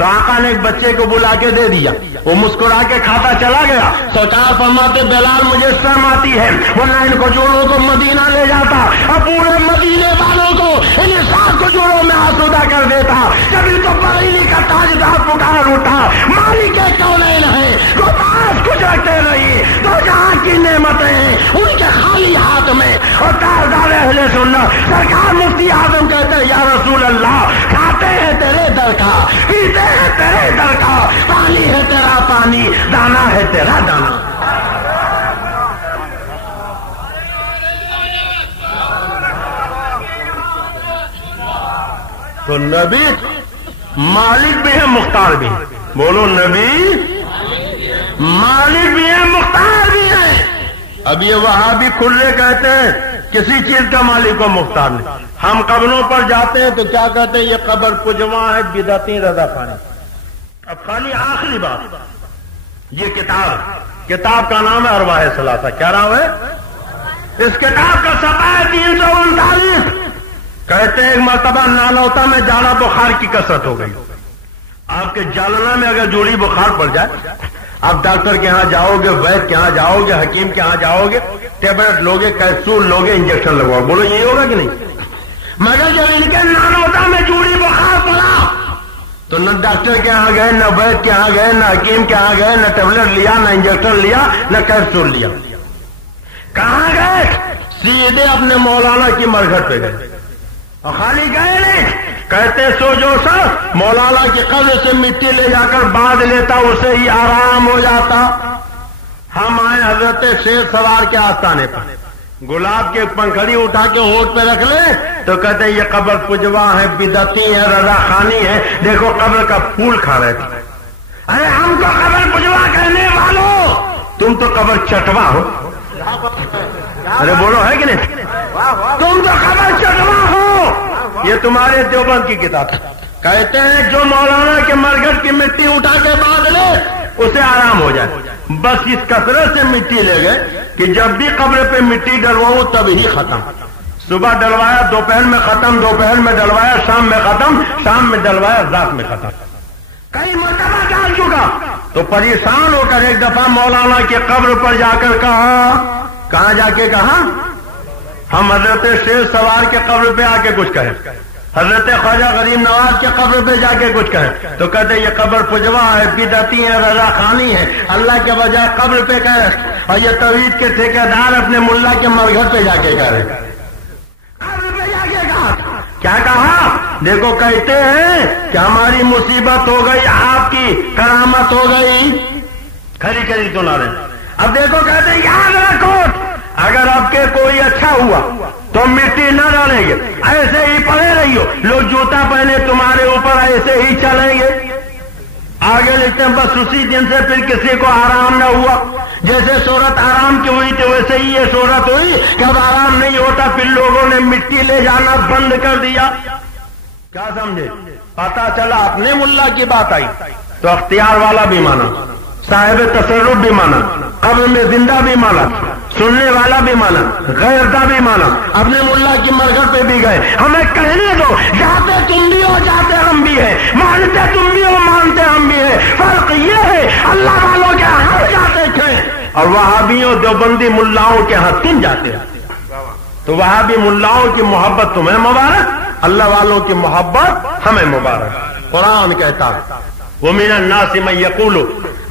تو آقا نے ایک بچے کو بلا کے دے دیا، وہ مسکرا کے کھاتا چلا گیا۔ سرکار فرماتے بلال مجھے شرم آتی ہے، ورنہ ان کھجوروں کو مدینہ لے جاتا اور پورے مدینے والوں کو ان 7 کھجوروں میں آسودہ کر دیتا۔ کبھی تو بریلی کا تاجدار پکار اٹھا، مالک کونین ہے، وہ پاس کچھ رکھتے نہیں، تو جہاں کی نعمتیں ہیں ان کے خالی ہاتھ میں۔ اور تاجدار اہل سنت سرکار مفتی اعظم کہتے ہیں یا رسول اللہ، کھاتے ہیں تیرے در کا، پیتے ہیں تیرے در کا، پانی ہے تیرا پانی، دانا ہے تیرا دانا۔ تو نبی مالک بھی ہے مختار بھی ہے، بولو نبی مالک بھی ہے مختار بھی ہے۔ اب یہ وہابی کھلے کہتے ہیں کسی چیز کا مالک و مختار نہیں۔ ہم قبروں پر جاتے ہیں تو کیا کہتے ہیں، یہ قبر پجواں ہے بدعتی رضا خانی۔ اب خالی آخری بات، یہ کتاب کا نام ہے ارواح ثلاثہ۔ کیا نام ہے اس کتاب کا؟ صفحہ 339۔ کہتے ہیں ایک مرتبہ نانوتا میں جانا بخار کی کثرت ہو گئی۔ آپ کے جالنا میں اگر جوڑی بخار پڑ جائے، آپ ڈاکٹر کے ہاں جاؤ گے، وید کے ہاں جاؤ گے، حکیم کے ہاں جاؤ گے، ٹیبلٹ لوگے، کیپسول لوگے، انجیکشن لگواؤ، بولو یہی ہوگا کہ نہیں؟ مگر جب ان کے نانوتا میں جوڑی بخار پڑا تو نہ ڈاکٹر کے ہاں گئے، نہ وید کے ہاں گئے، نہ حکیم کے ہاں گئے، نہ ٹیبلٹ لیا، نہ انجیکشن لیا، نہ کیپسول لیا۔ کہاں گئے؟ سیدھے اپنے مولانا کی مرگھٹ پہ گئے، اور خالی گئے نہیں، کہتے سو جو سر مولانا کی قبر سے مٹی لے جا کر باندھ لیتا، اسے ہی آرام ہو جاتا۔ ہم آئے حضرت شیر سوار کے آستانے پر، گلاب کے پنکھڑی اٹھا کے ہونٹ پہ رکھ لیں تو کہتے ہیں یہ قبر پجوا ہے، بدعتی ہے، رضا خانی ہے، دیکھو قبر کا پھول کھا رہے تھے۔ ارے ہم تو قبر پجوا کہنے والوں، تم تو قبر چٹوا ہو۔ ارے بولو ہے کہ نہیں؟ تم تو قبر چٹوا ہو۔ یہ تمہارے دیوبند کی کتاب ہے۔ کہتے ہیں جو مولانا کے مرگٹ کی مٹی اٹھا کے باندھ لے اسے آرام ہو جائے۔ بس اس کثرت سے مٹی لے گئے کہ جب بھی قبر پہ مٹی ڈلواؤں تب ہی ختم۔ صبح ڈلوایا دوپہر میں ختم، دوپہر میں ڈلوایا شام میں ختم، شام میں ڈلوایا رات میں ختم۔ کئی مرتبہ ڈال چکا تو پریشان ہو کر ایک دفعہ مولانا کی قبر پر جا کر کہا، کہاں جا کے کہا، ہم حضرت شیر سوار کے قبر پہ آ کے کچھ کہیں، حضرت خواجہ غریب نواز کے قبر پہ جا کے کچھ کہیں تو کہتے یہ قبر پجوا ہے، بدعتی ہے، رضا خانی ہے، اللہ کے بجائے قبر پہ کہہ رہے۔ اور یہ توحید کے ٹھیکیدار اپنے ملا کے مرگھٹ پہ جا کے کہہ رہے، قبر پہ جا کے کہا۔ کیا کہا؟ دیکھو کہتے ہیں کہ ہماری مصیبت ہو گئی، آپ کی کرامت ہو گئی، کھری کھری سنا رہے۔ اب دیکھو کہتے ہیں یاد رکھو اگر آپ کے کوئی اچھا ہوا تو مٹی نہ ڈالیں گے، ایسے ہی پڑے رہیو، لوگ جوتا پہنے تمہارے اوپر ایسے ہی چلیں گے۔ آگے لکھتے ہیں بس اسی دن سے پھر کسی کو آرام نہ ہوا، جیسے صورت آرام کی ہوئی تھی ویسے ہی یہ صورت ہوئی کہ اب آرام نہیں ہوتا، پھر لوگوں نے مٹی لے جانا بند کر دیا۔ کیا سمجھے؟ پتا چلا اپنے ملا کی بات آئی تو اختیار والا بھی مانا، صاحب تصرف بھی مانا، قبر میں زندہ بھی مانا، سننے والا بھی مانا، غیرتا بھی مانا، اپنے ملا کی مرگھٹ پہ بھی گئے۔ ہمیں کہنے دو، جاتے تم بھی ہو جاتے ہم بھی ہیں، مانتے تم بھی ہو مانتے ہم بھی ہیں، فرق یہ ہے اللہ والوں کے ہاں جاتے تھے اور وہابیوں دیوبندی ملاؤں کے ہاں تم جاتے ہیں۔ تو وہابی ملاؤں کی محبت تمہیں مبارک، اللہ والوں کی محبت ہمیں مبارک۔ قرآن کہتا ہے وَمِنَ النَّاسِ مَن يَقُولُ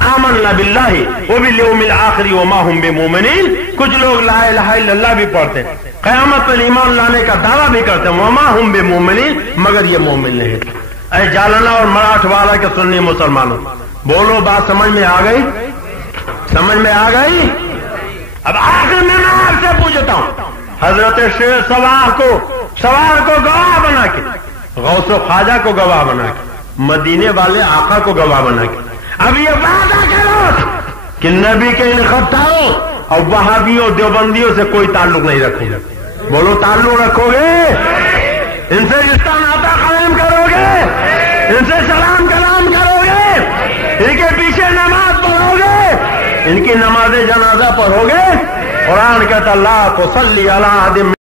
آمَنَّا بِاللَّهِ وَبِالْيَوْمِ الْآخِرِ وَمَا هُمْ بِمُؤْمِنِينَ۔ کچھ لوگ لا الہ الا اللہ بھی پڑھتے ہیں، قیامت پر ایمان لانے کا دعویٰ بھی کرتے ہیں، وَمَا هُمْ بِمُؤْمِنِينَ، مگر یہ مومن نہیں۔ اے جالنا اور مراٹھ والا کے سنی مسلمانوں، بولو بات سمجھ میں آ گئی؟ سمجھ میں آ گئی؟ اب آخر میں آپ سے پوچھتا ہوں، حضرت شیر سوار کو گواہ بنا کے، غوث و خواجہ کو گواہ بنا کے، مدینے والے آقا کو گواہ بنا کے اب یہ وعدہ کرو کہ نبی کے ان خطاؤں اور وہابیوں دیوبندیوں سے کوئی تعلق نہیں رکھو گے۔ بولو تعلق رکھو گے؟ ان سے رشتہ ناتا قائم کرو گے؟ ان سے سلام کلام کرو گے؟ ان کے پیچھے نماز پڑھو گے؟ ان کی نماز جنازہ پڑھو گے؟ قرآن کہتا لا تصلی علی احد